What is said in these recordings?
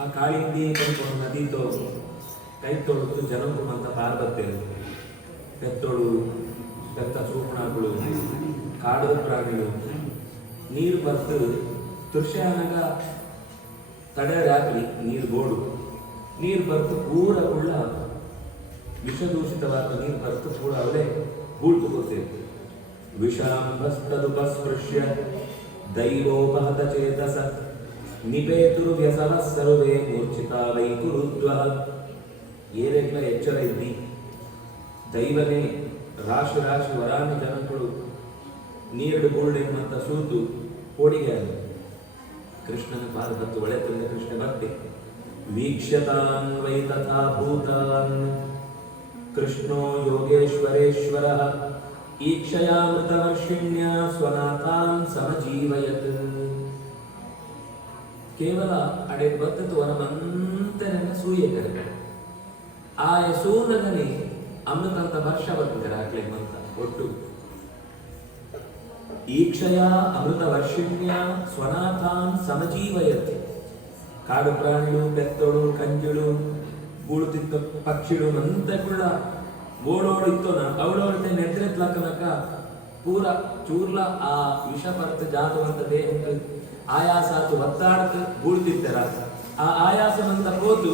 ಆ ಕಾಳಿಂದಿ ಕೈಕೊಂಡು ನದಿದ್ದು ಕೈ ತೊಳೆದು ಜನಕ್ಕೂ ಅಂತ ಪಾರು ಬರ್ತೇವೆ. ಬೆತ್ತೋಳು ಬೆತ್ತ ಚೂಪಣಗಳು ಕಾಡು ಪ್ರಾಣಿಗಳು ನೀರು ಬರ್ತು ತುರ್ಷಾನಾಗ ತಡೆಯಾಗಲಿ ನೀರು ಗೋಡು ನೀರು ಬರ್ತು ಪೂರ ಉಳ್ಳ ವಿಷದೂಷಿತವಾದ ನೀರು ಬರ್ತು ಪೂರ ಅವಳೇ ಗೂಡು ತಗೋತೇವೆ. ವಿಷಾಂಬಸ್ತದುಪಸ್ಪೃಶ್ಯ ದೈವೋಪಹತ ಚೇತಸ ನಿಪೇತುರು ವ್ಯಸನ ಸರ್ವೇ ಮೂರ್ಛಿತ ವೈಕುರುದ್ವ. ಏನೆಲ್ಲ ಎಚ್ಚರ ಇದ್ದಿ ದೈವನೇ ರಾಶಿ ರಾಶಿ ವರಾನ ಜನಗಳು ನೀರು ಗೂಳ್ಳೆಂಬಂತ ಸೂತು ಹೋಡಿಗೆ ಕೃಷ್ಣನ ಪಾದ ಬತ್ತು ಒಳೆತಂದ ಕೃಷ್ಣ ಭಕ್ತಿ ವೀಕ್ಷ್ಯತಾನ್ ವೈ ತಥಾ ಭೂತಾನ್ ಕೃಷ್ಣೋ ಯೋಗೇಶ್ವರೇಶ್ವರ ಈಕ್ಷಯಾಮೃತವರ್ಷಿಣ್ಯ ಸ್ವನಾಥಾನ್ ಸಮಜೀವಯತ್. ಕೇವಲ ಅಡೆ ಬತ್ತತು ವನಮಂತರನ್ನ ಸೂಯಕರೆ ಆ ಸೂನಗನೆ ಅಮೃತಂತ ವರ್ಷ ಬರ್ತಿದ್ದಾರೆ ಆಗ್ಲೇಮಂತ ಒಟ್ಟು ಈಕ್ಷಯ ಅಮೃತ ವರ್ಷಿಣ್ಯ ಸ್ವನಾಥಾನ್ ಸಮಜೀವಯತ್. ಕಾಡು ಪ್ರಾಣಿಗಳು ಬೆತ್ತೋಳು ಕಂಜುಳು ಗೂಳುತ್ತಿದ್ದ ಪಕ್ಷಿಗಳು ಮಂತಕುಳ್ಳ ಓಡೋಡು ಇತ್ತೋನ ಅವಳೋಡೆ ನೆದ್ರೆತ್ಲಕ್ಕನಕ ಪೂರ ಚೂರ್ಲ ಆ ವಿಷ ಪರ್ತ ಜಾತವಂತ ದೇಹಂತ ಆಯಾಸಾತು ಒತ್ತಾಡಕ ಗೂಳ್ತಿರ್ತಾರ. ಆ ಆಯಾಸವಂತ ಹೋತು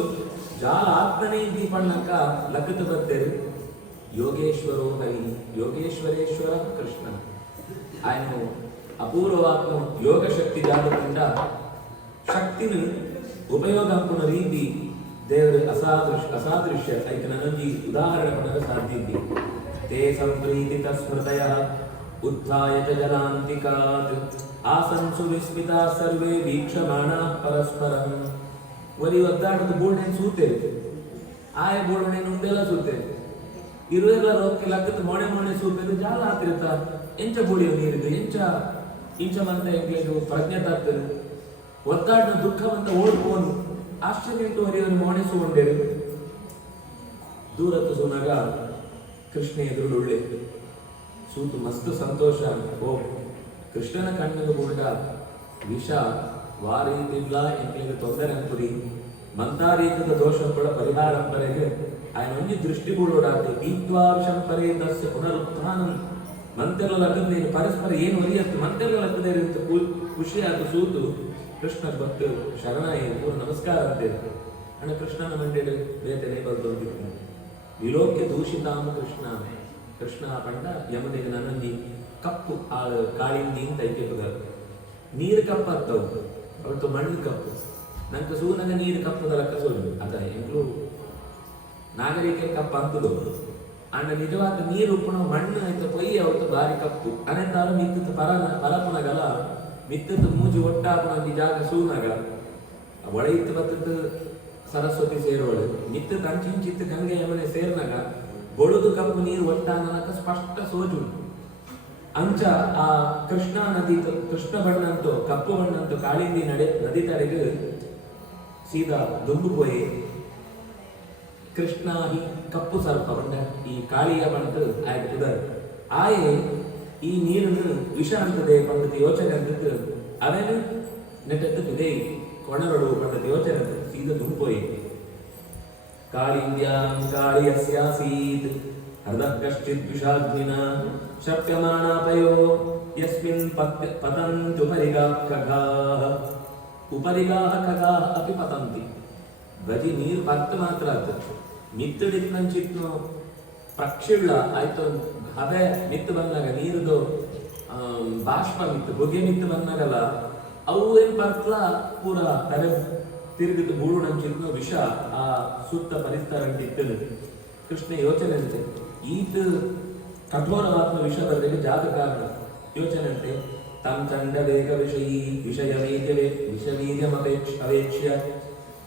ಜಾಲ ಆತ್ಮನೇ ದೀಪಣ್ಣಕ ಲಕ್ಕತು ಬರ್ತೇರು. ಯೋಗೇಶ್ವರೋ ಹರಿ ಯೋಗೇಶ್ವರೇಶ್ವರ ಕೃಷ್ಣ ఆయన ಅಪೂರ್ವವಾತ್ಮ ಯೋಗ ಶಕ್ತಿ ಜಾತದಿಂದ ಶಕ್ತಿನ ಉಪಯೋಗ ಹಾಕುವ ರೀತಿ ದೇವರು ಅಸಾದೃಶ್ಯ ಐತೆ ನನಗೆ ಉದಾಹರಣೆ ಕೊಡಲು ಸಾಧ್ಯ ಇದ್ದಿ. ತೇ ಸಂಪ್ರೀತಿತ ಸ್ಮೃತಯ ಉತ್ಥಾಯ ಚ ಜಲಾಂತಿಕಾತ್ ಆಸನ್ಸು ವಿಸ್ಮಿತ ಸರ್ವೇ ವೀಕ್ಷಮಾಣ ಪರಸ್ಪರಂ. ಒಲಿ ಒದ್ದಾಡದ ಬೋಳ್ಣೆನ್ ಸೂತೇವೆ ಆಯ ಬೋಳ್ಣೆನ್ ಉಂಡೆಲ್ಲ ಸೂತೇವೆ ಇರುವೆಲ್ಲ ರೋಕ್ಕೆ ಲಕ್ಕದ ಮೊಣೆ ಸೂಪೇದು ಜಾಲ ಆತಿರ್ತ ಎಂಚ ಬೋಳಿಯೋ ನೀರಿದ್ದು ಇಂಚ ಮಂತ ಎಂಗ್ಲೇದು ಪ್ರಜ್ಞೆ ತಾಗ್ತದೆ ಒದ್ದಾಡಿನ ದುಃಖವಂತ ಓಡ್ಕೊಂಡು ಆಶ್ಚರ್ಯ ಹರಿಯವರು ಮೋಣಿಸುಕೊಂಡೇರು. ದೂರತ್ತು ಸುನಾಗ ಕೃಷ್ಣ ಎದುರುಳ್ಳೆ ಸೂತು ಮಸ್ತ್ ಸಂತೋಷ. ಓ ಕೃಷ್ಣನ ಕಣ್ಣಿಗೆ ಬೋಲ್ಡ ವಿಷ ವಾರೀತಿಲ್ಲ ಎಂಕ್ಲಿಗೆ ತೊಂದರೆ ಅನ್ಪುರಿ ಮಂತಾರೀತದ ದೋಷ ಕೂಡ ಪರಿಹಾರ ಪರೆಗೆ ఆయన ಒಂಜಿ ದೃಷ್ಟಿಗೂಡೋಡಾಗ್ತದೆ. ಪೀತ್ವಾರ್ಷಂ ಪರೇ ತಸ್ಯ ಪುನರುತ್ಥಾನಂ. ಮಂತೆಲ್ಲ ಲಗ್ಗದ ನೀನು ಪರಸ್ಪರ ಏನು ಒಲಿಯತ್ತು ಮಂತೆಲ್ಲ ಲಗ್ಗದೇ ಇರುತ್ತೆ ಖುಷಿ ಆದ ಸೂತು ಕೃಷ್ಣ ಭಕ್ತ ಶರಣಾಯ ಪೂರ ನಮಸ್ಕಾರ ಅಂತೇವೆ ಅಣ್ಣ ಕೃಷ್ಣನ ಮಂಡೇಳಿ ಬೇತನೆ ಬರ್ದೋಗಿರ್ತಾನೆ. ವಿಲೋಕ್ಯ ದೂಷಿತಾಮ ಕೃಷ್ಣ ಪಂಡ ಯಮನಿಗೆ ನನ್ನಂದಿ ಕಪ್ಪು ಆ ಕಾಳಿಂದಿ ಅಂತ ಐತೆ ನೀರು ಕಪ್ಪು ಆಗ್ತಾವ ಅವತ್ತು ಮಣ್ಣು ಕಪ್ಪು ನಂಗೆ ಸೂನಗ ನೀರು ಕಪ್ಪದ ಲೆಕ್ಕ ಸೋಲು ಅದ ಎಂಗ್ಲೂ ನಾಗರಿಕ ಕಪ್ಪ ಅಂತದು ಅಣ್ಣ ನಿಜವಾದ ನೀರು ಉಪ್ಪುಣ ಮಣ್ಣು ಆಯ್ತು ಪೊಯ್ಯಿ ಅವತ್ತು ಬಾರಿ ಕಪ್ಪು ಅನೆಂದಾರು ಮಿತ್ತದ ಪರಪುನಗಲ ಮಿತ್ತದ ಮೂಜಿ ಒಟ್ಟಾಪುನ ಜಾಗ ಸೂನಗ ಒಳೆಯಿತ್ತು ಬತ್ತದ ಸರಸ್ವತಿ ಸೇರೋಳು ಮಿತ್ತದ ಅಂಚಿಂಚಿತ್ತು ಗಂಗೆ ಯಮನೆ ಸೇರ್ನಾಗ ಬೊಳುದು ಕಪ್ಪು ನೀರು ಒಟ್ಟಾನಕ ಸ್ಪಷ್ಟ ಸೋಜು ಅಂಚ ಆ ಕೃಷ್ಣ ನದಿ ಕೃಷ್ಣ ಬಣ್ಣಂತೂ ಕಪ್ಪು ಬಣ್ಣಂತೂ ಕಾಳಿಂದಿ ನದಿ ತಡೆಗೆ ಸೀದಾ ದುಂಬು ಪೋಯಿ ಕೃಷ್ಣ ಈ ಕಪ್ಪು ಸ್ವಲ್ಪ ಬಂಡ ಈ ಕಾಳಿಯ ಬಣ್ಣದ ಆಯ್ತದ ಆಯೆ ಈ ನೀರನ್ನು ವಿಷ ಅಂತದೆ ಪಂಡತಿ ಯೋಚನೆ ಅಂತದ್ದು ಅವೇನು ನೆಟ್ಟದ್ದು ಇದೆ ಕೊಣರಡು ಪಂಡತಿ ಯೋಚನೆ ಅಂತ ಸೀದಾ ದುಂಪೋಯಿ ಕಾಳಿಂದ್ಯಾಂ ಕಾಳಿಯಸ್ಯಾಸೀತ್ ಹೃದಃ ಕಶ್ಚಿತ್ ವಿಷಾಗ್ನಿನ ಶಪ್ಯಮಾನಾಪಯೋ ಯಸ್ಮಿನ್ ಪತಂತ್ಯುಪರಿಗಾಃ ಖಗಾಃ ಉಪರಿಗಾಃ ಖಗಾಃ ಅಪಿ ಪತಂತಿ. ಬರೀ ನೀರು ಪತ್ತ ಮಾತ್ರ ಆಯ್ತು ಮಿತ್ತಡಿತ್ನಂಚಿತ್ನು ಪಕ್ಷಿಗಳ ಆಯ್ತು ಹಬೆ ಮಿತ್ತು ಬಂದಾಗ ನೀರುದು ಬಾಷ್ಪ ಮಿತ್ತು ಹೊಗೆ ಮಿತ್ತು ಬಂದಾಗಲ್ಲ ಅವು ಏನ್ ಪರ್ತ್ಲ ಪೂರ ತಲೆ ತಿರುಗಿದು ಬೂಡು ನಂಚಿತ್ನು ವಿಷ ಆ ಸುತ್ತ ಪರಿಸರ ಅಂಟಿತ್ತು. ಕೃಷ್ಣ ಯೋಚನೆ ಅಂತೆ ಈತ ಕಠೋರವಾದ ವಿಷ ಬರಲಿಕ್ಕೆ ಜಾಗ ಕಾರಣ ಯೋಚನೆ ಅಂತೆ ತಂ ಚಂಡ ವೇಗ ವಿಷವೀರ್ಯಮಪೇಕ್ಷ್ಯ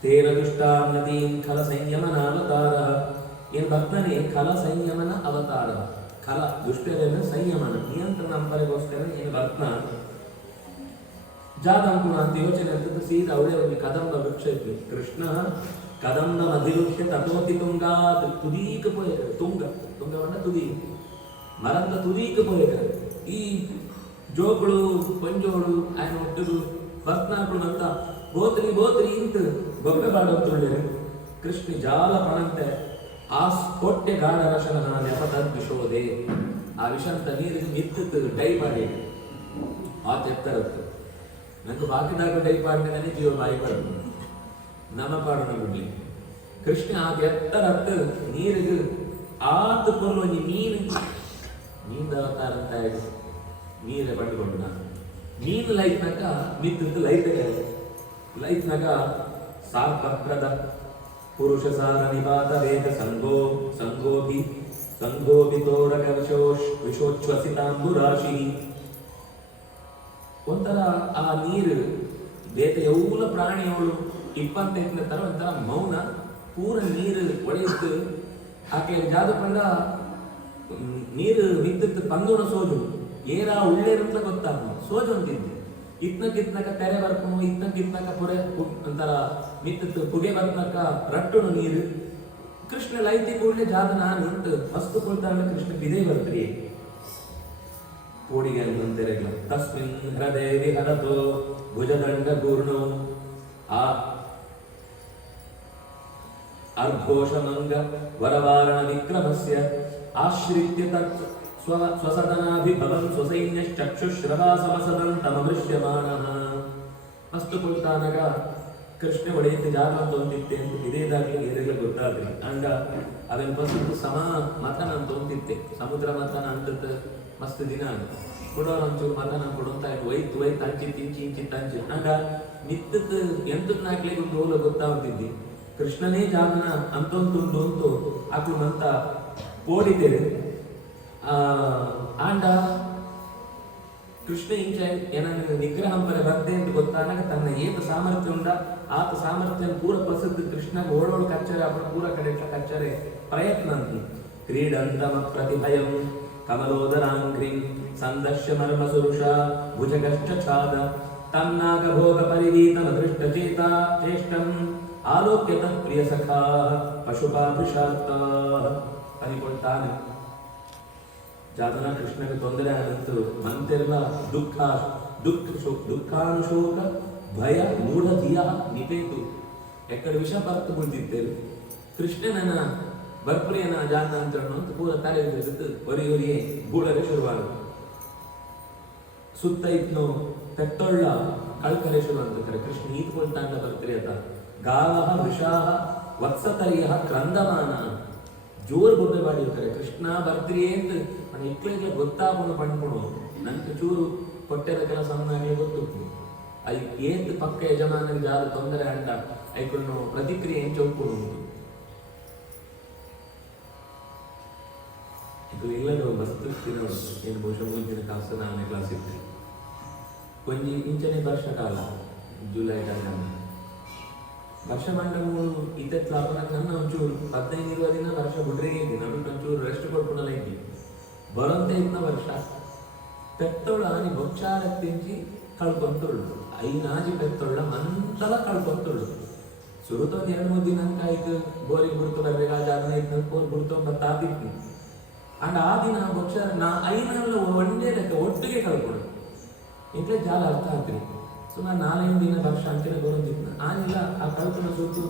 ತೇನ ದುಷ್ಟಾಂ ನದೀಂ ಖಲ ಸಂಯಮನ ಅವತಾರ. ಏನು ಭಕ್ತನೇ ಖಲ ಸಂಯಮನ ಅವತಾರ. ಖಲ ದುಷ್ಟರನ್ನ ಸಂಯಮನ ನಿಯಂತ್ರಣ ನಂಬರಿಗೋಸ್ಕರ ಏನು ಭಕ್ತನ ಜಾದಂಕುಣ ಅಂತ ಯೋಚನೆ ಅಂತದ್ದು ಸೀದಾ ಅವಳೇ ಒಂದು ಕದಂಬ ವೃಕ್ಷ ಇತ್ತು. ಕೃಷ್ಣ ಕದಂಬ ಅಧಿವೃಕ್ಷ ತಥೋತಿ ತುಂಗಾತ್ ತುದೀಕ ಪೋಯಕ ತುಂಗವನ್ನ ತುದಿ ಮರಂತ ತುದೀಕ ಪೋಯಕ ಈ ಜೋಗಳು ಪಂಜೋಳು ಆಯ್ನ ಒಟ್ಟದು ಭಕ್ತನಾಗಳು ಅಂತ ಬೋತ್ರಿ ಇಂತ ಗೊಬ್ಬರ ಬಾಡೋತ್ತುಳ್ಳೇರು ಕೃಷ್ಣ ಜಾಲ ಪಣಂತೆ ಆ ಕೊಟ್ಟೆ ಗಾಢ ರಶನ ನೆಪದ ವಿಷೋದೆ ಆ ವಿಷಂತ ನೀರಿಗೆ ಮಿತ್ತದ್ದು ಡೈ ಮಾಡಿ ಆ ತೆತ್ತರದ್ದು ನಂಗೆ ಬಾಕಿದಾಗ ಡೈ ಪಾಡಿನೇ ಜೀವ ಬಾಯಿ ಬರೋದು ನಮ್ಮ ಪಾಡೋಣ ಬಿಡ್ಲಿ ಕೃಷ್ಣ ಆ ಎತ್ತರತ್ತು ನೀರಿಗೆ ಆತ ಕೊಲ್ಲು ಮೀನು ಅವತಾರ ಅಂತ ಹೇಳಿ ನೀರೇ ಪಡ್ಕೊಂಡು ನಾನು ಮೀನು ಲೈಫ್ನಾಗ ಮಿತ್ತದ್ದು ಲೈಫ್ನಾಗ ಸಾರ್ಪತ್ರದ ಪುರುಷ ಸಾರ ನಿಪಾತ ವೇದ ಸಂಗೋಪಿ ತೋಡಕ ವಿಶೋಚ್ಛ್ವಸಿತಾಂಬು ರಾಶಿ ಒಂಥರ ಆ ನೀರು ಬೇತ ಎವ್ಲ ಪ್ರಾಣಿಯವಳು 28 ತರ ಒಂಥರ ಮೌನ ಪೂರ ನೀರು ಒಡೆಯುತ್ತು ಆಕೆ ಜಾದು ಪಂಡ ನೀರು ಮಿತ್ತತ್ತು ಪಂದೋಣ ಸೋಜು ಏರ ಉಳ್ಳೇರಂತ ಗೊತ್ತಾಗ ಸೋಜು ಅಂತಿದ್ದೆ ಇತ್ನಕ ತೆರೆ ಬರ್ಪನು ಇತ್ನಕ ಪುರೆ ಒಂಥರ ಮಿತ್ತತ್ತು ಪುಗೆ ಬರ್ನಕ ರಟ್ಟುನು ನೀರು ಕೃಷ್ಣ ಲೈತಿ ಕೂಡಲೇ ಜಾದ ನಾನು ಉಂಟು ಮಸ್ತು ಕೊಡ್ತಾಳೆ ಕೃಷ್ಣ ಬಿದೇ ಬರ್ತೀರಿ ಕೋಡಿಗೆ ಅಂತೆರೆಗಳ ತಸ್ಮಿನ್ ಹೃದಯ ಹರತೋ ಭುಜದಂಡ ಗೂರ್ಣೋ ಆ ಅರ್ಘೋಷಮಂಗ ವರವಾರಣ ವಿಕ್ರಮಸ್ಯ ಆಶ್ರಿತ್ಯ ತತ್ ಸ್ವಸದನಾಭಿಭವನ್ ಸ್ವಸೈನ್ಯಶ್ಚಕ್ಷುಶ್ರವಾ ಸಮಸದನ್ ತಮದೃಶ್ಯಮಾನಃ ಮಸ್ತು ಕೊಲ್ತಾನಗ ಕೃಷ್ಣ ಒಡೆಯುತ್ತೆ ಜಾಗ ಅಂತ ಒಂದಿತ್ತೆ ಅಂತ ಇದೇದಾಗಲಿ ಏರೆಲ್ಲ ಗೊತ್ತಾದ್ರಿ ಅಂಡ ಅದನ್ನ ಬಸ್ಸು ಸಮ ಮತನ ಅಂತ ಒಂದಿತ್ತೆ ಸಮುದ್ರ ಮತನ ಅಂತದ ಮಸ್ತ್ ದಿನ ಕೊಡೋರು ಒಂಚೂರು ಮತನ ಕೊಡೋಂತ ಒಯ್ತು ಇಂಚಿ ತಂಚಿ ಅಂಡ ನಿತ್ತದ ಎಂತದ್ ನಾಕ್ಲಿಗೆ ಒಂದು ಹೋಲ ಗೊತ್ತಾಗ್ತಿದ್ದಿ ಕೃಷ್ಣನೇ ಜಾಗನ ಅಂತೊಂದುಂಡು ಅಂತು ಆಕ್ಲಂತ ಓಡಿದ್ದೇವೆ ಆಂಡ ಕೃಷ್ಣ ಇಂಚ ಏನನ್ನು ನಿಗ್ರಹಂ ಪರ ಬರ್ತೆ ಅಂತ ಗೊತ್ತಾದಾಗ ತನ್ನ ಏತ ಸಾಮರ್ಥ್ಯ ಉಂಡ ಆತ ಸಾಮರ್ಥ್ಯ ಪೂರ ಪ್ರಸಿದ್ಧ ಕೃಷ್ಣ ಓಡೋಳು ಕಚ್ಚರೆ ಅಪ್ಪನ ಪೂರ ಕಡೆ ಕಚ್ಚರೆ ಪ್ರಯತ್ನ ಅಂತ ಕ್ರೀಡಂತಮ ಪ್ರತಿಭಯಂ ಕಮಲೋದರಾಂಗ್ರಿ ಸಂದರ್ಶ್ಯ ಮರ್ಮ ಸುರುಷ ಭುಜಗಶ್ಚ ಛಾದ ತನ್ನಾಗ ಭೋಗ ಪರಿವೀತನ ದೃಷ್ಟ ಚೇತ ಚೇಷ್ಟಂ ಆಲೋಕ್ಯ ತತ್ ಪ್ರಿಯ ಸಖಾ ಪಶುಪಾಪಿಷಾರ್ಥ ಅನಿಕೊಳ್ತಾನೆ ಜಾತನ ಕೃಷ್ಣಗೆ ತೊಂದರೆ ಆದಂತು ಮಂತೆಲ್ಲ ದುಃಖಾನುಶೋಕ ಭಯ ಮೂಢ ಧಿಯ ನಿಪೇತು ಎಕ್ಕಡ ವಿಷ ಬರ್ತು ಬಿಡ್ತಿದ್ದೇವೆ ಕೃಷ್ಣನ ಬರ್ಪುರಿಯನ ಜಾತ ಅಂತ ಪೂರ ತಲೆ ಒರಿಯೊರಿಯೇ ಗೂಡರೆ ಶುರುವಾದ ಸುತ್ತ ಇದ್ನು ಪೆಟ್ಟೊಳ್ಳ ಕಳ್ಕರೆ ಶುರು ಅಂತ ಕೃಷ್ಣ ಈತ್ಕೊಳ್ತಾಂಡ ಬರ್ತೀರಿ ಅತ ಗಾವಹ ವೃಷಾಹ ವತ್ಸತರಿಯ ಕ್ರಂದಮಾನ ಜೋರ್ ಬೊಬ್ಬೆ ಮಾಡಿರ್ತಾರೆ ಕೃಷ್ಣ ಬರ್ತೀರಿ ಅಂತ ನಾನು ಇಕ್ಳಿಗೆ ಗೊತ್ತಾಗೋದು ಪಂಡ್ಕೊಳು ನಂಗೆ ಚೂರು ಕೊಟ್ಟೆದ ಕೆಲಸ ಅನ್ನಾಗಲೇ ಗೊತ್ತು ಅದು ಏತ್ ಪಕ್ಕ ಯಜಮಾನಿಗೆ ಜಾದ ತೊಂದರೆ ಅಂಡ ಐಕೊಂಡು ಪ್ರತಿಕ್ರಿಯೆ ಚೌಕೊಡು ಇದು ಇಲ್ಲದ ಮಸ್ತು ದಿನ ಏನು ಬಹುಶಃ ಮುಂಚಿನ ಕಾಸು ನಾನೇ ಕ್ಲಾಸ್ ಇತ್ತು ಕೊಂಚಿ ಇಂಚನೆ ವರ್ಷಕಾಲ ಜುಲೈ ಟೈಮ್ ವರ್ಷ ಮಂಡಮು ಇದ್ದೆತ್ತು ಅಪ್ಪನಾಗ ನನ್ನ ಒಂಚೂರು 15-20 ದಿನ ವರ್ಷ ಬಿಡ್ರೆ ಇದ್ದಿ ನಾನು ಒಂಚೂರು ರೆಸ್ಟ್ ಕೊಡ್ಕೊಂಡಲ್ಲ ಇದ್ದಿ ಬರೋಂತೆ ಇದ್ನ ವರ್ಷ ಪೆತ್ತೊಳ ಆನಿ ಬೊಚ್ಚಾರ ತಿಂಚಿ ಕಳ್ಕೊಂತುಳ್ಳು ಐನಾಜಿ ಪೆತ್ತೊಳ್ಳ ಮಂತಲ ಕಳ್ಕೊಂತುಳ್ಳು ಸುರುತೊಂದು 2-3 ದಿನ ಆಯ್ತು ಬೋರಿಗೆ ಬಿಡ್ತು ಬರ್ಬೇಕು ಆ ಜಾಗನ ಇದ್ನ ಬೋರ್ ಬಿಡ್ತು ಬತ್ತಾದಿತ್ತು ಅಂಡ್ ಆ ದಿನ ಬೊಚ್ಚಾರ ನಾ ಐನಲ್ಲ ಒಂದೇ ಲೆಕ್ಕ ಒಟ್ಟಿಗೆ ಕಳ್ಕೊಂಡು ಇಂಟ್ಲೆ ಜಾಲ ಅರ್ಥ ಆಗ್ತೀನಿ ಸುಮಾರು 4-5 ದಿನ ವರ್ಷ ಅಂತಿನ ಬರೋದಿತ್ತು ಆನಿಲ್ಲ ಆ ಕಳ್ಕೊಂಡ ಸುತ್ತು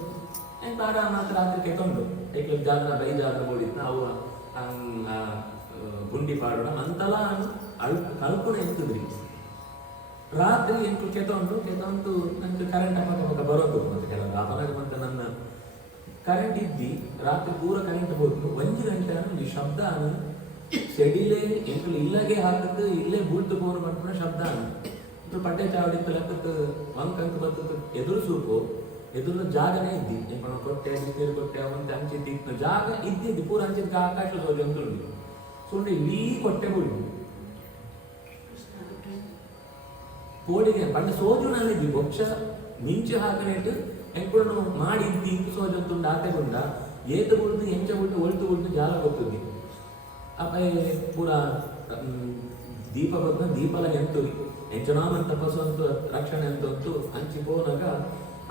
ಬಾಡ ಮಾತ್ರ ರಾತ್ರಿ ಕೆಕೊಂಡು ಏಕೆ ಜಾತ್ರೆ ಬೈ ಜಾತ್ರೆ ಬೋಡಿತ್ತು ಅವು ಗುಂಡಿ ಪಾಡೋಣ ಅಂತಲ ಕಳ್ಕೊಂಡು ಎಂತಿದ್ರಿ ರಾತ್ರಿ ಎಂಟು ಕೆತ್ತೊಂಡು ನಂಗೆ ಕರೆಂಟ್ ಅಪ್ಪ ಬರೋದು ಮತ್ತೆ ಕೆಲವು ಅಪರಾಧ ಮತ್ತೆ ನನ್ನ ಕರೆಂಟ್ ಇದ್ದಿ ರಾತ್ರಿ ಪೂರ ಕರೆಂಟ್ ಬೋದು 1 ಗಂಟೆ ಈ ಶಬ್ದ ಸೆಡಿಲೇ ಎಂಟು ಇಲ್ಲಗೆ ಹಾಕದ್ದು ಇಲ್ಲೇ ಬೂಳ್ತು ಬೋರು ಮಾಡ್ಕೊಂಡ ಶಬ್ದ ಪಟ್ಟೆ ಚಾವಡಿ ಲೆಕ್ಕದ್ದು ಅಂಕ ಬರ್ತದ್ದು ಎದುರು ಸೂಪು ಎದುರು ಜಾಗನೇ ಇದ್ದಿ ಎಂಪಣ ಕೊಟ್ಟೆ ಬಿಸಿನೀರು ಕೊಟ್ಟೆ ಅವಂತೆ ಅಂಚಿದ್ದಿ ಜಾಗ ಇದ್ದಿದ್ದು ಪೂರ ಅಂಚಿದ್ದ ಆಕಾಶ ಸೋಜಿ ಅಂತ ಉಂಟು ಸುಂಡು ಇಡೀ ಕೊಟ್ಟೆ ಬಿಡು ಕೋಡಿಗೆ ಪಂಡ ಸೋಜು ನಾನಿದ್ದಿ ಬೊಕ್ಷ ಮಿಂಚು ಹಾಕನೇಟು ಎಂಕೊಂಡು ಮಾಡಿದ್ದಿ ಸೋಜು ಅಂತ ಉಂಡು ಆತೆ ಗುಂಡ ಏತ ಬಿಡ್ದು ಎಂಚ ಬಿಟ್ಟು ಒಳ್ತು ಬಿಟ್ಟು ಜಾಲ ಗೊತ್ತಿದ್ದಿ ಅಪ್ಪ ಪೂರ ದೀಪ ಬಗ್ನ ದೀಪಲ ಎಂತುರಿ ಎಂಚನಾಮನ್ ತಪಸ್ಸು ಅಂತೂ ರಕ್ಷಣೆ ಅಂತೂ ಅಂಚಿ ಹೋದಾಗ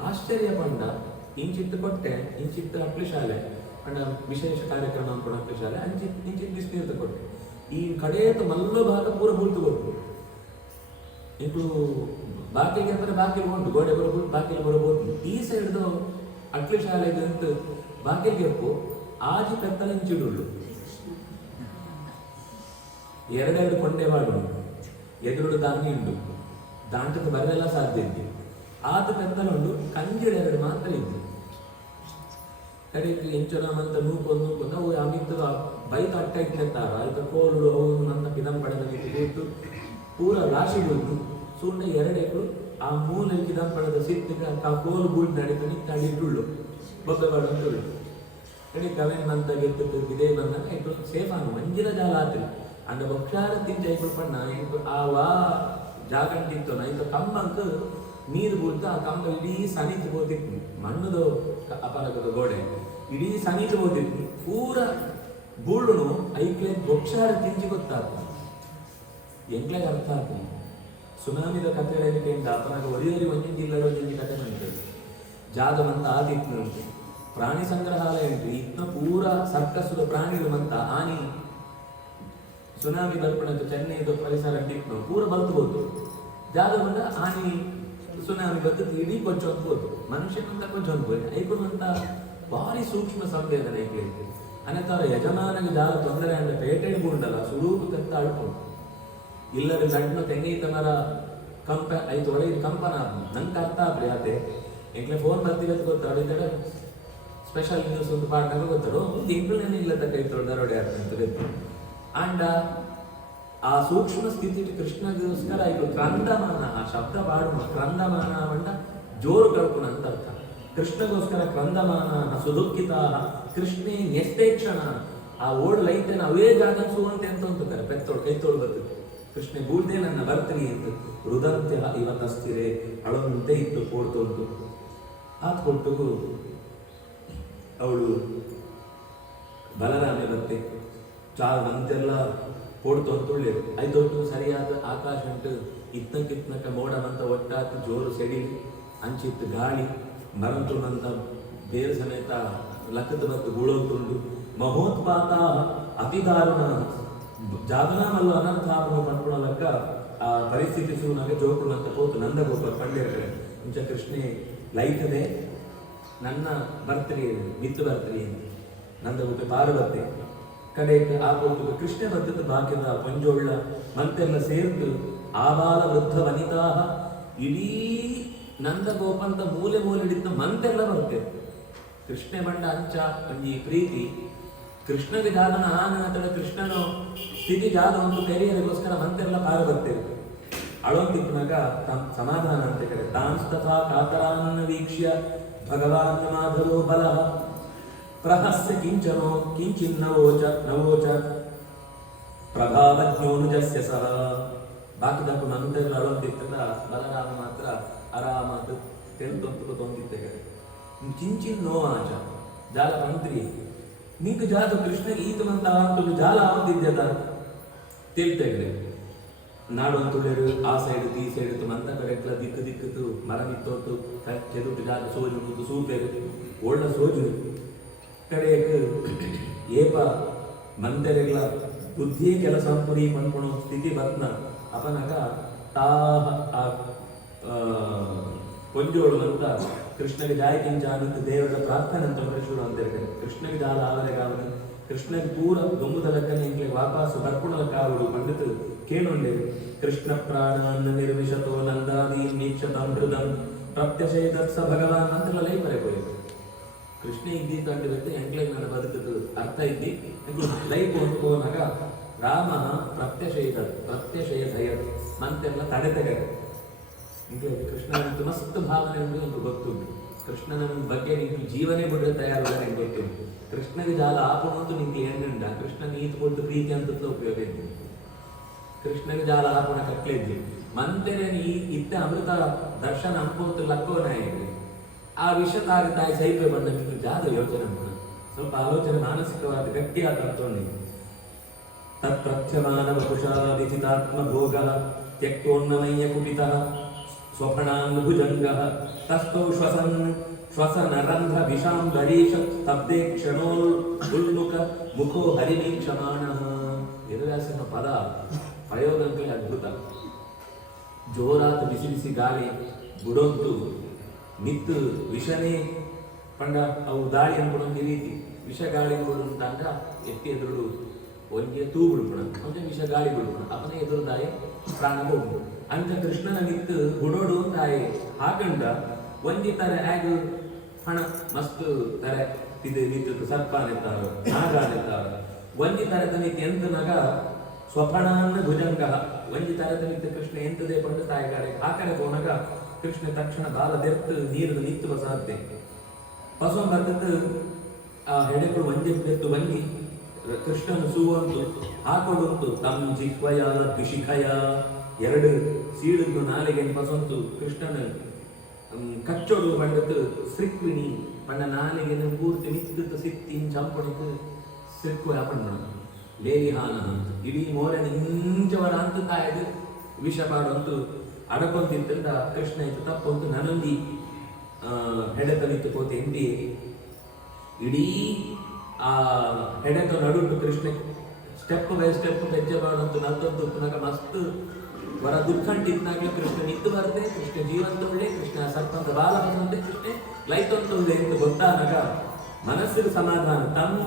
ಆಶ್ಚರ್ಯ ಪಂಡ ಇಂಚಿತ್ತು ಕೊಟ್ಟೆ ಇಂಚಿತ್ತು ಅಪ್ಲಿ ಶಾಲೆ ಪಂಡ ವಿಶೇಷ ಕಾರ್ಯಕ್ರಮ ಅನ್ಕೊಂಡು ಅಪ್ಲಿ ಶಾಲೆ ಇಂಚಿತ್ತು ಬಿಸಿನೀರು ಕೊಟ್ಟೆ ಈ ಕಡೆಯತ್ತು ಮಲ್ಲ ಭಾಗ ಪೂರ ಬೂಳ್ತು ಕೊಟ್ಟು ಇದು ಬಾಕಿಗೆ ಅಂದರೆ ಬಾಕಿಗೆ ಉಂಟು, ಗೋಡೆ ಬರ್ಬೋದು, ಬಾಕಿಗೆ ಬರ್ಬೋದು. ಈ ಸೈಡ್ದು ಅಟ್ಲಿ ಶಾಲೆಗೆ ಅಂತ ಬಾಕಿಗೆ ಎಪ್ಪು ಆಜಿ ಪೆತ್ತಲಿಂಚಿಡುಳ್ಳು ಎರಡೆರಡು ಕೊಂಡೆ ಬಾಡು ಎದುರುಡು ದಾನಿ ಉಂಟು, ದಾಂಟಕ್ಕೆ ಬರಲೆಲ್ಲ ಸಾಧ್ಯ ಇದ್ದು ಆತ ಪೆತ್ತಲುಂಡು, ಕಂಜಿಡೆರಡು ಮಾತ್ರ ಇದ್ದು ಕಡೆಗೆ ಎಂಚುನಮಂತ ನೂಕೊಂಡು ನಾವು ಅಮಿತ್ ಬೈಕ್ ಅಟ್ಟ ಇಟ್ಲೆತ್ತಾರ ಆಯ್ತು ಕೋಲು ಅವನು ನನ್ನ ಪಿದಂ ಪಡೆದ ಕೂತು ಪೂರ ರಾಶಿ ಬಂದು ಸುಣ್ಣ ಎರಡೆಗಳು ಆ ಮೂಲೆ ಕಿದಂ ಪಡೆದ ಸಿಟ್ಟಿಗೆ ಆ ಕೋಲು ಬೂಡ್ ನಡಿತು ನಿಂತಾಡಿಟ್ಟುಳ್ಳು ಬೊಬ್ಬೆ ಬಾಡುಂಟುಳ್ಳು ಕಡೆ ಕವೆನ್ ಅಂತ ಗೆದ್ದು ಇದೇ ಬಂದಾಗ ಇಟ್ಟು ಸೇಫ್ ಆನು ಮಂಜಿನ ಜಾಲ ಆತ್ರಿ ಅಂದ ಭಕ್ಷಾರ ತಿಂತ ಇಟ್ಟು ಪಣ್ಣ ಆ ವಾ ಜಾಗಂಟಿತ್ತು ನೈತು ಕಂಬಂಕ ನೀರು ಬೂಡ್ತು ಆ ಕಂಬ ಇಡೀ ಸನಿತು ಹೋತಿತ್ತು ಮಣ್ಣದು ಅಪರಕದ ಗೋಡೆ ಇಡೀ ಸನಿತು ಹೋತಿತ್ತು ಪೂರ ಬೂಳುನು ಐಕ್ಲೆ ಭಕ್ಷಾರ ತಿಂಚಿ ಗೊತ್ತಾಗ್ತ ಎಂಕ್ಲೆಗೆ ಅರ್ಥ ಆಗ್ತದೆ ಸುನಾಮಿದ ಕಥೆ ಹೇಳಿಕೆಯಿಂದ ಅಪರಾಗ ಒರಿಯರಿ ಒಂಜಿಂದ ಇಲ್ಲದ ಒಂಜಿಂದ ಕಥೆ ಮಾಡ್ತೇವೆ ಜಾಗವಂತ ಆದಿತ್ತು ಉಂಟು ಪ್ರಾಣಿ ಸಂಗ್ರಹಾಲಯ ಉಂಟು ಇತ್ತ ಪೂರ ಸರ್ಕಸ್ದ ಪ್ರಾಣಿಗಳು ಮಂತ ಆನಿ ಸುನಾಮಿ ಬರ್ಪಣದ್ದು ಚೆನ್ನೈದು ಪರಿಸರ ಇತ್ತು ಪೂರ ಬಲ್ತಬಹುದು ಜಾಗ ಬಂದ ಆನಿ ಸುನಾಮಿ ಬರ್ತದೆ ಇಡೀ ಕೊಂಚ ಅನ್ಬೋದು ಮನುಷ್ಯನಂತ ಕೊಂಚ ಅನ್ಬೋದು ಐಕೊಂಡಂತ ಭಾರಿ ಸೂಕ್ಷ್ಮ ಸಂವೇದನೆ ಐತೆ ಅನ್ನತಾರ ಯಜಮಾನಿಗೆ ಜಾಗ ತೊಂದರೆ ಅಂದ್ರೆ ಪೇಟೆಡ್ ಉಂಡಲ್ಲ ಸುಳೂಪು ಕತ್ತ ಅಳ್ಕೊಂಡು ಇಲ್ಲದ ಗಂಟು ತೆಂಗೈತ ಮರ ಕಂಪ ಐದು ಒಳಗೆ ಕಂಪನ ನಂಗೆ ಅರ್ಥ ಆಗ್ಲಿ ಆತೆ ಎಂಕ್ಲೆ ಫೋನ್ ಬರ್ತೀವಿ ಅಂತ ಗೊತ್ತಾಡಿದ್ರೆ ಸ್ಪೆಷಲ್ ನ್ಯೂಸ್ ಒಂದು ಪಾಠ ಗೊತ್ತಾಡು ಎಂಕ್ಳೇನೆ ಇಲ್ಲದ ಕೈ ತೊಳೆದಾರೋಡೆ ಅಂತ ಗೊತ್ತು ಅಂಡ ಆ ಸೂಕ್ಷ್ಮ ಸ್ಥಿತಿ ಕೃಷ್ಣಗೋಸ್ಕರ ಇದು ಕ್ರಂದಮಾನ ಆ ಶಬ್ದ ಬಾಡು ಕ್ರಂದಮಾನ ಅಂಡ ಜೋರು ಕಳ್ಕೊಣ ಅಂತ ಅರ್ಥ ಕೃಷ್ಣಗೋಸ್ಕರ ಕ್ರಂದಮಾನ ಸುದುಃಖಿತ ಕೃಷ್ಣೇ ನ್ಯಸ್ತೇಕ್ಷಣ ಆ ಓಡ್ ಲೈತೇನ ಅವೇ ಜಾಗ ಸುವಂತೆ ಅಂತ ಅಂತಾರೆ ಪೆತ್ತೋಳು ಕೈ ತೋಳು ಬರ್ತದೆ ಕೃಷ್ಣ ಬೂಳ್ದೆ ನನ್ನ ಬರ್ತೀನಿ ಅಂತ ರುದಂತೆ ಇವತ್ತಸ್ತಿರೆ ಅಳವಂತೆ ಇತ್ತು ಪೋಡ್ತೊಂದು ಆತ್ ಕೊಟ್ಟು ಅವಳು ಬಲರಾಮೆ ಬತ್ತೆ ಚಾಲಂತೆಲ್ಲ ಪೋಡ್ತೊಂದು ಐದೊಟ್ಟು ಸರಿಯಾದ ಆಕಾಶ ಉಂಟು ಇತ್ತಕ್ಕಿತ್ನಕ ಮೋಡವಂತ ಒಟ್ಟಾತು ಜೋರು ಸೆಡಿ ಅಂಚಿತ್ತು ಗಾಳಿ ಮರಂತುನಂತ ಬೇರು ಸಮೇತ ಲಕ್ಕದ ಮತ್ತು ಗುಳೋತುಂಡು ಮಹೋತ್ಪಾತ ಅತಿ ದಾರುಣ ಜಾಗನ ಮಲ್ಲು ಅನಂತಾಪನ ಪಂಡ್ಕೊಳಲಕ್ಕ ಆ ಪರಿಸ್ಥಿತಿ ಸುನಾಗ ಜೋಕುಳು ಅಂತ ಹೋತು ನಂದಗೋಪ ಪಂಡಿರ್ಕಡೆ ಇಂಚ ಕೃಷ್ಣೆ ಲೈತದೆ ನನ್ನ ಬರ್ತ್ರಿ ಮಿತ್ತು ಬರ್ತ್ರಿ ನಂದಗೋಪ ಪಾರು ಬರ್ತೆ ಕಡೆ ಆ ಹೋಗ್ತು ಕೃಷ್ಣ ಬರ್ತದ ಬಾಕ್ಯದ ಪಂಜೋಳ್ಳ ಮಂತೆಲ್ಲ ಸೇರ್ತು ಆಬಾಲ ವೃದ್ಧ ವನಿತಾ ಇಡೀ ನಂದಗೋಪಂತ ಮೂಲೆ ಮೂಲೆ ಹಿಡಿತ ಮಂತೆಲ್ಲ ಬರ್ತೇವೆ ಕೃಷ್ಣ ಬಂಡ ಅಂಚ ಒಂಜಿ ಪ್ರೀತಿ ಕೃಷ್ಣಗೆ ಜಾಗನ ಆನಂತರ ಕೃಷ್ಣನು ಸ್ಥಿತಿ ಜಾಗ ಒಂದು ಕೆರಿಯರಿಗೋಸ್ಕರ ಮಂತೆಲ್ಲ ಪಾರು ಬರ್ತೇವೆ ಅಳೋಂತಿಪ್ಪನಾಗ ಸಮಾಧಾನ ಅಂತ ಕಡೆ ತಾಂಸ್ತಥಾ ಕಾತರಾನ್ನ ವೀಕ್ಷ್ಯ ಭಗವಾನ್ ಮಾಧವೋ ಬಲ ಪ್ರಹಸ್ಯ ಕಿಂಚನೋ ಕಿಂಚಿನ್ನವೋಚ ನವೋಚ ಪ್ರಭಾವಜ್ಞೋನುಜಸ್ಯ ಸಹ ಬಾಕಿದಪ್ಪ ಮಂತೆಲ್ಲ ಅಳೋಂತಿತ್ತಲ್ಲ ಬಲರಾಮ ಮಾತ್ರ ಆರಾಮಾತು ತೆಂಟೊಂತು ತೊಂದಿದ್ದೆ ಕಿಂಚಿನ್ ನೋವಾಚ ಜಾಲ ಮಂತ್ರಿ ನಿಂಗೆ ಜಾತ ಕೃಷ್ಣಗೆ ಈತನಂತ ಅಂತೂ ಜಾಲ ಆವಂತಿದ್ಯದ ತಿಳ್ತೇವೆ ನಾಡು ಅಂತುಳಿರು ಆ ಸೈಡ್ ಈ ಸೈಡ್ ಮಂತ ಕಡೆಕ್ಲ ದಿಕ್ಕು ದಿಕ್ಕತ್ತು ಮರ ನಿತ್ತೋತು ಚೆದುಟ್ಟು ಜಾಗ ಸೋಜು ಕೂತು ಸೂಪೇರು ಒಳ್ಳ ಸೋಜು ಕಡೆಗೆ ಏಪ ಮಂತೆರೆಗ್ಲ ಬುದ್ಧಿಯೇ ಕೆಲಸ ಪುರಿ ಪಂದ್ಕೊಳೋ ಸ್ಥಿತಿ ಬತ್ನ ಅಪನಗ ತಾಹ ಆ ಕೊಂಜೋಳು ಅಂತ ಕೃಷ್ಣಗೆ ಜಾಯಕಿಂಚ ಅಂತ ದೇವರ ಪ್ರಾರ್ಥನೆ ಅಂತ ಶುರು ಅಂತ ಹೇಳ್ತಾರೆ ಕೃಷ್ಣಗೆ ಜಾಲ ಆವರೆಗಾವನು ಕೃಷ್ಣಗೆ ಪೂರ ದೊಂಬುದಲಕ್ಕನೆ ಇಂಕ್ಲೆ ವಾಪಸ್ ಬರ್ಪುಣಲಕ್ಕಾವಡು ಪಂಡಿತು ಕೇಳೊಂಡೆ ಕೃಷ್ಣ ಪ್ರಾಣಾನ್ನ ನಿರ್ವಿಶತೋ ನಂದಾದಿ ನೀಕ್ಷತಾಂ ಹೃದಂ ಪ್ರತ್ಯಶೇತತ್ಸ ಭಗವಾನ್ ಅಂತೆಲ್ಲ ಲೈ ಬರೆಕೋಯ್ತು ಕೃಷ್ಣ ಇದ್ದಿ ಕಂಡಿರುತ್ತೆ ಎಂಕ್ಲೆಗೆ ನನ್ನ ಬದುಕದು ಅರ್ಥ ಇದ್ದಿ ಲೈಫ್ ಹೋದಾಗ ರಾಮ ಪ್ರತ್ಯಶೇಧಯ ಮಂತೆಲ್ಲ ತಡೆ ತೆಗೆದು ಕೃಷ್ಣನ ಮಸ್ತ್ ಭಾವನೆ ಉಂಟು ಒಂದು ಗೊತ್ತುಂಟು ಕೃಷ್ಣನ ಬಗ್ಗೆ ನಿಂತು ಜೀವನೇ ಬಿಡ್ರೆ ತಯಾರಿಲ್ಲ ನಂಗೆ ಗೊತ್ತುಂಟು ಕೃಷ್ಣಗೆ ಜಾಲ ಆಪಣಂತೂ ನಿಂಗೆ ಏನುಂಡ ಕೃಷ್ಣ ನೀತು ಕೊಟ್ಟು ಪ್ರೀತಿ ಅಂತ ಉಪಯೋಗ ಇದ್ದು ಕೃಷ್ಣಗೆ ಜಾಲ ಆಪಣ ಕಟ್ಲೆ ಇದ್ದಿ ಮಂತೆನೆ ನೀ ಇತ್ತ ಅಮೃತ ದರ್ಶನ ಅನ್ಕೊಂತ ಲಕ್ಕೋನಾಯಿ ಆ ವಿಷಯ ತಾಯಿ ಸೈಪೆ ಬಂದ ನಿಂಗೆ ಜಾದ ಯೋಚನೆ ಮಾಡ ಸ್ವಲ್ಪ ಆಲೋಚನೆ ಮಾನಸಿಕವಾದ ಗಟ್ಟಿಯಾದ ಅರ್ಥವನ್ನಿ ತತ್ಪ್ರತ್ಯಮಾನ ವಪುಷಾದಿಚಿತಾತ್ಮ ಭೋಗ ತ್ಯಕ್ತೋನ್ನಮಯ್ಯ ಕುಪಿತ ಸ್ವಪಣಾನ್ ಭುಜಂಗಃ ತಸ್ಥೌ ಶ್ವಸನ ರಂಧ್ರ ವಿಷಾಂಬರೀಷ ಸ್ತಬ್ಧೇ ಕ್ಷಣೋಲ್ಮುಖ ಮುಖೋ ಹರಿವೀಕ್ಷಮಾಣಃ ವೇದವ್ಯಾಸನ ಪದ ಪ್ರಯೋಗ ಅಂತಲೇ ಅದ್ಭುತ ಜೋರಾದ ಬಿಸಿ ಬಿಸಿ ಗಾಳಿ ಬಿಡೋಂತು ಮಿತ್ತು ವಿಷನೇ ಪಂಡ ಅವು ದಾಳಿ ಅನ್ಬಿಡೋಂದು ಈ ರೀತಿ ವಿಷ ಗಾಳಿ ಬಿಡುಂತಂಡ ಎತ್ತಿ ಎದುರು ಒಂಗೆ ತೂ ಬಿಡ್ಬಿಡ ಒಂದೇ ವಿಷ ಗಾಳಿ ಬಿಡ್ಬಿಡ ಅವನೇ ಎದುರು ದಾಯಿ ಪ್ರಾಣ ಹೋಗ್ಬಿಡು ಅಂತ ಕೃಷ್ಣನ ಮಿತ್ತು ಗುಡೋಡು ದಾಯಿ ಹಾಕಂಡ ಒಂದಿ ತರ ಆಗ ಹಣ ಮಸ್ತ್ ತರ ಇದು ನಿಂತು ಸರ್ಪಾನೆತ್ತಾರ ನಾಗಾನೆತ್ತಾರ ಒಂದಿ ತರದ ನಿತ್ಯ ಎಂತನಾಗ ಸ್ವಪಣಾನ್ನ ಭುಜಂಗ ಒಂದಿ ತರದ ನಿತ್ಯ ಕೃಷ್ಣ ಎಂತದೇ ಪಂಡು ತಾಯಿಗಾರೆ ಆಕಡೆ ಹೋನಾಗ ಕೃಷ್ಣ ತಕ್ಷಣ ಬಾಲದೆರ್ತು ನೀರು ನಿತ್ತು ಸಾಧ್ಯ ಪಸವ ಬರ್ತದ್ದು ಆ ಹೆಡೆಗಳು ಒಂದೇ ಬೆತ್ತು ಬಂದಿ ಕೃಷ್ಣನ ಸೂವಂತು ಹಾಕೊಡುವಂತು ತಮ್ಮ ಜಿಹ್ವಯ ದ್ವಿಶಿಖಯ ಎರಡು ಸೀಳಿದ್ದು ನಾಲಿಗೆ ಪಸಂತು ಕೃಷ್ಣನ ಕಚ್ಚೋಡು ಪಂಡದ್ದು ಸ್ರಿಕ್ವಿಣಿ ಪಂಡ ನಾಲಿಗೆ ಪೂರ್ತಿ ನಿತ್ತು ಸಿಕ್ತಿನ್ ಚಂಪಣಿಗೆ ಸಿಕ್ಕು ಪಂಡ ಲೇಲಿಹಾನ ಅಂತ ಇಡೀ ಮೋರೆನ ಇಂಚವರ ಅಂತ ತಾಯದು ವಿಷ ಪಾಡಂತು ಅಡಕೊಂತಿದ್ದ ಕೃಷ್ಣ ಇತ್ತು ತಪ್ಪಂತು ನನಂದಿ ಹೆಡೆತ ನಿತ್ತು ಕೋತೆ ಎಂದಿ ಇಡೀ ಆ ಹೆಡೆತ ನಡುಂಟು ಕೃಷ್ಣ ಸ್ಟೆಪ್ ಬೈ ಸ್ಟೆಪ್ ಹೆಜ್ಜೆ ಮಾಡಂತು ನಲ್ದೊಂದು ಪುನಃ ಮಸ್ತ್ ವರ ದುಃಖಂಡಿದ್ನಾಗ್ಲೇ ಕೃಷ್ಣ ನಿಂತು ಬರುತ್ತೆ ಕೃಷ್ಣ ಜೀವಂತ ಒಳ್ಳೆ ಕೃಷ್ಣ ಸರ್ಪಂತ ಬಾಲ ಬಂದಂತೆ ಕೃಷ್ಣ ಲೈಟ್ ಅಂತ ಇದೆ ಎಂದು ಗೊತ್ತಾದಾಗ ಮನಸ್ಸಿಗೆ ಸಮಾಧಾನ ತಮ್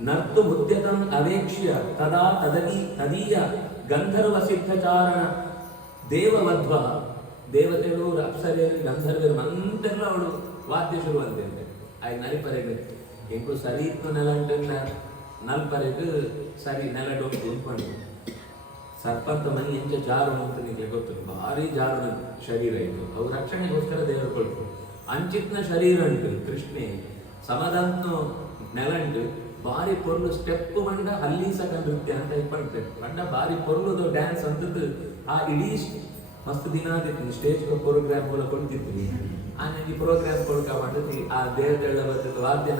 ನರ್ತು ಮುದ್ಯತಂ ಅವೇಕ್ಷ್ಯ ತದಾ ತದೀಯ ಗಂಧರ್ವ ಸಿದ್ಧಚಾರಣ ದೇವವಧ್ವ ದೇವತೆಗಳು ಅಪ್ಸರೆಯರು ಗಂಧರ್ವರು ಮಂತೆಲ್ಲ ಅವಳು ವಾದ್ಯ ಶುರುವಂತೆ ಆಯ್ತು ನರಿಪರೆಗೆ ಎಂಕು ಸರಿ ಇತ್ತು ನೆಲಂಟನ್ನ ನಲ್ಪರೆಗೆ ಸರಿ ನೆಲಡೊಂಟು ಅಂದ್ಕೊಂಡು ಸರ್ಪಂತ ಮನಿ ಎಂಚ ಜಾರು ಅಂತ ನಿಮಗೆ ಗೊತ್ತು ಭಾರಿ ಜಾರು ಶರೀರ ಇತ್ತು ಅವ್ರ ರಕ್ಷಣೆಗೋಸ್ಕರ ದೇವರು ಕೊಡ್ತು ಅಂಚಿತ್ನ ಶರೀರ ಉಂಟು ಕೃಷ್ಣೆ ಸಮದಂತ ನೆಲಂಟು ಬಾರಿ ಪೊರ್ಲು ಸ್ಟೆಪ್ ಬಂಡ ಹಲ್ಲೀಸಕ ನೃತ್ಯ ಅಂತ ಇಪ್ಪಂಟೆ ಬಂಡ ಬಾರಿ ಪೊರ್ಲುದು ಡ್ಯಾನ್ಸ್ ಅಂತದ್ದು ಆ ಇಡೀ ಮಸ್ತ್ ದಿನ ಆದಿತ್ತು ಸ್ಟೇಜ್ ಪ್ರೋಗ್ರಾಮ್ ಮೂಲ ಕೊಡ್ತಿದ್ವಿ ಆಮೇಲೆ ಈ ಪ್ರೋಗ್ರಾಮ್ ಕೊಡ್ಕ ಮಾಡಿದ್ವಿ ಆ ದೇವತೆಲ್ಲ ಬರ್ತದೆ ವಾದ್ಯ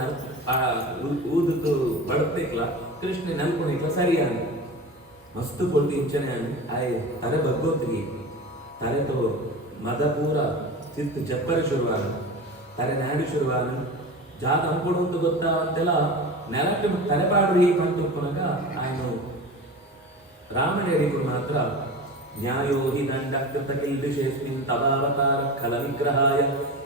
ಊದುತ್ತು ಬಡತಿಕ್ಲ ಕೃಷ್ಣ ನಲ್ಕೊಂಡಿಕ್ಲ ಸರಿಯಾನ ಮಸ್ತ್ ಕೊಡ್ತಿ ಇಂಚನೆ ಆಯ್ ತರೆ ಬಗ್ಗೋತ್ರಿ ತರೆ ತೋ ಮದ ಪೂರ ಚಿತ್ತು ಜಪ್ಪರ ಶುರುವಾನ ತರೆ ನಾಡು ಶುರುವಾನ ಜಾಗ ಅಂಕೊಡುವಂತ ಗೊತ್ತಾವಂತೆಲ್ಲ ನೆಲಕ್ಕೆ ತಲೆಪಾಡ್ರಿ ಬಂತು ಪುನಗ ಆಯ್ನು ರಾಮನೇರಿಗೂ ಮಾತ್ರ ನ್ಯಾಯೋ ಹಿ ದಂಡಕೃತ ಕಿಲ್ಬಿಷೇಸ್ಮಿನ್ ತದಾವತಾರ ಖಲ ವಿಗ್ರಹಾಯ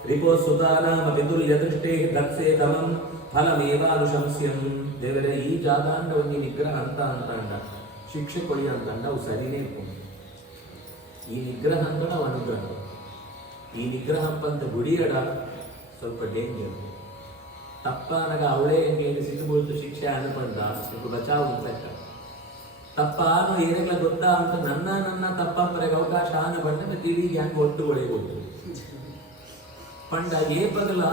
ರಿಪೋ ಸುತಾನಾಮ ಪಿತುಲ್ಯ ದೃಷ್ಟೇ ದತ್ಸೇ ತಮಂ ಫಲಮೇವಾನುಶಂಸ್ಯಂ ದೇವರೇ ಈ ಜಾಗಾಂಡ ಒಂದು ನಿಗ್ರಹ ಅಂತ ಅಂದ ಶಿಕ್ಷೆ ಕೊಡಿ ಅಂತಂಡ ಅವು ಸರಿನೇ ಈ ನಿಗ್ರಹ ಅಂದಡ ಅವು ಅನುಗ್ರಹ ಈ ನಿಗ್ರಹ ಅಂತ ಗುಡಿಯಡ ಸ್ವಲ್ಪ ಡೇಂಜರ್ ತಪ್ಪನಗ ಅವಳೇ ಎಂಗೆ ಸಿಗಬಹುದು ಶಿಕ್ಷೆ ಅನ್ಕೊಂಡ ಬಚಾವ್ ಅಂತ ತಪ್ಪಾನು ಏನೆಲ್ಲ ಗೊತ್ತಾ ಅಂತ ನನ್ನ ತಪ್ಪಪ್ಪರೆಗೆ ಅವಕಾಶ ಆನ ಬಂದ ತಿರುಗಿ ಹ್ಯಾಂಗ ಒಟ್ಟುಗೊಳಿಬಹುದು ಪಂಡ ಏ ಬದಲ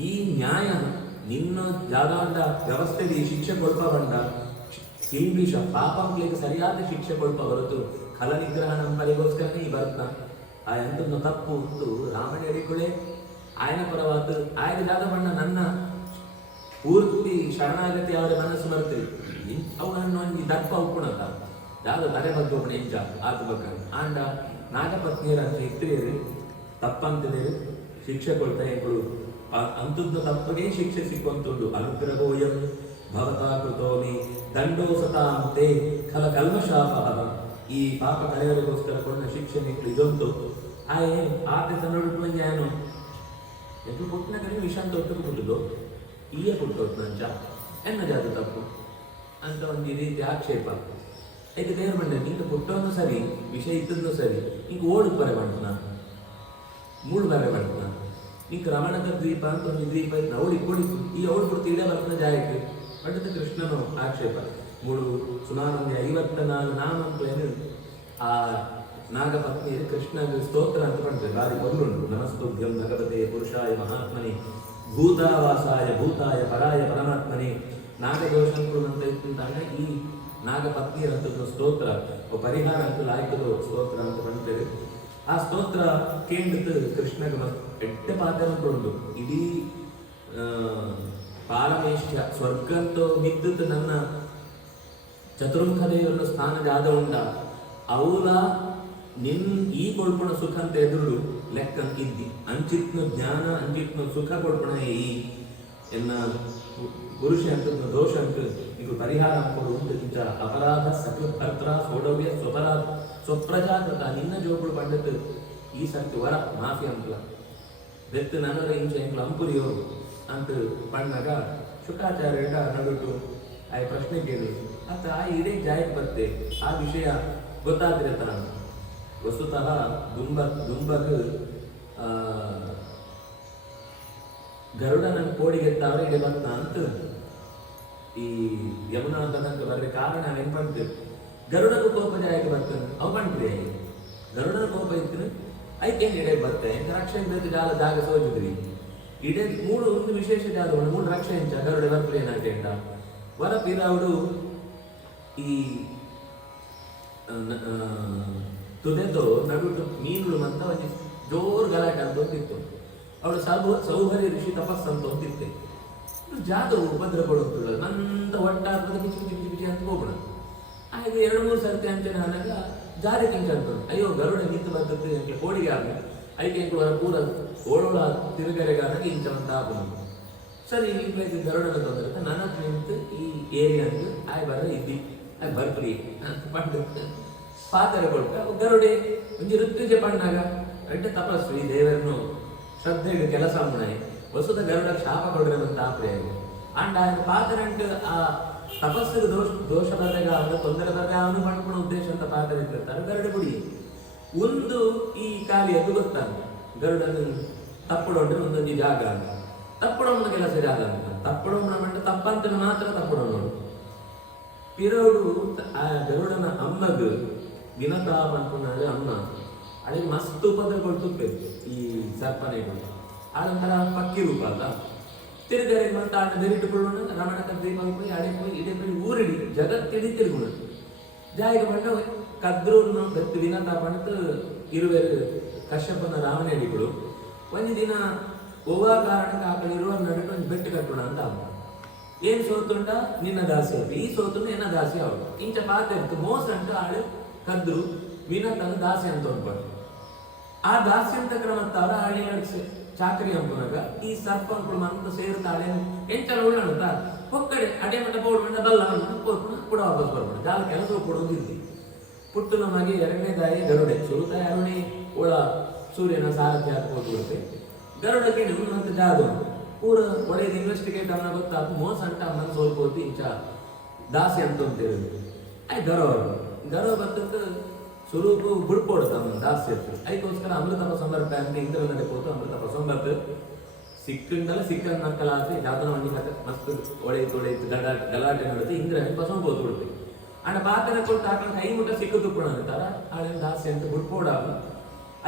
ಈ ನ್ಯಾಯ ನಿನ್ನ ಜಾಗಂಡ ವ್ಯವಸ್ಥೆಗೆ ಶಿಕ್ಷೆ ಕೊಲ್ಪ ಬಂಡ ಇಂಗ್ಲಿಷ್ ಪಾಪಂಗ್ಲಿಗೆ ಸರಿಯಾದ ಶಿಕ್ಷೆ ಕೊಲ್ಪ ಹೊರತು ಖಲ ನಿಗ್ರಹ ನಂಬರಿಗೋಸ್ಕರನೇ ಈ ಬರ್ತ ಆ ಎಂತನ್ನು ತಪ್ಪು ಉಂಟು ರಾಮಣ್ಯರಿಗಳೇ ಆಯನ ಪರವಾದ ಆಯ್ದ ಜಾಗ ಬಣ್ಣ ನನ್ನ ಪೂರ್ತಿ ಶರಣಾಗತಿ ಅವರ ಮನಸ್ಸು ಬರ್ತದೆ ಅವನನ್ನು ಈ ದಪ್ಪ ಉಪ್ಪುಣತ ಯಾವ್ದು ತಲೆ ಬಗ್ಗೆ ಒಬ್ಬನ ಎಂಜ ಆತ ಬಕ್ಕ ಆಂಡ ನಾಗಪತ್ನಿಯರ ಅಂತ ಇತ್ರಿಯರು ತಪ್ಪಂತಿದ್ದೇವೆ ಶಿಕ್ಷೆ ಕೊಡ್ತಾ ಇಬ್ಬರು ಅಂತದ್ದು ತಪ್ಪಗೆ ಶಿಕ್ಷೆ ಸಿಕ್ಕುವಂತುಂಡು ಅನುಗ್ರಹೋಯಂ ಭವತಾ ಕೃತೋಮಿ ದಂಡೋ ಸತಾಂತೆ ಖಲ ಕಲ್ಮಶಾಪ ಈ ಪಾಪ ಕಳೆಯೋದಕ್ಕೋಸ್ಕರ ಕೊಟ್ಟ ಶಿಕ್ಷೆ ನಿಟ್ಟು ಇದೊಂದು ಆತ ತನ್ನೊಡುಗೆ ಏನು ಎದು ಕೊಟ್ಟಿನ ಕಡೆ ವಿಷ ಅಂತ ಒಟ್ಟಿಗೆ ಬಿಟ್ಟುದು ಈಯೇ ಕೊಟ್ಟೋದು ನಂಚ ಎನ್ನದಾದ ತಪ್ಪು ಅಂತ ಒಂದು ಈ ರೀತಿ ಆಕ್ಷೇಪ ಯಾಕೆ ದೇವ್ರ ಬಂದ ನಿಂಗೆ ಕೊಟ್ಟವನು ಸರಿ ವಿಷಯ ಇದ್ದದ್ದು ಸರಿ ನಿಂಗೆ ಓಡು ಬರೆ ಮಾಡ್ತಾನ ಮೂಳು ಬರೆ ಮಾಡ್ತಾನ ನಿಂಗೆ ರಮಣದ ದ್ವೀಪ ಅಂತ ಒಂದು ದ್ವೀಪ ಇತ್ತು ಅವಳು ಕೊಡಿತು ಈ ಅವಳು ಕೊಡ್ತು ಇಡೇ ಬರ್ತನ ಜಾಯಕ್ಕೆ ಪಂಡಿತ ಕೃಷ್ಣನು ಆಕ್ಷೇಪ ಮೂಳು ಸುಮಾರು 54 ನಾಮಂತೂ ಏನು ಆ ನಾಗಪತ್ನಿ ಕೃಷ್ಣ ಸ್ತೋತ್ರ ಅಂತ ಪಡ್ತೇವೆ ಬಾರಿ ಮೊದಲುಂಟು ನಮಸ್ತುಭ್ಯಂ ಭಗವತೆ ಪುರುಷಾಯ ಮಹಾತ್ಮನೆ ಭೂತಾವಾಸಾಯ ಭೂತಾಯ ಪರಾಯ ಪರಮಾತ್ಮನೆ ನಾಗದೋಷಗಳು ಅಂತ ಇತ್ತು ಅಂತಂದ್ರೆ ಈ ನಾಗಪತ್ನಿಯರಂಥದ್ದು ಸ್ತೋತ್ರ ಪರಿಹಾರ ಅಂತ ಲಾಯ್ಕದು ಸ್ತೋತ್ರ ಅಂತ ಪಡ್ತೇವೆ ಆ ಸ್ತೋತ್ರ ಕೇಂದ್ರದ ಕೃಷ್ಣಗ ಎಡ್ಡೆ ಪಾತ್ರಗಳು ಇಡೀ ಪಾಲಮೇಷ್ಠ ಸ್ವರ್ಗಂತೋ ಮಿದ್ದದ್ದು ನನ್ನ ಚತುರ್ಮುಖ ದೇವರನ್ನ ಸ್ಥಾನದ ಆದ ಉಂಡ ಅವಳ ನಿನ್ ಈ ಕೊಳ್ಪಣ ಸುಖ ಅಂತ ಎದುರು ಲೆಕ್ಕ ಇದ್ದಿ ಅಂಚಿತ್ನ ಜ್ಞಾನ ಅಂಚಿತ್ನ ಸುಖ ಕೊಳ್ಪಣ ಈ ಎನ್ನ ಪುರುಷ ಅಂತ ದೋಷ ಅಂತ ಈಗ ಪರಿಹಾರ ಕೊಡುವಂತ ಅಪರಾಧ ಸಕಲ ಭರ್ತ್ರ ಸೋಡವ್ಯ ಸ್ವಪರಾಧ ಸ್ವಪ್ರಜಾಕೃತ ನಿನ್ನ ಜೋಗುಳು ಪಂಡತ್ ಈ ಸರ್ತಿ ವರ ಮಾಫಿ ಅಂಪ್ಲ ಬೆತ್ತು ನನರ ಇಂಚ ಎಂಕ್ಲ ಅಂಪುರಿಯೋರು ಅಂತ ಪಣ್ಣಾಗ ಶುಕಾಚಾರ್ಯ ನಡುಟು ಆ ಪ್ರಶ್ನೆ ಕೇಳಿ ಅಂತ ಆ ಇಡೀ ಜಾಯಕ್ಕೆ ಬರ್ತೇ ಆ ವಿಷಯ ಗೊತ್ತಾಗ್ತಿರತ್ತ ನಾನು ವಸ್ತುತಃ ದುಂಬಗ್ ಗರುಡನ ಕೋಡಿಗೆತ್ತವ್ರೆ ಇಡೆ ಬಂತ ಅಂತ ಈ ಯಮುನಾ ತನಕ ಬರ್ರೆ ಕಾರಣ ನೆನ್ಪಂತು ಗರುಡನ ಕೋಪ ಜಾಯಕ್ಕೆ ಬರ್ತಾನೆ ಅವ ಬಂದ್ರಿ ಗರುಡನ ಕೋಪ ಇತ್ತು ಐಕೇನು ಇಡೆ ಬರ್ತೆ ರಕ್ಷಣೆ ಬೇಕು ಜಾಗ ಸೋಜಿದ್ರಿ ಇಡೇ ಒಂದು ವಿಶೇಷ ಜಾಗ ಮೂರು ರಕ್ಷಣೆ ಗರುಡ ಬರ್ತಾರೆ ಏನಾಗ್ತೇ ಅಂತ ವರ ಪಿರಾವುಡು ಈ ತುದೆದು ನಡುಟು ಮೀನುಗಳು ಅಂತ ಒಂದು ಜೋರು ಗಲಾಟೆ ಅಂತ ಒಂದಿತ್ತು ಅವಳು ಸೌಭರ್ಯ ಋಷಿ ತಪಸ್ಸು ಅಂತ ಒಂದಿತ್ತೆ ಜಾತವು ಉಪದ್ರ ಕೊಡುತ್ತಿಲ್ಲ ನಂತ ಒಟ್ಟಾಗ್ತದೆ ಕಿಚಿ ಕಿಚಿ ಕಿಚಿ ಕಿಚಿ ಅಂತ ಹೋಗೋಣ ಹಾಗೆ 2-3 ಸರ್ತಿ ಅಂಚನೆ ಆದಾಗ ಜಾರಿ ಕಿಂಚ ಅಂತ ಅಯ್ಯೋ ಗರುಡ ನಿಂತು ಬರ್ತದೆ ಅಂತ ಕೋಡಿಗೆ ಆಗ ಐಕೆ ಪೂರ ಓಡೋಳ ತಿರುಗರೆಗಾದಾಗ ಇಂಚವಂತ ಆಗ್ಬೋದು ಸರಿ ನಿಂಗೆ ಗರುಡನ ತೊಂದರೆ ನನ್ನ ನಿಂತು ಈ ಏರಿಯಾ ಅಂತ ಆಯ್ ಬರ ಇದ್ದಿ ಆಯ್ ಬರ್ಪ್ರಿ ಅಂತ ಪಂಡು ಪಾತ್ರೆ ಕೊಡ್ತ ಗರುಡೆ ಒಂಜಿ ಋತುಜೆ ಪಣ್ಣಾಗ ಅಡ್ಡ ತಪಸ್ವಿ ದೇವರನ್ನು ಶ್ರದ್ಧೆಗೆ ಕೆಲಸ ಮುಣಾಯಿ ವಸುದ ಗರುಡ ಶಾಪ ಕೊಡ್ರೆ ಅಂತ ಆಪ್ರಿಯಾಗಿ ಅಂಡ್ ఆయన ಪಾತ್ರಂಟು ಆ ತಪಸ್ಸಿಗೆ ದೋಷ ಬರಗ ಅವನ ತೊಂದರೆ ಬರಗ ಅವನು ಮಾಡ್ಕೊಳ್ಳೋ ಉದ್ದೇಶ ಅಂತ ಪಾತ್ರ ಇಟ್ಟಿರ್ತಾರೆ ಗರುಡ ಗುಡಿ ಒಂದು ಈ ಕಾಲಿ ಅದು ಗೊತ್ತಾಗ ಗರುಡನ್ನು ತಪ್ಪಡೊಂಡ್ರೆ ಒಂದೊಂದು ಜಾಗ ಅಂತ ತಪ್ಪಡೊಮ್ಮನ ಕೆಲಸ ಜಾಗ ಅಂತ ತಪ್ಪಡೊಮ್ಮನ ಮಂಟ ತಪ್ಪಂತ ಮಾತ್ರ ತಪ್ಪಡೋಣ ಪಿರೋಡು ಆ ಗರುಡನ ಅಮ್ಮಗ್ ವಿನತಾಪ ಅನ್ಕೊಂಡಾಗ ಅಮ್ಮ ಅಳಿಗೆ ಮಸ್ತ್ ಉಪದ್ರ ಕೊಡ್ತುಪ್ಪೇಕು ಈ ಸರ್ಪನೆಗಳು ಆಳಂತರ ಪಕ್ಕಿ ರೂಪ ಅಲ್ಲ ತಿರುಗರೆ ಅಂತ ಆಡ ಬೆರಿಟ್ಟುಕೊಳ್ಳೋಣ ರಮಣಕ ದ್ವೀಪ ಹೋಗಿ ಅಡೆ ಹೋಗಿ ಇಡೆ ಹೋಗಿ ಊರಿಡಿ ಜಗತ್ತಿಡಿ ತಿರುಗೋಣ ಜಾಯಿಗೆ ಬಂಡ ಕದ್ರೂರ್ನ ಬೆತ್ತು ವಿನತಾಪ ಅಂತ ಇರುವೆರು ಕಶ್ಯಪನ ರಾವಣೇಡಿಗಳು ಒಂದು ದಿನ ಹೋಗ ಕಾರಣಕ್ಕೆ ಆ ಕಡೆ ಇರುವ ನಡುವೆ ಒಂದು ಬೆಟ್ಟು ಕಟ್ಟೋಣ ಅಂತ ಅಮ್ಮ ಏನ್ ಸೋತುಂಡ ನಿನ್ನ ದಾಸಿ ಅವ ಈ ಸೋತುಂಡ ಎನ್ನ ದಾಸಿ ಅವ ಇಂಚ ಪಾತ ಇತ್ತು ಮೋಸ ಅಂತ ಆಳು ಕದ್ರು ವಿನತನ ದಾಸಿ ಅಂತ ಅನ್ಕೊಂಡು ಆ ದಾಸಿ ಅಂತ ಕ್ರಮತ್ತ ಅವರ ಹಳ್ಳಿ ನಡೆಸಿ ಚಾಕರಿ ಅಂಪನಾಗ ಈ ಸರ್ಪ ಅನ್ಕೊಂಡು ಮಂತ ಸೇರುತ್ತಾಳೆ ಎಂಚಲ ಉಳ್ಳಂತ ಹೊಕ್ಕಡೆ ಅಡೆ ಮಟ್ಟ ಪೌಡ್ಮಂಡ ಬಲ್ಲ ಕೂಡ ವಾಪಸ್ ಬರ್ಬೇಡ ಜಾಲ ಕೆಲಸ ಕೊಡೋದಿದ್ದಿ ಪುಟ್ಟು ನಮಗೆ 2ನೇ ದಾಯಿ ಗರುಡೆ ಸುರುತಾಯಿ ಅರುಣಿ ಒಳ ಸೂರ್ಯನ ಸಾರಥ್ಯ ಹಾಕೋದು ಗರುಡಕ್ಕೆ ಉನ್ನತ ಜಾದು ಪೂರ ಒಳ್ಳೆಯದು ಇನ್ವೆಸ್ಟಿಗೇಟ್ ಅವನ ಗೊತ್ತಾಗ ಮೋಸ ಅಂತ ಅಮ್ಮನ ಸೋಲ್ಕೋತಿ ಇಂಚ ದಾಸಿ ಅಂತ ಅಂತೇಳಿ ಆಯ್ ಗರವ ಬರ್ತಕ್ಕೆ ಸ್ವರೂಪ ಬಿಡ್ಕೊಡುತ್ತೆ ಅವನ ದಾಸಿ ಇರ್ತದೆ ಅದಕ್ಕೋಸ್ಕರ ಅಮೃತಪ ಸಂಬರ್ಪ ಅಂತ ಇಂದ್ರನಡೆ ಕೂತು ಅಮೃತಪ ಸಂಬರ್ಪ ಸಿಕ್ಕಂಡಲ್ಲ ಸಿಕ್ಕಂಡ ನಕ್ಕಲಾತಿ ಜಾತನ ಮಣ್ಣಿ ಮಸ್ತ್ ಒಳೆಯಿತು ಗಲಾಟೆ ನೋಡುತ್ತೆ ಇಂದ್ರ ಪಸಂಬ ಹೋದ್ ಬಿಡುತ್ತೆ ಅಣ್ಣ ಪಾತ್ರ ಕೊಟ್ಟು ಹಾಕೊಂಡು ಕೈ ಮುಟ್ಟ ಸಿಕ್ಕು ತುಪ್ಪಣ ಅಂತಾರ ಆಳಿನ ದಾಸಿ ಅಂತ ಬಿಡ್ಕೊಡ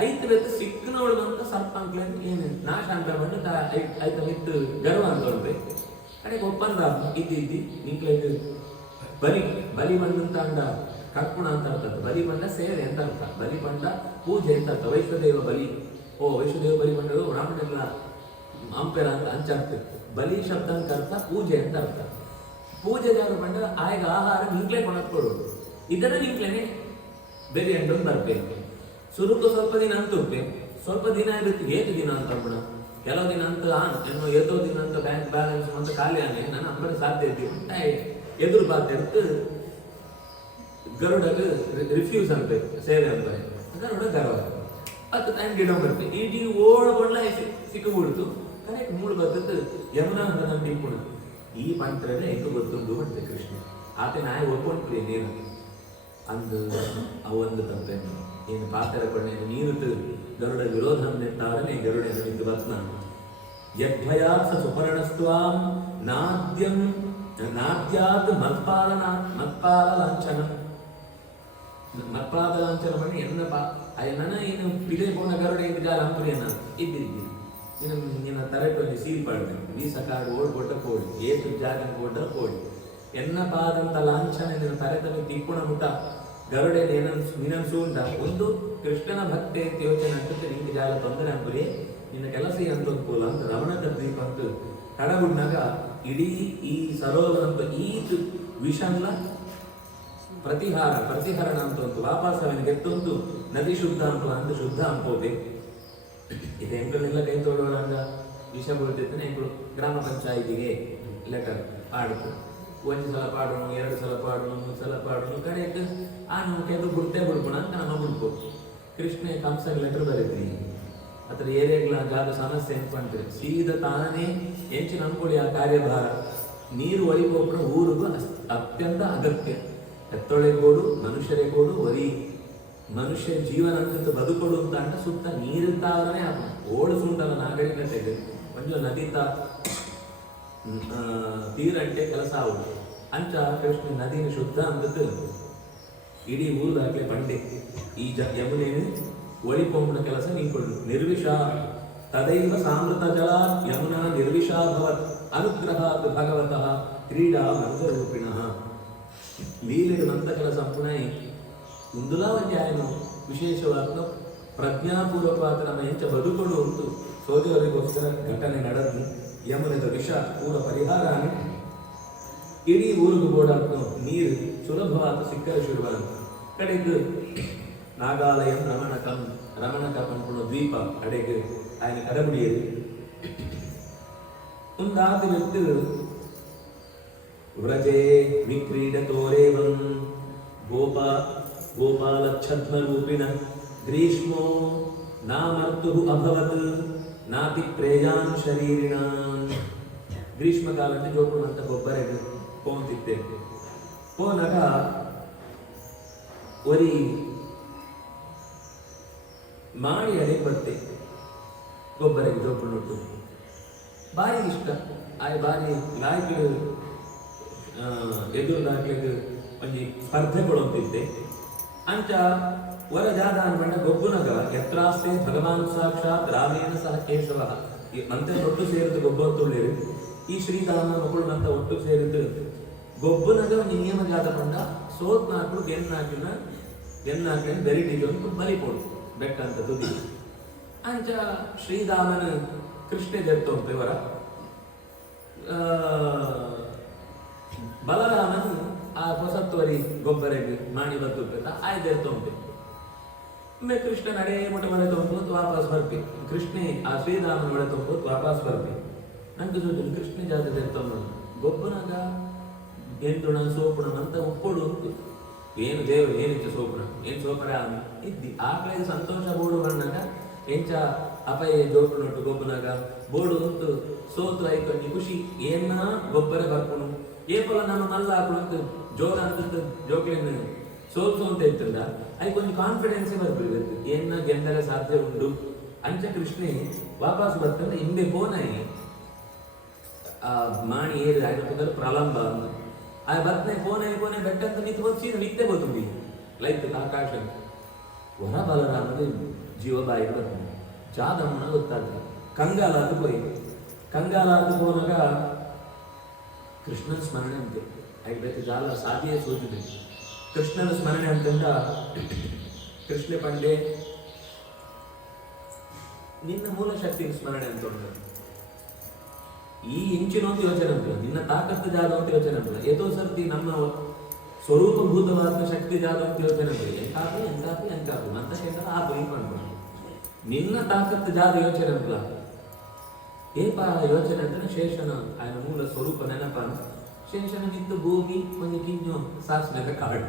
ಐತ್ ಬೆತ್ತ ಸಿಕ್ಕನವಳು ಅಂತ ಸರ್ಪ ಅಂಕ್ಲೇನು ಏನು ನಾಶ ಅಂತ ಬಂದು ಆಯ್ತ ಮಿತ್ತು ಗರ್ವ ಅಂತ ಹೊರಬೇಕು ಕಡೆಗೆ ಒಪ್ಪಂದ ಇದ್ದಿ ನಿಂಕ್ಲೆ ಬಲಿ ಬಂದಂತ ಅಂಡ ಕರ್ಪುಣ ಅಂತ ಅರ್ಥ ಬಲಿ ಬಂಡ ಸೇವೆ ಅಂತ ಅರ್ಥ ಬಲಿ ಬಂಡ ಪೂಜೆ ಅಂತ ಅರ್ಥ ವೈಷ್ಣದೇವ ಬಲಿ ವೈಷ್ಣದೇವ ಬಲಿ ಬಂಡರು ಬ್ರಾಹ್ಮಣೆಲ್ಲ ಅಂಪೆರ ಅಂತ ಅಂಚರ್ಥ ಬಲಿ ಶಬ್ದ ಅಂತ ಅರ್ಥ ಪೂಜೆ ಅಂತ ಅರ್ಥ ಪೂಜೆ ಜಾಗ ಬಂಡ ಆಗ ಆಹಾರ ನಿಂಕ್ಲೆ ಕೊಡೋದು ಇದನ್ನ ನಿಂಕ್ಲೇನೆ ಬೇರೆ ಎಂಟೊಂದು ಬರ್ಬೇಕು ಸುರುಕು ಸ್ವಲ್ಪ ದಿನ ಅಂತ ಸ್ವಲ್ಪ ದಿನ ಇರುತ್ತೆ ಏತು ದಿನ ಅಂತ ಬಿಡ ಕೆಲವು ದಿನ ಅಂತ ಏನೋ ಏತೋ ದಿನ ಅಂತ ಬ್ಯಾಂಕ್ ಬ್ಯಾಲೆನ್ಸ್ ಅಂತ ಖಾಲಿ ಆನೆ ನಾನು ಅಂಬರೆ ಸಾಧ್ಯ ಇದ್ದೀವಿ ಎದುರು ಬಾಧ್ಯ ಇರುತ್ತೆ ಗರುಡಗೆ ರಿಫ್ಯೂಸ್ ಅನ್ಬೇಕು ಸೇವೆ ಅಂಬರೆ ಗರುಡ ಗರ್ವ ಅದು ಟೈಮ್ ಗಿಡ ಬರುತ್ತೆ ಇಡೀ ಓಡ್ಕೊಂಡ್ಲ ಸಿಕ್ಕಿಬಿಡ್ತು ಕರೆಕ್ಟ್ ಮೂಳು ಬರ್ತದ್ದು ಯಮುನಾ ಅಂತ ನಾನು ತಿಳ್ಕೊಂಡು ಈ ಪಂತ್ರನೇ ಹೆಂಗೆ ಗೊತ್ತೊಂದು ಮತ್ತೆ ಕೃಷ್ಣ ಆತ ನಾಯಿ ಒಪ್ಕೊಂಡ್ರಿ ನೀನು ಅಂದು ಅವೊಂದು ತಪ್ಪೇನು ಏನು ಪಾತ್ರ ಕೊಂಡೆ ನೀರುತ್ತು ಗರುಡ ವಿರೋಧ ನೆತ್ತಾರನೆ ಗರುಡ ನಿಂತು ಬತ್ನ ಯದ್ಭಯಾತ್ ಸುಪರ್ಣಸ್ತ್ವಾಂ ನಾದ್ಯಂ ನಾದ್ಯಾತ್ ಮತ್ಪಾಲ ಲಾಂಛನ ಮಾಡಿ ಎನ್ನ ಏನು ಪಿಲೆ ಪೋಣ ಗರುಡ ಎಂದು ಜಾಲ ಅಂಪುರಿಯನ್ನ ಇದ್ದಿದ್ದಿ ನಿನ್ನ ತರಟಲ್ಲಿ ಸೀಲ್ ಪಡ್ಬೇಕು ವೀಸ ಕಾರ್ಡ್ ಓಡ್ಕೊಟ್ಟ ಕೋಡಿ ಏತು ಜಾಗ ಕೊಟ್ಟ ಕೋಡಿ ಎನ್ನ ಪಾದಂತ ಲಾಂಛನ ನಿನ್ನ ತರೆತಲ್ಲಿ ತಿಪ್ಪುಣ ಮುಟ ಗರುಡೆ ನಿನನ್ಸು ಉಂಟ ಒಂದು ಕೃಷ್ಣನ ಭಕ್ತಿ ಯೋಚನೆ ಅಂತ ನಿಂಗೆ ಜಾಲ ತೊಂದರೆ ಅಂಬುರಿ ನಿನ್ನ ಕೆಲಸ ಅಂತ ಕೂಲ ಅಂತ ರಮಣಕ ದ್ವೀಪ ಅಂತ ಕಡಗುಡ್ನಾಗ ಇಡೀ ಈ ಸರೋವರ ಅಂತ ಈದ್ ವಿಷನ್ಲ ಪ್ರತಿಹರಣ ಅಂತ ಒಂದು ವಾಪಸ್ ಅವನಿಗೆ ಎತ್ತೊಂದು ನದಿ ಶುದ್ಧ ಅಂತ ಶುದ್ಧ ಅಂಬೋದೆ ಇದು ಹೆಂಗಳೆಲ್ಲ ಕೈ ತೊಡೋಣ ವಿಷ ಬೀಳ್ತಿರ್ತಾನೆ ಹೆಂಗಳು ಗ್ರಾಮ ಪಂಚಾಯಿತಿಗೆ ಲೆಟರ್ ಆಡಿತು ಒಂದು ಸಲ ಪಾಡೋಣ, 2 ಸಲ ಪಾಡೋಣ, 3 ಸಲ ಪಾಡೋಣ, ಕಡೆಗೆ ಆನು ಕೆದು ಬಿಡ್ತೇ ಬಿಡ್ಬೋಣ ಅಂತ ನಮ್ಮ ಬಿಡ್ಕೋ. ಕೃಷ್ಣ ಕಂಸಗೆ ಲೆಟರ್ ಬರೀತ್ರಿ ಅದ್ರ ಏರಿಯಾಗಳ ಜಾಗ ಸಮಸ್ಯೆ ಅನ್ಕೊಂಡ್ರಿ ಸೀದಾ ತಾನೇ ಎಂಚಿನ ಅನ್ಕೊಳ್ಳಿ ಆ ಕಾರ್ಯಭಾರ ನೀರು ಒಳಿಗೋಪುರ ಊರಿಗೂ ಅತ್ಯಂತ ಅಗತ್ಯ. ಎತ್ತೊಳೆಗೋಡು ಮನುಷ್ಯರೇ ಗೋಡು ಒರಿ ಮನುಷ್ಯ ಜೀವನ ಅಂತ ಬದುಕೊಡು ಅಂತ ಅಂಟ ಸುತ್ತ ನೀರಿರ್ತಾವನೇ ಓಡಿಸುಂಟಲ್ಲ ನಾಗರಿಕ ತೆಗೆ ಒಂದು ನದಿತ ತೀರಂಟೆ ಕೆಲಸ ಆಗುದು ಅಂಚ ಕೃಷ್ಣ ನದಿನ ಶುದ್ಧ ಅಂದದ್ದು ಇಡೀ ಊರ್ದಾಗ್ಲೇ ಬಂಡೆ ಈ ಯಮುನೇನು ಒಳಿಕೊಂಬನ ಕೆಲಸ ನೀಕೊಳ್ಳು. ನಿರ್ವಿಷ ತದೈವ ಸಾಮೃತ ಜಲ ಯಮುನಾ ನಿರ್ವಿಷಾ ಭವತ್ ಅನುಗ್ರಹ ಭಗವತಃ ಕ್ರೀಡಾ ಮಂತ್ರರೂಪಿಣಃ. ಲೀಲೆಗೆ ಮಂತ ಕೆಲಸ ಪುನಃ ಇಂದುಲಾ ಒಂದು ಆಯ್ನು ವಿಶೇಷವಾದ ಪ್ರಜ್ಞಾಪೂರ್ವಕವಾದ ನಮ್ಮ ಹೆಂಚ ಬದುಕೊಡು ಉಂಟು ಸೋದರಿಗೋಸ್ಕರ ಘಟನೆ ನಡೆದು ಯಮುನದ ವಿಷ ಪೂರ ಪರಿಹಾರ ಇಡೀ ಊರಿಗೂ ಓಡಾಡ್ತು ನೀರು ಸುಲಭವಾದ ಸಿಕ್ಕರ ಶುರುವಾದ ಕಡೆಗೆ ನಾಗಾಲಯಂ ರಮಣಕಂ ಅನ್ಕೊಳ್ಳೋ ದ್ವೀಪ ಕಡೆಗೆ ఆయన ಕಡಬಿಡಿಯರು ಮುಂದಾದ ವ್ಯಕ್ತಿ ವ್ರಜೆ ವಿಕ್ರೀಡತೋರೇವಂ ಗೋಪಾಲಚ್ಛದ್ಮರೂಪಿಣ ಗ್ರೀಷ್ಮೋ ನಾಮರ್ತುಃ ಅಭವತ್ ನಾತಿ ಪ್ರೇಯಾನ್ ಶರೀರಿಣ. ಗ್ರೀಷ್ಮಕಾಲದಲ್ಲಿ ಜೋಪುಣ ಅಂತ ಗೊಬ್ಬರ ಪೋಂತಿದ್ದೆ ಪೋನಾಗ ಒರಿ ಮಾಡಿ ಅಡೆ ಬರ್ತೇ ಗೊಬ್ಬರಕ್ಕೆ ಜೋಪುಣ್ಣು ಭಾರಿ ಇಷ್ಟ ಆಯ್ ಭಾರಿ ಲಾಯ್ಕೆ ಎದುರುದಾಗ್ಲಿಕ್ಕೆ ಒಂದು ಸ್ಪರ್ಧೆ ಕೊಡೋಂತಿದ್ದೆ ಅಂಚ ವರ ಜಾದ ಅನ್ಕೊಂಡ ಗೊಬ್ಬುನಗ ಎತ್ರಾಸ್ತೆ ಭಗವಾನ್ ಸಾಕ್ಷಾತ್ ರಾಮೇಣ ಸಹ ಕೇಶವ ಮಂತೆ ಒಟ್ಟು ಸೇರಿದ ಗೊಬ್ಬೊತ್ತುಳ್ಳೇರು ಈ ಶ್ರೀರಾಮ ಮಕ್ಕಳು ಮಂತ ಒಟ್ಟು ಸೇರಿದ್ದು ಗೊಬ್ಬುನಗ ನಿಯಮ ಜಾತ ಪಂಡ ಸೋತ್ ನಾಲ್ಕು ಎನ್ನಾಕಿನ ಬೆರಿಟಿಗೆ ಒಂದು ಬಲಿ ಕೊಡು ಬೆಟ್ಟ ಅಂತ ತುದಿ ಅಂಚ ಶ್ರೀರಾಮನ ಕೃಷ್ಣ ಜರ್ತೋಂತೆ ವರ ಬಲರಾಮನು ಆ ಹೊಸತ್ತುವರಿ ಗೊಬ್ಬರಿಗೆ ಮಾಡಿ ಬರ್ತುತ್ತ ಆಯ್ದಿರ್ತೋಂತೆ ಒಮ್ಮೆ ಕೃಷ್ಣ ನಡೆ ಮುಟ ಮನೆ ತೊಂಬೋದು ವಾಪಸ್ ಬರ್ತಿ ಕೃಷ್ಣ ಆ ಶ್ರೀರಾಮನ ಒಡೆ ತೊಂಬೋದು ವಾಪಸ್ ಬರ್ತಿ ನಂಗೆ ಸೋಚು ಕೃಷ್ಣ ಜಾತಿ ಇರ್ತವ ಗೊಬ್ಬನಾಗ ಎಂತುಣ ಸೋಪುಣ ಅಂತ ಉಪ್ಪೊಡು ಉಂಟು ಏನು ದೇವರು ಏನಿತ್ತು ಸೋಪುಣ ಏನು ಸೋಪರ ಇದ್ದಿ ಆ ಕಡೆ ಸಂತೋಷ ಬೋಡು ಬಂದಾಗ ಎಂಚ ಅಪಾಯ ಜೋಪುಣಟ್ಟು ಗೊಬ್ಬನಾಗ ಬೋಡು ಉಂಟು ಸೋತು ಆಯ್ತು ಖುಷಿ ಏನ ಗೊಬ್ಬರ ಬರ್ಕೊಂಡು ಏಪಲ ನಮ್ಮ ಮಲ್ಲ ಹಾಕೊಂಡು ಜೋರ ಅಂತ ಜೋಕ್ಲೇನು ಸೋಲ್ಸು ಅಂತ ಇರ್ತದ ಅದಕ್ಕೊಂದು ಕಾನ್ಫಿಡೆನ್ಸೇ ಬರ್ಬಿಡ್ಬೇಕು ಏನ ಗೆಂದರ ಸಾಧ್ಯ ಉಂಟು ಅಂಚ ಕೃಷ್ಣೆ ವಾಪಸ್ ಬರ್ತಂದ್ರೆ ಹಿಂದೆ ಬೋನಾಯಿ ಆ ಮಾಣಿ ಏರಿ ಆಯ್ತು ಪ್ರಲಂಬ ಆ ಬರ್ತನೆ ಕೋನೆ ಬೆಟ್ಟ ಅಂತ ನಿಂತು ಸೀದ ನಿತ್ಯ ಬೋತುಂಡಿ ಲೈಕ್ ಆಕಾಶ ವರ ಬಲರಾಮದ ಜೀವ ಬಾಯಿ ಬರ್ತಾನೆ ಜಾದಮ್ಮನ ಗೊತ್ತಾಗ್ತದೆ ಕಂಗಾಲ ಅದು ಹೋದಾಗ ಕೃಷ್ಣನ ಸ್ಮರಣೆ ಅಂತೆ ಆಗ್ಬೇಕು ಜಾಲ ಸಾಧಿಯೇ ಸೋತಿದೆ ಕೃಷ್ಣನ ಸ್ಮರಣೆ ಅಂತಂದ ಕೃಷ್ಣ ಪಂಡೆ ನಿನ್ನ ಮೂಲ ಶಕ್ತಿ ಸ್ಮರಣೆ ಅಂತ ಈ ಇಂಚಿನೊಂದು ಯೋಚನೆ ಅಂತ ನಿನ್ನ ತಾಕತ್ತು ಜಾದ ಅಂತ ಯೋಚನೆ ಅಂತ ಏತೋ ಸರ್ತಿ ನಮ್ಮ ಸ್ವರೂಪಭೂತವಾದ ಶಕ್ತಿ ಜಾದ ಅಂತ ಯೋಚನೆ ಅಂತ ಎಂಕಾಪಿ ಅಂತ ಕೇಂದ್ರ ಆ ಬೈಕೊಂಡು ನಿನ್ನ ತಾಕತ್ತು ಜಾದ ಯೋಚನೆ ಅಂತ ಏಪ ಯೋಚನೆ ಅಂದ್ರೆ ಶೇಷನ ఆయన ಮೂಲ ಸ್ವರೂಪ ನೆನಪ ಶೇಷನ ನಿಂತು ಭೂಮಿ ಒಂದು ಕಿಂಜು ಸಾಸ್ನೆದ ಕಾಡು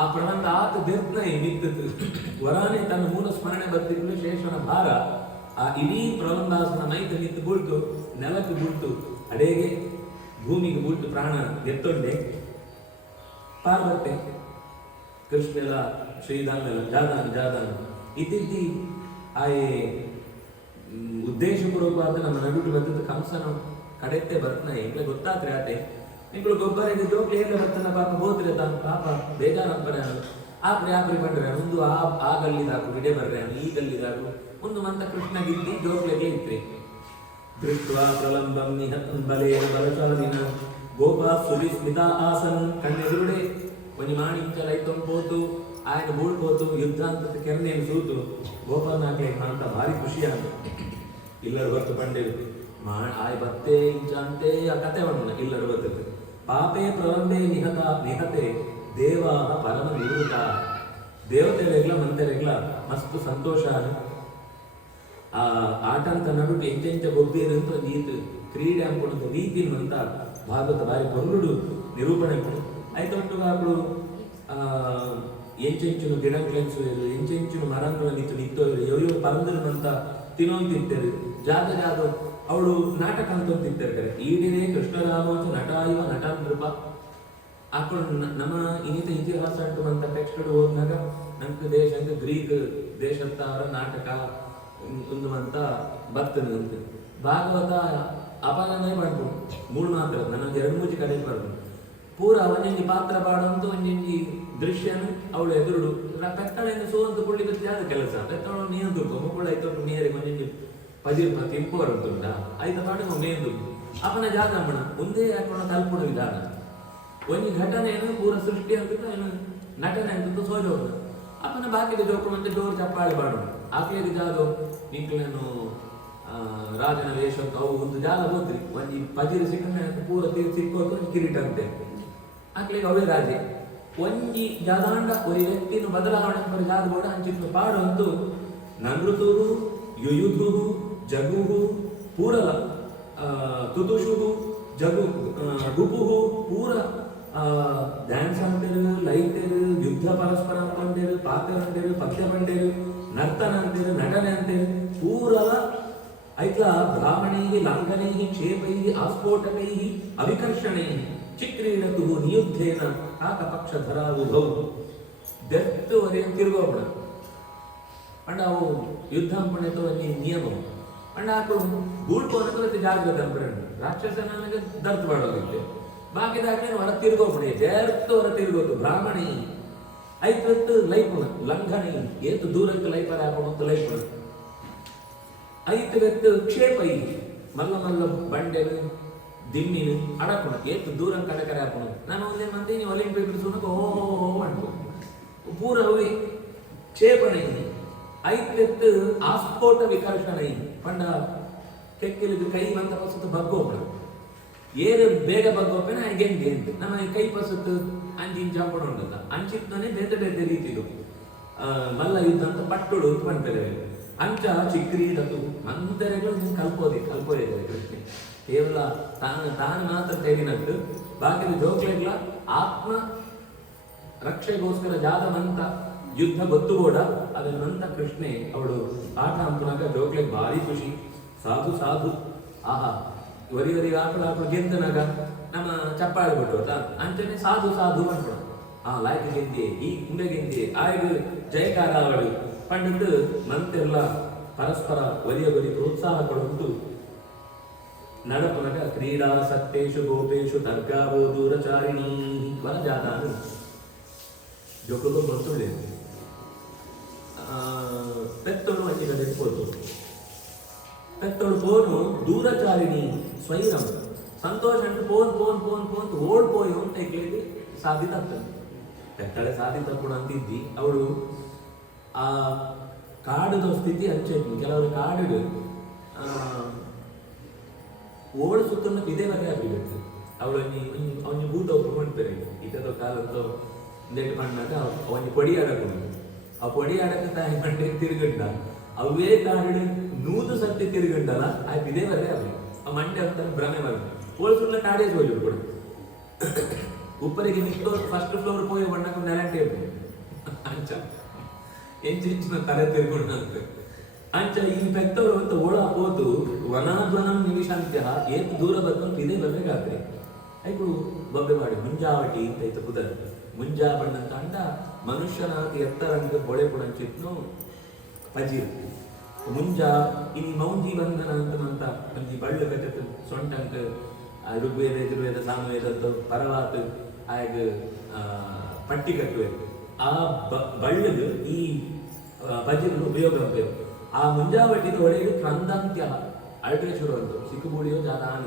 ಆ ಪ್ರಬಂಧ ಆತ ದೀರ್ಘ ನಿಂತದ್ದು ವರಾನೆ ತನ್ನ ಮೂಲ ಸ್ಮರಣೆ ಬರ್ತಿದ್ರು ಶೇಷನ ಭಾರ ಆ ಇಡೀ ಪ್ರಬಂಧಾಸನ ಮೈಕ ನಿಂತು ಬೀಳ್ತು ನೆಲಕ್ಕೆ ಬೀಳ್ತು ಅಡೆಗೆ ಭೂಮಿಗೆ ಬೀಳ್ತು ಪ್ರಾಣ ಎತ್ತೊಂಡೆ ಪಾರ್ವತೆ ಕೃಷ್ಣೆಲ್ಲ ಶ್ರೀಧಾಮೆಲ್ಲ ಜಾದಾನ ಇದ್ದಿದ್ದಿ ಆಯೇ ಉದ್ದೇಶಪೂರ್ವಕವಾದ ನಮ್ಮ ನಡುಟು ಬರ್ತದ ಕಂಸನ ಕಡೆತ್ತೆ ಬರ್ತನ ಎಂಗ್ಲೆ ಗೊತ್ತಾತ್ರೆ ಆತೆ ನಿಂಗಳು ಗೊಬ್ಬರ ಜೋಕ್ಲಿ ಹೇಗೆ ಬರ್ತನ ಪಾಪ ಬೋತ್ರೆ ತಾನು ಪಾಪ ಬೇಜಾರ ಆಪ್ರಿ ಬಂದ್ರೆ ಒಂದು ಆ ಗಲ್ಲಿದಾಕು ವಿಡೆ ಬರ್ರೆ ಈ ಗಲ್ಲಿದಾಕು ಒಂದು ಮಂತ ಕೃಷ್ಣ ಗಿದ್ದಿ ಜೋಕ್ಲೆಗೆ ಇತ್ರಿ ದೃಷ್ಟ್ವಾ ಪ್ರಲಂಬಂ ನಿಹತಂ ಬಲೇನ ಬಲಶಾಲಿನ ಗೋಪಾ ಸುವಿಸ್ಮಿತ ಆಸನ್ ಕಣ್ಣೆದುರುಡೆ ಒಂದು ಮಾಣಿಂಚಲ ಐತಂಪೋತು ఆయన ಬೂಳ್ಬೋದು ಯುದ್ಧ ಅಂತ ಕೆರನೆಯನ್ನು ಸೂತು ಗೋಪಾಲನಾಗೆ ಅಂತ ಭಾರಿ ಖುಷಿಯಾಗ ಇಲ್ಲರು ಬರ್ತು ಬಂಡೇವು ಆಯ್ ಬತ್ತೆ ಇಂಚ ಅಂತೆ ಆ ಕತೆ ಬಣ್ಣ ಇಲ್ಲರು ಬರ್ತದೆ ಪಾಪೇ ಪ್ರಲಂಬೆ ನಿಹತೆ ದೇವಾ ಪರಮ ನಿವೃತ್ತ ದೇವತೆಗಳಿಗ್ಲ ಮಂತ್ರಿಗಳ ಮಸ್ತ್ ಸಂತೋಷ ಆ ಆಟ ಅಂತ ನಡುಟು ಎಂಚೆಂಚ ಬೊಬ್ಬೇರು ಅಂತ ನೀತು ಕ್ರೀಡೆ ಅನ್ಕೊಂಡ ರೀತಿ ಅಂತ ಭಾಗವತ ಬಾರಿ ಬೊರ್ರುಡು ನಿರೂಪಣೆ ಮಾಡಿ ಆಯ್ತೊಟ್ಟು ಆಕಳು ಎಂಚೆಂಚಿನ ಗಿಡಗಳೆನ್ಸುವರು ಎಂಚೆಂಚಿನ ಮರಗಳ ನಿತ್ತೋರು ಎವರಿಯೋ ಪರಂದ್ರಂತ ತಿನ್ನೋನ್ ತಿಂತೇರು ಜಾಗ ಅವಳು ನಾಟಕ ಅಂತ ತಿಂತಾರೆ ಈಡಿನೇ ಕೃಷ್ಣರಾಮೋಚ ನಟ ಇವ ನಟ ನೃಪ ಆಕಳು ನಮ್ಮ ಇನ್ನಿತ ಇತಿಹಾಸ ಅಂತ ಟೆಕ್ಸ್ಟ್ ಓದಿನಾಗ ನಮ್ಗೆ ದೇಶ ಅಂತ ಗ್ರೀಕ್ ದೇಶದ ನಾಟಕ ಒಂದು ಅಂತ ಬರ್ತದೆ ಅಂತ ಭಾಗವತ ಅಪಾಲನೆ ಮಾಡ್ಬೋದು ಮೂರು ಮಾತ್ರ ನನಗೆ 2-3 ಕಡೆ ಮಾಡ್ಬೋದು ಪೂರ ಒಂದೊಂದು ಪಾತ್ರ ಪಾಡಂತೂ ಒಂದೊಂದು ದೃಶ್ಯನು ಅವಳು ಎದುರುಡು ಪೆತ್ತಳೆಯನ್ನು ಸೋಂತು ಕುಳ್ಳಿಗೆ ಯಾವ್ದು ಕೆಲಸ ಪೆತ್ತಳು ನೀನು ದುರ್ಗು ಮುಕ್ಕಳು ಆಯ್ತು ನೀರಿಗೆ ಒಂದೊಂದು ಪದಿರ್ಪ ತಿಂಪು ಬರುತ್ತುಂಟ ಆಯ್ತು ಪಾಡು ಮೇಂದು ಅವನ ಜಾಗಮ್ಮಣ ಒಂದೇ ಹಾಕೊಂಡು ಕಲ್ಪುಡ ವಿಧಾನ ಒಂದು ಘಟನೆಯನ್ನು ಪೂರ ಸೃಷ್ಟಿ ಅಂತ ಏನು ನಟನೆ ಅಂತ ಸೋಜೋದು ಅವನ ಬಾಕಿಗೆ ಜೋಕು ಅಂತ ಡೋರ್ ಚಪ್ಪಾಳೆ ಬಾಡು ಆಕೆಗೆ ಜಾಗ ನಿಂಕಳನ್ನು ರಾಜನ ವೇಷ ಅಂತ ಅವು ಒಂದು ಜಾಗ ಹೋದ್ರಿ ಒಂದು ಪದಿರು ಸಿಕ್ಕ ಪೂರ ಸಿಕ್ಕೋದು ಕಿರೀಟ ಅಂತೆ ಆಕೆಗೆ ಅವೇ ರಾಜೆ ಒಂಜಿ ಜಾಗಾಂಡ ಒಂದು ವ್ಯಕ್ತಿಯನ್ನು ಬದಲಾವಣೆ ಮಾಡಿ ಜಾಗ ಕೂಡ ಹಂಚಿಟ್ಟು ಪಾಡು ಅಂತೂ ನೃತುರು ಯುಯುಧು ಜಗುಹು ಪೂರಲ ತುತುಷುಹು ಜಗು ಗುಪುಹು ಪೂರ ಡ್ಯಾನ್ಸ್ ಅಂಟೇರು ಲೈಟೇರು ಯುದ್ಧ ಪರಸ್ಪರ ಅಂಟೇರು ಪಾತ್ರ ಅಂಟೇರು ಪದ್ಯ ಬಂಡೇರು ನರ್ತನ ಅಂಟೇರು ನಟನೆ ಅಂಟೇರು ಪೂರಲ ಐತ್ಲ ಬ್ರಾಹ್ಮಣೈಹಿ ಲಂಘನೈಹಿ ಕ್ಷೇಪೈಹಿ ಆಸ್ಫೋಟಕೈಹಿ ಅವಿಕರ್ಷಣೈಹಿ ಚಿಕ್ರೀಡತು ನಿಯುದ್ಧೇನ ಕಾಕಪಕ್ಷಧರಾವುಭೌ ಬೆತ್ತುವರೆ ತಿರುಗೋಪಣ ಪಂಡ ಅವು ಯುದ್ಧ ಪುಣ್ಯతో ನಿಯಮ ಪಂಡ ಆಕಳು ಗೂಳ್ಕೋನಕ್ಕೆ ಜಾಗ್ರತೆ ಅಂಪರಂಡು ರಾಕ್ಷಸನಿಗೆ ದರ್ತ್ ಮಾಡೋದಿತ್ತೆ ಬಾಕಿದಾಕೆ ಹೊರ ತಿರುಗೋಪಣೆ ಬೆರ್ತು ಹೊರ ತಿರುಗೋದು ಬ್ರಾಹ್ಮಣಿ ಐತ್ತು ಲೈಪುಣ ಲಂಘನಿ ಏತು ದೂರಕ್ಕೆ ಲೈಪರ ಹಾಕೊಂಡು ಲೈಪುಣ ಐತು ಬೆತ್ತು ಕ್ಷೇಪೈ ಮಲ್ಲ ಮಲ್ಲ ಬಂಡೆನು ದಿಮ್ಮಿನು ಅಡಕುಣ ಏತು ದೂರ ಕಡಕರೆ ಹಾಕೋಣ ನಾನು ಒಂದೇ ಮಂದಿ ನೀವು ಒಲಿಂಪಿಕ್ ಬಿಡಿಸೋಣಕ್ಕೆ ಓ ಮಾಡ್ಕೊ ಪೂರ ಹೋಗಿ ಕ್ಷೇಪಣೆ ಐತ್ತು ಆಸ್ಫೋಟ ವಿಕರ್ಷಣೆ ಪಂಡ ಕೆಕ್ಕಿಲಿದ್ದು ಕೈ ಬಂತ ಪಸತ್ತು ಬಗ್ಗೋಪಣ ಏರು ಬೇಗ ಬಗ್ಗೋಪೇನ ಗೆಂಡಿ ಅಂತ ನಮ್ಮ ಕೈ ಪಸತ್ತು ಅಂಜಿನ ಜಾಪಡ ಉಂಟದ ಅಂಚಿತ್ತನೇ ಬೇತೆ ಬೇತೆ ರೀತಿದು ಮಲ್ಲ ಯುದ್ಧ ಅಂತ ಪಟ್ಟುಡು ಪಂಡ್ತಾರೆ ಅಂಚ ಚಿಕ್ರೀಡತು ಮಂದರೆಗಳು ಕಲ್ಪೋದಿದ್ದಾರೆ ಕೃಷ್ಣ ಕೇವಲ ತಾನು ಮಾತ್ರ ತೆಗಿನದ್ದು ಬಾಕಿದ ಜೋಕ್ಲೆಗಳ ಆತ್ಮ ರಕ್ಷೆಗೋಸ್ಕರ ಜಾದವಂತ ಯುದ್ಧ ಗೊತ್ತು ಕೂಡ ಅದನ್ನಂತ ಕೃಷ್ಣೆ ಅವಳು ಆಟ ಅಂಪನಾಗ ಜೋಕ್ಲೆಗ್ ಭಾರಿ ಖುಷಿ ಸಾಧು ಆಹಾ ವರಿ ಆಕಳು ಗೆದ್ದನಾಗ ನಮ್ಮ ಚಪ್ಪಾಳೆ ಬಿಟ್ಟು ಅಂಚನೆ ಸಾಧು ಮಾಡ್ಕೊಡ ಲಾಯ್ಕ ಗೆದ್ದೆ ಈ ಕುಂಡೆ ಗೆದ್ದೆ ಆಯ್ದು ಜಯಕಾರ ಅವಳು ಪಂಡಿತು ಮಂತೆಲ್ಲ ಪರಸ್ಪರ ಒಲಿಯ ಪ್ರೋತ್ಸಾಹ ಕೊಡುವುದು ನಡಪನಗ ಕ್ರೀಡಾ ಸತ್ಯೇಶು ಗೋಪೇಶು ತರ್ಗಾವೋ ದೂರಚಾರಿಣೀ ವರಜಾದಾನು ಜೊಕ್ಕಲು ಗೊತ್ತುಳ್ಳೆ ಪೆತ್ತೊಳು ಅಂಚಿಗೆ ಹೋದು ಪೆತ್ತೊಳು ಪೋನು ದೂರಚಾರಿಣಿ ಸ್ವೈರಂ ಸಂತೋಷ ಅಂಟು ಪೋನ್ ಓಡ್ಪೋಯು ಅಂತ ಕೇಳಿ ಸಾಧಿತ ಆಗ್ತದೆ ಪೆತ್ತಳೆ ಸಾಧಿತ ಕೂಡ ಅಂತಿದ್ದಿ ಅವಳು ಆ ಕಾಡುದ ಸ್ಥಿತಿ ಹಂಚೈತಿ ಕೆಲವರು ಕಾಡು ಓಡ ಸುತ್ತನ್ನು ಇದೇ ಬಗೆ ಆಗಿರುತ್ತೆ ಅವಳು ಅವನಿಗೆ ಭೂತ ಒಪ್ಪಿಕೊಂಡ್ತಾರೆ ಇತದ ಕಾಲದ್ದು ನೆಟ್ಟು ಮಣ್ಣಾಗ ಅವನಿಗೆ ಪೊಡಿ ಆಡಕೊಂಡು ಆ ಪೊಡಿ ಆಡಕ್ಕೆ ತಾಯಿ ಮಂಡೆ ತಿರುಗಂಡ ಅವೇ ಕಾಡು ನೂದು ಸತ್ಯ ತಿರುಗಂಡಲ್ಲ ಆಯ್ತು ಇದೇ ಬಗೆ ಆಗಲಿ ಆ ಮಂಡೆ ಅಂತ ಭ್ರಮೆ ಬರುತ್ತೆ ಹೋಲ್ಸುಲ್ಲ ಕಾಡೇ ಹೋಗಿ ಕೂಡ ಉಪ್ಪರಿಗೆ ನಿಂತು ಫಸ್ಟ್ ಫ್ಲೋರ್ ಹೋಗಿ ಬಣ್ಣಕ್ಕೆ ನೆಲಂಟೆ ಅಂಚ ಎಂಚಿನ ತಲೆ ತಿರುಗೊಂಡಂತೆ ಅಂಚ ಈ ಪೆತ್ತವರು ಅಂತ ಓಳ ಹೋತು ವನಾಧ್ವನಂ ನಿಮಿಷಾಂತ್ಯ ಏತ್ ದೂರ ಬಂದಂತ ಇದೇ ಬರ್ಬೇಕಾದ್ರೆ ಐಕು ಬೊಬ್ಬೆ ಮಾಡಿ ಮುಂಜಾವಟಿ ಅಂತ ಐತೆ ಕುದರ ಮುಂಜಾ ಬಣ್ಣಂತ ಅಂಡ ಮನುಷ್ಯನಾಗಿ ಎತ್ತರಂಗ ಬೊಳೆ ಕೊಡಂಚಿತ್ನು ಪಜೀರ್ ಮುಂಜಾ ಇನ್ ಮೌಂಜಿ ಬಂಧನ ಅಂತ ಒಂಜಿ ಬಳ್ಳು ಕಟ್ಟತ್ತು ಸೊಂಟಂಕ ಋಗ್ವೇದ ಯಜುರ್ವೇದ ಸಾಮವೇದ ಪರವಾತ್ ಆಗ ಪಟ್ಟಿ ಕಟ್ಟುವೆ ಆ ಬಳ್ಳದು ಈ ಪಜಿರ್ ಉಪಯೋಗ ಅಂತೇವೆ ಆ ಮುಂಜಾವಟಿದ ಒಳಗೆ ಕ್ರಂದಂತ್ಯ ಅಳ್ಕೆ ಶುರು ಅಂತ ಸಿಕ್ಕುಬುಳಿಯೋ ಜಾದಾನ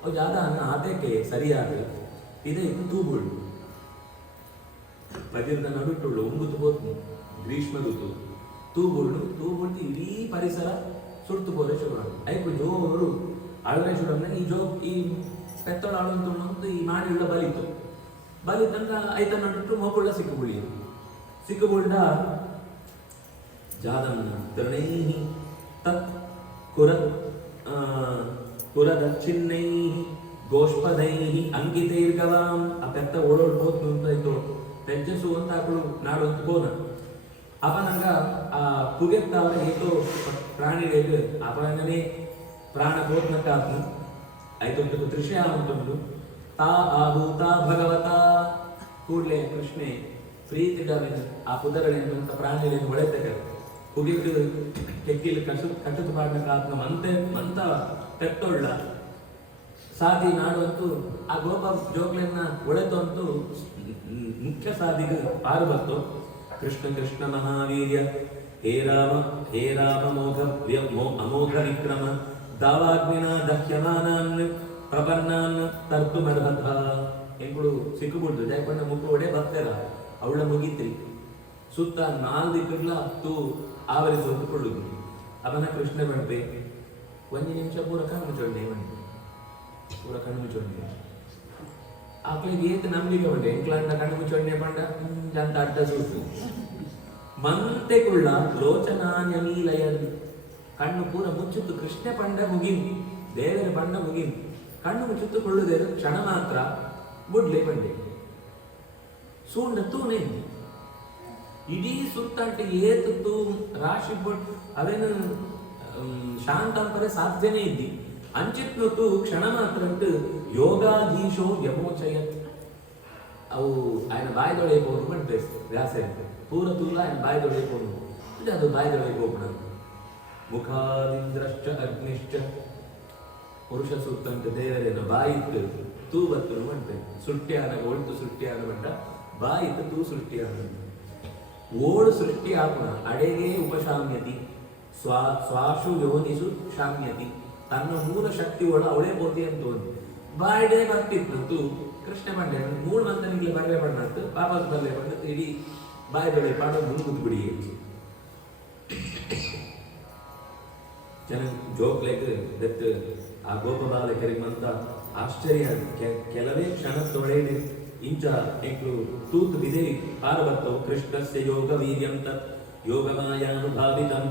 ಅವು ಜಾದಾನ ಆತಕ್ಕೆ ಸರಿಯಾದ ಇದೇ ಇತ್ತು ತೂಬುಳು ಪಜಿರ್ದ ನಡುಟುಳ್ಳು ಉಂಗುತ್ತು ಹೋತು ಗ್ರೀಷ್ಮ ಋತು ತೂಬುಳ್ತು ಇಡೀ ಪರಿಸರ ಸುಟ್ಟು ಹೋದ್ರೆ ಶುರು ಐಕು ಜೋರು ಅಳವೆ ಶುರು ಅಂದ್ರೆ ಈ ಪೆತ್ತೊಳ ಅಳುವಂತ ಈ ಮಾಡಿಳ್ಳ ಬಲಿತಂದ ಐತ ನಡುಟ್ಟು ಮಗುಳ್ಳ ಸಿಕ್ಕುಬುಳ್ಳ ಜಾದನ್ನ ತರಣೈಹಿ ತತ್ ಕುರ ಕುರದಚ್ಚಿನ್ನೈ ಗೋಷ್ಪದೈ ಅಂಕಿತೈರ್ಗವಾಂ ಆ ಪೆತ್ತ ಓಡೋಡ್ಬೋದು ಅಂತ ಇತ್ತು ಪೆಜ್ಜಸು ಅಂತ ಆಕಳು ನಾಡೊಂದು ಬೋನ ಅಪನಂಗ ಆ ಪುಗೆತ್ತಾವ ಏತೋ ಪ್ರಾಣಿಗಳಿಗೆ ಅಪನಂಗನೇ ಪ್ರಾಣ ಬೋತ್ನಕ್ಕಾತ್ನು ಐದೊಂದು ದೃಶ್ಯ ಅಂತಂದು ತಾ ಆಭೂತ ಭಗವತ ಕೂಡಲೇ ಕೃಷ್ಣೆ ಪ್ರೀತಿಗಾವಿನ ಆ ಕುದರಳೆಂಬಂತ ಪ್ರಾಣಿಗಳನ್ನು ಒಳೆತಕ್ಕ ಪುಗಿದ್ದು ಕೆಕ್ಕಿಲು ಕಟ್ಟದು ಪಾಡ್ನಕ್ಕಾತ್ನ ಮಂತ ಪೆತ್ತೊಳ್ಳ ಸಾದಿ ನಾಡುವಂತೂ ಆ ಗೋಪ ಜೋಗ್ಲನ್ನ ಒಳೆತು ಅಂತೂ ಮುಖ್ಯ ಸಾದಿಗೆ ಪಾರು ಬಂತು ಕೃಷ್ಣ ಕೃಷ್ಣ ಮಹಾವೀರ್ಯ ಹೇ ರಾಮ ಅಮೋಘ ವಿಕ್ರಮ ದಾವಾಗ್ನಿನ ದಹ್ಯಮಾನಾನ್ ಪ್ರಪನ್ನಾನ್ ತರ್ತುಮರ್ಹತ ಎಂಗಳು ಸಿಕ್ಕುಬಿಡ್ದು ಜಾಯ್ಕೊಂಡ ಮುಖ ಒಡೆ ಬರ್ತಾರ ಅವಳ ಮುಗಿತ್ರಿ ಸುತ್ತ 4 ದಿಕ್ಕುಗಳ ತೂ ಆವರಿಸಿ ಹೊತ್ತುಕೊಳ್ಳುದು ಅವನ ಕೃಷ್ಣ ಬಂತೆ 1 ನಿಮಿಷ ಪೂರ ಕಣ್ಣು ಮುಚ್ಚೊಂಡೆ ಪೂರ ಕಣ್ಣು ಮುಚ್ಚೊಂಡೆ ಆಕಳಿಗೆ ಏತ್ ನಂಬಿಕೆ ಉಂಟೆ ಎಂಕ್ಲಾಂಡ ಕಣ್ಣು ಮುಚ್ಚೊಂಡೆ ಪಂಡ ಅಂತ ಅಡ್ಡ ಸೂಟು ಮಂತೆಗುಳ್ಳ ಲೋಚನಾನ್ಯಮೀಲಯನ್ ಕಣ್ಣು ಪೂರ ಮುಚ್ಚುತ್ತು ಕೃಷ್ಣ ಪಂಡ ಮುಗಿನ್ ದೇವರ ಪಂಡ ಮುಗಿನ್ ಕಣ್ಣು ಮುಚ್ಚುತ್ತುಕೊಳ್ಳುವುದೇ ಕ್ಷಣ ಮಾತ್ರ ಬುಡ್ಲೆ ಬಂಡೆ ಸೂಂಡ ತೂನೆ ಇಡೀ ಸುತ್ತಂಟೆ ಏತು ರಾಶಿ ಬೊಟ್ ಅವೇನು ಶಾಂತಂಪರೆ ಸಾಧ್ಯನೇ ಇದ್ದಿ ಅಂಚಿತ್ನೊತ್ತು ಕ್ಷಣ ಮಾತ್ರ ಯೋಗಾಧೀಶೋ ಯಮೋಚಯತ್ ಅವು ఆయన ಬಾಯ್ದೊಳೆಯಬಹುದು ಬಂటే ವ್ಯಾಸ ಪೂರ ತೂಲ ఆయన ಬಾಯ್ದೊಳೆಯಬಹುದು ಅದು ಬಾಯ್ದೊಳೆಯಬಹುದು ಮುಖಾದಿಂದ್ರಶ್ಚ ಅಗ್ನಿಶ್ಚ ಪುರುಷ ಸೂಕ್ತ ಅಂತ ದೇವರೇನು ಬಾಯಿತ್ತು ತೂ ಬತ್ತು ಬಂತೆ ಸುಟ್ಟ್ಯಾನಗ ಒಳ್ತು ಸುಟ್ಟ್ಯಾನ ಬಂಡ ಬಾಯಿತ್ತು ತೂ ಸೃಷ್ಟಿಯಾನ ಓಡು ಸೃಷ್ಟಿ ಆಪುಣ ಅಡೆಗೆ ಉಪಶಾಮ್ಯತಿ ಸ್ವಾಶು ಯೋನಿಸು ಶಾಮ್ಯತಿ ತನ್ನ ಮೂಲ ಶಕ್ತಿ ಒಳ ಅವಳೇ ಬೋತಿ ಅಂತ ಬಾಯ್ಡೆ ಬರ್ತಿತ್ತು ಕೃಷ್ಣ ಬಂಡೆ 3 ಮಂದನಿಗೆ ಬರ್ಲೆ ಬಣ್ಣತ್ತು ವಾಪಸ್ ಬರ್ಲೆ ಬಣ್ಣತ್ತು ಇಡೀ ಬಾಯ್ದೊಳೆ ಪಾಡ ಮುಂಗುದು ಬಿಡಿ ಜನ ಜೋಕ್ಲೆಗ್ ದತ್ತು ಆ ಗೋಪಬಾಲಕರಿಗಂತ ಆಶ್ಚರ್ಯ ಕೆಲವೇ ಕ್ಷಣದೊಳಗೆ ಇಂಚ ಎಂಕ್ಲು ತೂತು ಬಿದೆ ಪಾರ್ವತವು ಕೃಷ್ಣಸ್ಯ ಯೋಗ ವೀರ್ಯಂ ತತ್ ಯೋಗಮಾಯಾನುಭಾವಿತಂ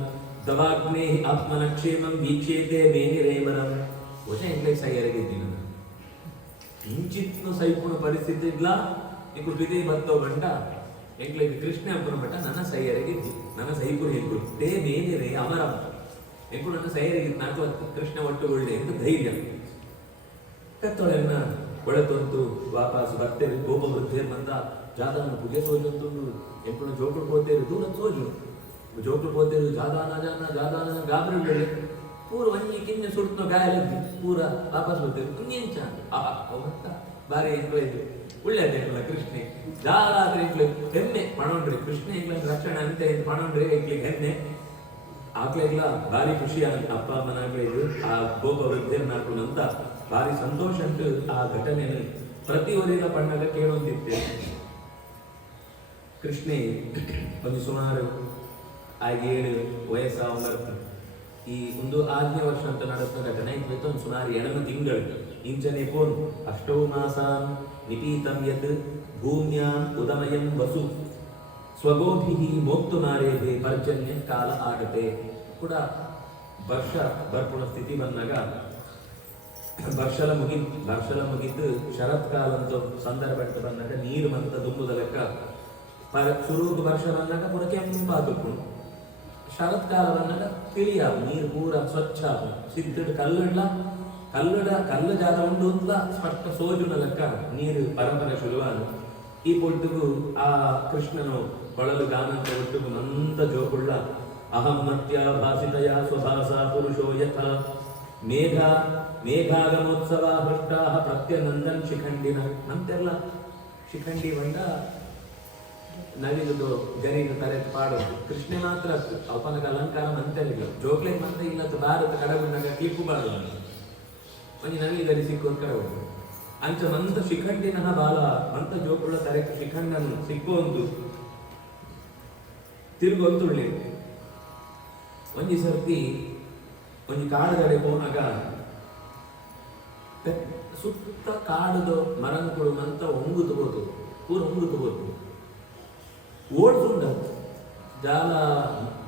ದವಾಗ್ನೇ ಆತ್ಮನಕ್ಷೇಮಂ ವೀಕ್ಷೇತೆ ಮೇನಿರೇಮರಂ ವಚ ಎಂಕ್ಲೆ ಸೈಯರಗಿದ್ದೀನಿ ಇಂಚಿತ್ನು ಸೈಪುಣ ಪರಿಸ್ಥಿತಿ ಇಲ್ಲ ಎಂಕ್ಲು ಬಿದೆ ಬತ್ತೋ ಬಂಟ ಎಂಕ್ಲೆ ಕೃಷ್ಣ ಅಂಪುನ ಬಟ್ಟ ನನ್ನ ಸೈಯರಗಿದ್ದಿ ನನ್ನ ಸೈಪುಣ ಎಂಕ್ಲು ತೇ ಮೇನಿರೇ ಅಮರಂ ಎಂಕು ನನ್ನ ಸೈಯರಿಗೆ ನಾಲ್ಕು ಕೃಷ್ಣ ಒಟ್ಟುಗೊಳ್ಳೆ ಎಂದು ಧೈರ್ಯ ಕತ್ತೊಳೆನ್ನ ಒಳತೊಂದು ವಾಪಸ್ ಬರ್ತೇವೆ ಗೋಪ ವೃದ್ಧೇರ್ ಬಂದ ಜಾದಾನ ಪುಗೆ ಸೋಜಂತು ಎಂಪುನ ಜೋಕುಳು ಪೋತೇರು ದೂರ ಸೋಜು ಜೋಕುಳು ಪೋತೇರು ಜಾದಾನ ಗಾಬರಿ ಬೆಳೆ ಪೂರ ಒಂಜಿ ಕಿನ್ನೆ ಸುಡ್ತೋ ಗಾಯಲದ್ದಿ ಪೂರ ವಾಪಸ್ ಬರ್ತೇವೆ ಕುಂಜೆಂಚ ಅವಂತ ಬಾರಿ ಎಂಕ್ಲೆ ಒಳ್ಳೆಯದೇ ಎಂಕ್ಲ ಕೃಷ್ಣೆ ಜಾಲಾದ್ರೆ ಎಂಕ್ಲೆ ಹೆಮ್ಮೆ ಪಣೊಂಡ್ರಿ ಕೃಷ್ಣ ಎಂಕ್ಲ ರಕ್ಷಣೆ ಅಂತ ಪಣೊಂಡ್ರಿ ಎಂಕ್ಲಿಗೆ ಹೆಮ್ಮೆ ಆಕ್ಲೆಗ್ಲ ಭಾರಿ ಖುಷಿ ಅಪ್ಪ ಅಮ್ಮನಾಗ್ಲಿದ್ದು ಆ ಗೋಪ ವೃದ್ಧೇರ್ ನಾಲ್ಕು ಭಾರಿ ಸಂತೋಷ ಉಂಟು ಆ ಘಟನೆ ಪ್ರತಿ ಊರಿನ ಪಣ್ಣಗ ಕೇಳೊಂದಿತ್ತೆ ಕೃಷ್ಣೆ ಒಂದು ಸುಮಾರು 7 ವಯಸ್ಸ ಈ ಒಂದು 6ನೇ ವರ್ಷ ಅಂತ ನಡೆದ ಘಟನೆ ಇತ್ತು ಒಂದು ಸುಮಾರು 7 ತಿಂಗಳು ಇಂಚನೆ ಪೋನ್ ಅಷ್ಟೌ ಮಾಸಾನ್ ನಿಪೀತಂ ಯತ್ ಭೂಮ್ಯಾಂ ಉದಮಯಂ ವಸು ಸ್ವಗೋಭಿಹಿ ಮೋಕ್ತು ಮಾರೇದೆ ಪರ್ಜನ್ಯ ಕಾಲ ಆಗತೆ ಕೂಡ ವರ್ಷ ಬರ್ಪುಣ ಸ್ಥಿತಿ ಬಂದಾಗ ವರ್ಷಲ ಮುಗಿದ್ದು ಶರತ್ಕಾಲ ಅಂತ ಸಂದರ್ಭ ಬಂದಾಗ ನೀರು ಬಂತ ದುಂಬುದ ಲೆಕ್ಕ ಶುರು ವರ್ಷ ಬಂದಾಗ ಪೂರ ಕೆಂಪಾದಪ್ಪು ಶರತ್ಕಾಲ ಬಂದಾಗ ತಿಳಿಯ ನೀರು ಪೂರ ಸ್ವಚ್ಛ ಸಿದ್ಧಡು ಕಲ್ಲು ಜಾಗ ಉಂಡು ಅಂತ ಸ್ಪಷ್ಟ ಸೋಜುನ ಲೆಕ್ಕ ನೀರು ಪರಂಪರೆ ಶುರುವಾದ ಈ ಪೊಟ್ಟುಗು ಆ ಕೃಷ್ಣನು ಕೊಳಲು ಗಾನಂತ ಒಟ್ಟುಗು ಮಂತ ಜೋಕುಳ್ಳ ಅಹಂ ಮತ್ಯ ಭಾಸಿತಯ ಸ್ವಭಾಸ ಪುರುಷೋ ಯಥ ಮೇಘಾಗಮೋತ್ಸವ ಹೃಷ್ಟಾ ಪ್ರತ್ಯನಂದನ್ ಶಿಖಂಡಿನ ನಂತೆಲ್ಲ ಶಿಖಂಡಿ ಬಂಡ ನವಿಲುದು ಗರಿನ ತರೆದು ಪಾಡೋದು ಕೃಷ್ಣ ಮಾತ್ರ ಅವನಗ ಅಲಂಕಾರ ಮಂತೆಲ್ಲ ಜೋಕ್ಲೆ ಮಂತ ಇಲ್ಲದ ಭಾರತ ಕಡಗುಂಡಾಗ ಕ್ಲಿಪ್ಪು ಬಾರದು ಒಂದು ನವಿಲು ಗರಿ ಸಿಕ್ಕೋದು ಕಡಗುಂಡು ಅಂಚ ಮಂತ ಶಿಖಂಡಿನ ಬಾಲ ಮಂತ ಜೋಕುಳ ತರೆಕ ಶಿಖಂಡನು ಸಿಕ್ಕೋಂದು ತಿರುಗೊಂದುಳ್ಳಿ ಒಂಜಿ ಸರ್ತಿ ಒಂಜಿ ಕಾಡುಗಡೆ ಹೋನಾಗ ಸುತ್ತ ಕಾಡುದು ಮರಂಗಳು ಮಂತ ಒಂಗುದು ಹೋದು ಪೂರ ಒಂಗುದು ಹೋದು ಓಡ್ಸುಂಡ ಜಾಲ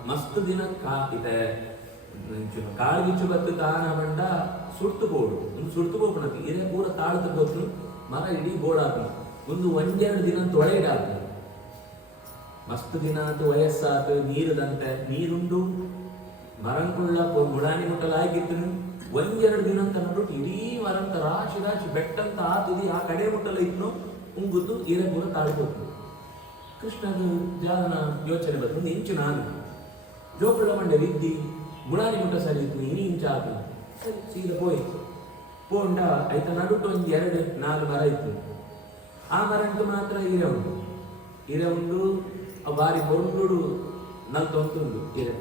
ಮಸ್ತ್ ದಿನ ಇದೆ ಕಾಳ್ಗಿಚ್ಚು ಬತ್ತು ತಾನ ಬಂಡ ಸುಡ್ತು ಬೋಡು ಒಂದು ಸುಡ್ತು ಬೋಪಣತಿ ಇದೇ ಪೂರ ತಾಳ್ತು ಗೊತ್ತು ಮರ ಇಡೀ ಬೋಡಾಪಿ ಒಂದು ಒಂದೆರಡು ದಿನ ತೊಳೆಯಿಡಾಪಿ ಮಸ್ತ್ ದಿನ ಆತು ವಯಸ್ಸಾತು ನೀರದಂತೆ ನೀರುಂಡು ಮರಂಕುಳ್ಳ ಮುಡಾನಿ ಮುಟ್ಟಲಾಗಿತ್ತು ಒಂದೆರಡು ದಿನ ಅಂತ ನೋಡ್ಬಿಟ್ಟು ಇಡೀ ಮರಂತ ರಾಶಿ ರಾಶಿ ಬೆಟ್ಟಂತ ಆತುದಿ ಆ ಕಡೆ ಮುಟ್ಟಲ ಇತ್ತು ಉಂಗುತ್ತು ಇರೇ ಪೂರ ತಾಳ್ಬೋದು ಕೃಷ್ಣದು ಜಾಗನ ಯೋಚನೆ ಬಂದು ಇಂಚು ನಾನು ಜೋಕುಳ್ಳ ಮಂಡೆ ವಿದ್ದಿ ಮುಳಾನಿ ಮುಟ್ಟ ಸರಿ ಇತ್ತು ಇನಿ ಇಂಚ ಆತು ಸರಿ ಸೀದ ಪೋಂಡ ಆಯ್ತಾ ನಡುಟ್ಟು ಒಂದು 2-4 ಮರ ಇತ್ತು ಆ ಮರಂಟು ಮಾತ್ರ ಹಿರೆ ಉಂಡು ಬಾರಿ ಬೊಂಡು ನಲ್ತೊಂದು ಹಿರೆ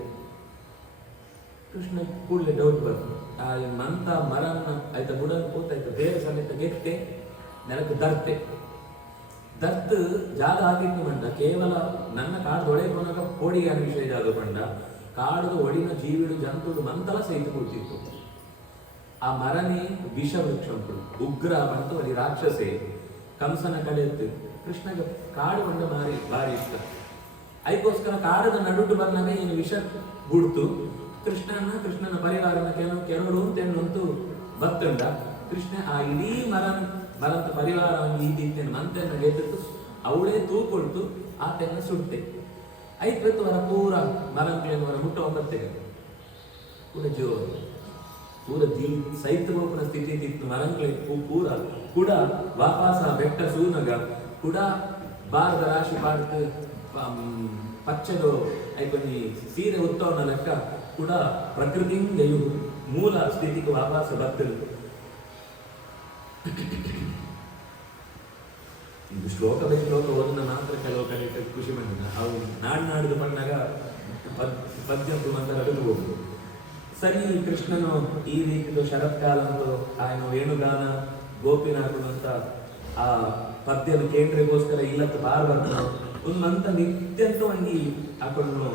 ಕೃಷ್ಣ ಕೂಡಲೇ ಡೌಟ್ ಬಂತು ಆ ಮಂತ ಮರನ್ನ ಆಯ್ತಾ ಬುಡನ್ ಕೂತಾಯ್ತು ಬೇರೆ ಸಮೇತ ಗೆಟ್ಟೆ ನೆಲಕ್ಕೆ ದರ್ತ್ ಜಾಗ ಆಗಿತ್ತು ಮಂಡ ಕೇವಲ ನನ್ನ ಕಾಡು ಒಡೆ ಕೊನಾಗ ಕೋಡಿಗೆ ವಿಷಯ ಜಾಗ ಬಂಡ ಕಾಡದ ಒಡಿನ ಜೀವಿಡು ಜಂತುಡು ಮಂತಲ ಸಹಿತ ಕೂತಿತ್ತು ಆ ಮರನೇ ವಿಷ ವೃಕ್ಷ ಉಂಟು ಉಗ್ರ ಬಂತು ಅಲ್ಲಿ ರಾಕ್ಷಸೆ ಕಂಸನ ಕಳೆಯುತ್ತೆ ಕೃಷ್ಣಗೆ ಕಾಡು ಬಂಡ ಭಾರಿ ಇಷ್ಟ ಅದಕ್ಕೋಸ್ಕರ ಕಾಡದ ನಡುಟು ಬಂದಾಗ ಏನು ವಿಷ ಗುಡ್ತು ಕೃಷ್ಣನ ಪರಿವಾರನ ಕೆಲವರು ತೆನ್ನಂತೂ ಬತ್ತಂಡ ಕೃಷ್ಣ ಆ ಇಡೀ ಮರಂತ ಪರಿವಾರವನ್ನು ಈ ದಿತ್ತೇನೆ ಮಂತೆಯನ್ನು ಗೆದ್ದು ಅವಳೇ ತೂಕೊಳ್ತು ಆತೆಯನ್ನು ಸುಟ್ಟೆ ಐವತ್ತು ವರ ಪೂರ ಮರಂಗಳೇನು ಮುಟ್ಟ 9 ಕೂಡ ಜೋರು ಪೂರ ಸೈತ ಹೋಪನ ಸ್ಥಿತಿ ಇತ್ತು ಮರಂಗಳೇ ಪೂರ ಕೂಡ ವಾಪಾಸ ಬೆಟ್ಟ ಸೂನಗ ಕೂಡ ಬಾರದ ರಾಶಿ ಪಾಡ್ತು ಪಚ್ಚದು ಐಪನಿ ಸೀರೆ ಉತ್ತವನ ಲೆಕ್ಕ ಕೂಡ ಪ್ರಕೃತಿಯಿಂದ ಮೂಲ ಸ್ಥಿತಿಗೆ ವಾಪಾಸ ಬರ್ತದೆ ಇದು ಶ್ಲೋಕ ಬೈ ಶ್ಲೋಕ ಓದನ ಮಾತ್ರ ಕೆಲವು ಕಡೆ ಖುಷಿ ಬಂದಿಲ್ಲ ಅವು ನಾಡಿದು ಬಂದಾಗ ಪದ್ಯ ಮಂತ್ರ ಹೋಗುದು ಸರಿ ಕೃಷ್ಣನು ಈ ರೀತಿದು ಶರತ್ಕಾಲ ಅಂತೂ ఆయన ವೇಣುಗಾನ ಗೋಪಿನಾಥನು ಅಂತ ಆ ಪದ್ಯದ ಕೇಂದ್ರಗೋಸ್ಕರ ಇಲ್ಲತ್ತು ಬರ್ತದೆ ಒಂದು ಮಂತ ನಿತ್ಯಂತೂ ಹಂಗಿ ಹಾಕೊಂಡು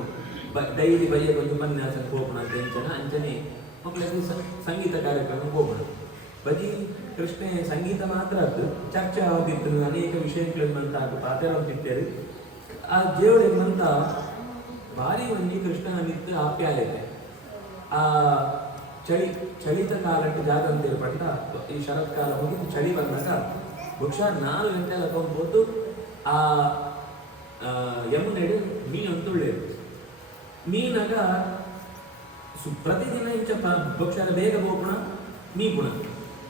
ಡೈಲಿ ಬಯ್ಯ ಒಂದು ಉಪನ್ಯಾಸಕ್ಕೆ ಹೋಗೋಣ ಅಂತ ಅಂಚನೆ ಮಕ್ಕಳಿಗೆ ಸಂಗೀತ ಕಾರ್ಯಕ್ರಮ ಹೋಗೋಣ ಬಜಿ ಕೃಷ್ಣ ಸಂಗೀತ ಮಾತ್ರ ಅದು ಚರ್ಚೆ ಆಗಿತ್ತು ಅನೇಕ ವಿಷಯಗಳನ್ನಂತ ಪಾತ್ರವಂತಿದ್ದಾರೆ ಆ ಜೇವಳಿಗಂತ ಭಾರಿ ಒಂದು ಕೃಷ್ಣನ ನಿತ್ಯ ಆಪ್ಯಾಯತೆ ಆ ಚಳಿತ ಕಾಲಕ್ಕೆ ಜಾಗ ಅಂತ ಪಟ್ಟ ಈ ಶರತ್ಕಾಲ ಹೋಗಿ ಚಳಿ ಬಂದಾಗ ಬಹುಶಃ 4 ಗಂಟೆಗೆ ಹೋಗ್ಬೋದು ಆ ಯಮುನೆಡು ಮೀನಂತುಳ್ಳೇರು ಮೀನಾಗ ಪ್ರತಿದಿನ ಇಂಚ ಬಹುಶಃ ಬೇಗ ಹೋಗೋಣ ಮೀಪುಣ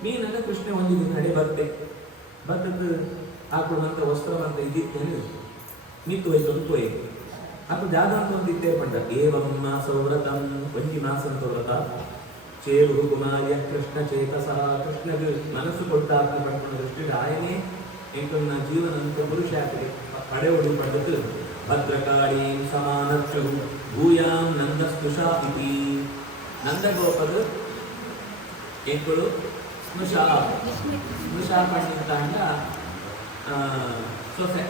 ಮೀನಾಗ ಕೃಷ್ಣ ಒಂದು ದಿನ ನಡೆ ಬರ್ತದ್ದು ಹಾಕೊಳ್ಳುವಂತ ವಸ್ತ್ರವಂತ ಇದ್ದಿತ್ತೇನೆ ನಿತ್ತು ಹೋಯ್ತು ಅದು ಜಾಗ ಅಂತ ಒಂದು ಇದ್ದೇ ಪಂಡ ಏವಂ ಮಾಸೋ ವ್ರತಂ ಒಂಜಿ ಮಾಸ ಅಂತ ವ್ರತ ಚೇರು ಕುಮಾರ್ಯ ಕೃಷ್ಣ ಚೇತಸ ಕೃಷ್ಣಗೆ ಮನಸ್ಸು ಕೊಟ್ಟಾಗ ಪಡ್ಕೊಂಡ ದೃಷ್ಟಿಗೆ ಆಯನೇ ಎಂಕನ್ನ ಜೀವನ ಅಂತ ಪುರುಷಾಕರೆ ಪಡೆಯೊಡು ಪಡೆದು ಭದ್ರಕಾಳಿ ಸಮಾನಚ್ಚು ಭೂಯಾಂ ನಂದ ಸ್ಪೃಶಾಪಿತಿ ನಂದಗೋಪದ ಎಂಕಳು ಸ್ಮೃಶಾ ಪಂಡಿತ ಅಂಡ ಸೊಸೆ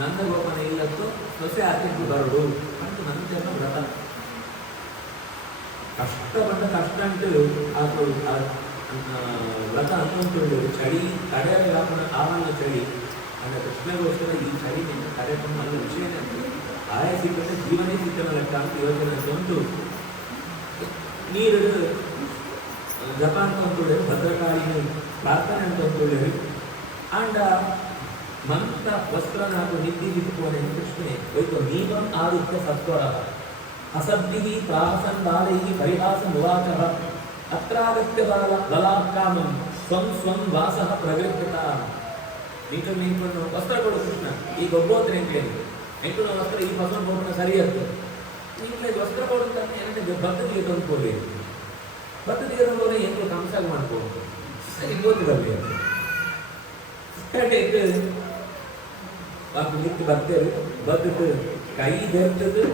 ನಂದಗೋಪನ ಇಲ್ಲತ್ತು ಸೊಸೆ ಆಕೆಗೆ ಬರಡು ಅಂತ ನಂತರ ವ್ರತ ಕಷ್ಟ ಬಂದ ಕಷ್ಟ ಅಂಟು ಅದು ವ್ರತ ಅಂತಂತೇಳಿ ಚಳಿ ತಡೆಯ ಆವನ್ನ ಚಳಿ ಅಂದ್ರೆ ಕೃಷ್ಣಗೋಸ್ಕರ ಈ ಚಳಿ ಕಾರ್ಯಕ್ರಮ ಅನ್ನೋ ವಿಷಯನೇ ಅಂತ ಆಯ ಸಿಕ್ಕಂತೆ ಜೀವನೇ ಸಿಕ್ಕನ ಲೆಕ್ಕ ಅಂತ ಯೋಚನೆ ಅಂತ ನೀರು ಜಪ ಅಂತಂತೇಳಿ ಭದ್ರಕಾಳಿನ ಪ್ರಾರ್ಥನೆ ಅಂತಂತೇಳಿ ಅಂಡ ಮಂತ ವಸ್ತ್ರ ನಾಕು ನಿದ್ದಿ ಹಿಡ್ಕೋನೆ ಕೃಷ್ಣನೇ ಹೋಯ್ತು ನೀವಂ ಆದಿತ್ಯ ಸತ್ವರ ಅಸಬ್ಧಿ ಪ್ರಾಹಸನ್ ಬಾಲೈ ಪರಿಹಾಸ ಮುವಾಚಃ ಅತ್ರಾಗತ್ಯ ಬಲಾತ್ಕಾಮಂ ಸ್ವಂ ವಾಸಃ ಪ್ರಗೃಹ್ಯತ ನಿಂಕೊಂಡು ವಸ್ತ್ರ ಕೊಡು ಕೃಷ್ಣ ಈಗ ಒಬ್ಬೋದ್ರೆ ಎಂಟು ವಸ್ತ್ರ ಈ ಫಸಲ್ ಹೋಗೋಣ ಸರಿಯತ್ತು ನಿಂಗೆ ವಸ್ತ್ರ ಕೊಡುತ್ತ ಬದ್ಧತೆಗೆ ತಂದುಕೊಳ್ಳಿ ಬದ್ಧತೆಗೆ ತಂದು ಎಂಟು ಕಂಸಾಗ ಮಾಡ್ಬೋದು ಸರಿ ಗೊತ್ತು ಬರಲಿ ನಿಂತು ಬರ್ತೇವೆ ಬದ್ದು ಕೈ ಬೆರ್ತದ್ದು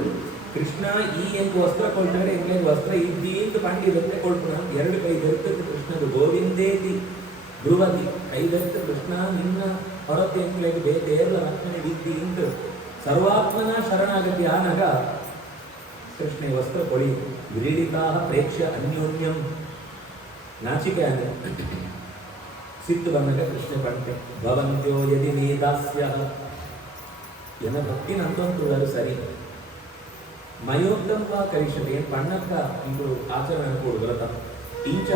ಕೃಷ್ಣ ಈ ಎಂಟು ವಸ್ತ್ರ ಕೊಳ್ತಾರೆ ಎಂಟು ವಸ್ತ್ರ ಇದ್ದೀಂತ ಪಂಡಿರುತ್ತೆ ಕೊಳ್ಪುಣ 2 ಕೈ ಬೆರ್ತದ್ದು ಕೃಷ್ಣದು ಗೋವಿಂದೇತಿ ಧ್ರುವದಿ ಕೈ ಬೆರ್ತ ಕೃಷ್ಣ ನಿನ್ನ ಹೊರತೆ ಎಂಟ್ಲೆಗೆ ಬೇರೆಲ್ಲ ರಕ್ಷಣೆ ಇದ್ದಿ ಇಂತ ಸರ್ವಾತ್ಮನ ಶರಣಾಗತಿ ಆನಾಗ ಕೃಷ್ಣ ವಸ್ತ್ರ ಕೊಡಿ ವಿರೀಡಿತಾ ಪ್ರೇಕ್ಷ್ಯ ಅನ್ಯೋನ್ಯಂ ನಾಚಿಕೆ ಅಂದ್ರೆ ಸಿಟ್ಟು ಬಂದಾಗ ಕೃಷ್ಣ ಪಂಟೆ ಭವಂತ್ಯೋ ಯದಿ ಮೇ ದಾಸ್ಯ ಎನ್ನ ಭಕ್ತಿನ ಅಂತಂತುಳ್ಳರು ಸರಿ ಮಯೋಕ್ತಂ ವಾ ಕರಿಷ್ಯತೆ ಪಣ್ಣಕ್ಕ ಇಂದು ಆಚರಣೆ ಕೊಡು ವ್ರತ ಇಂಚ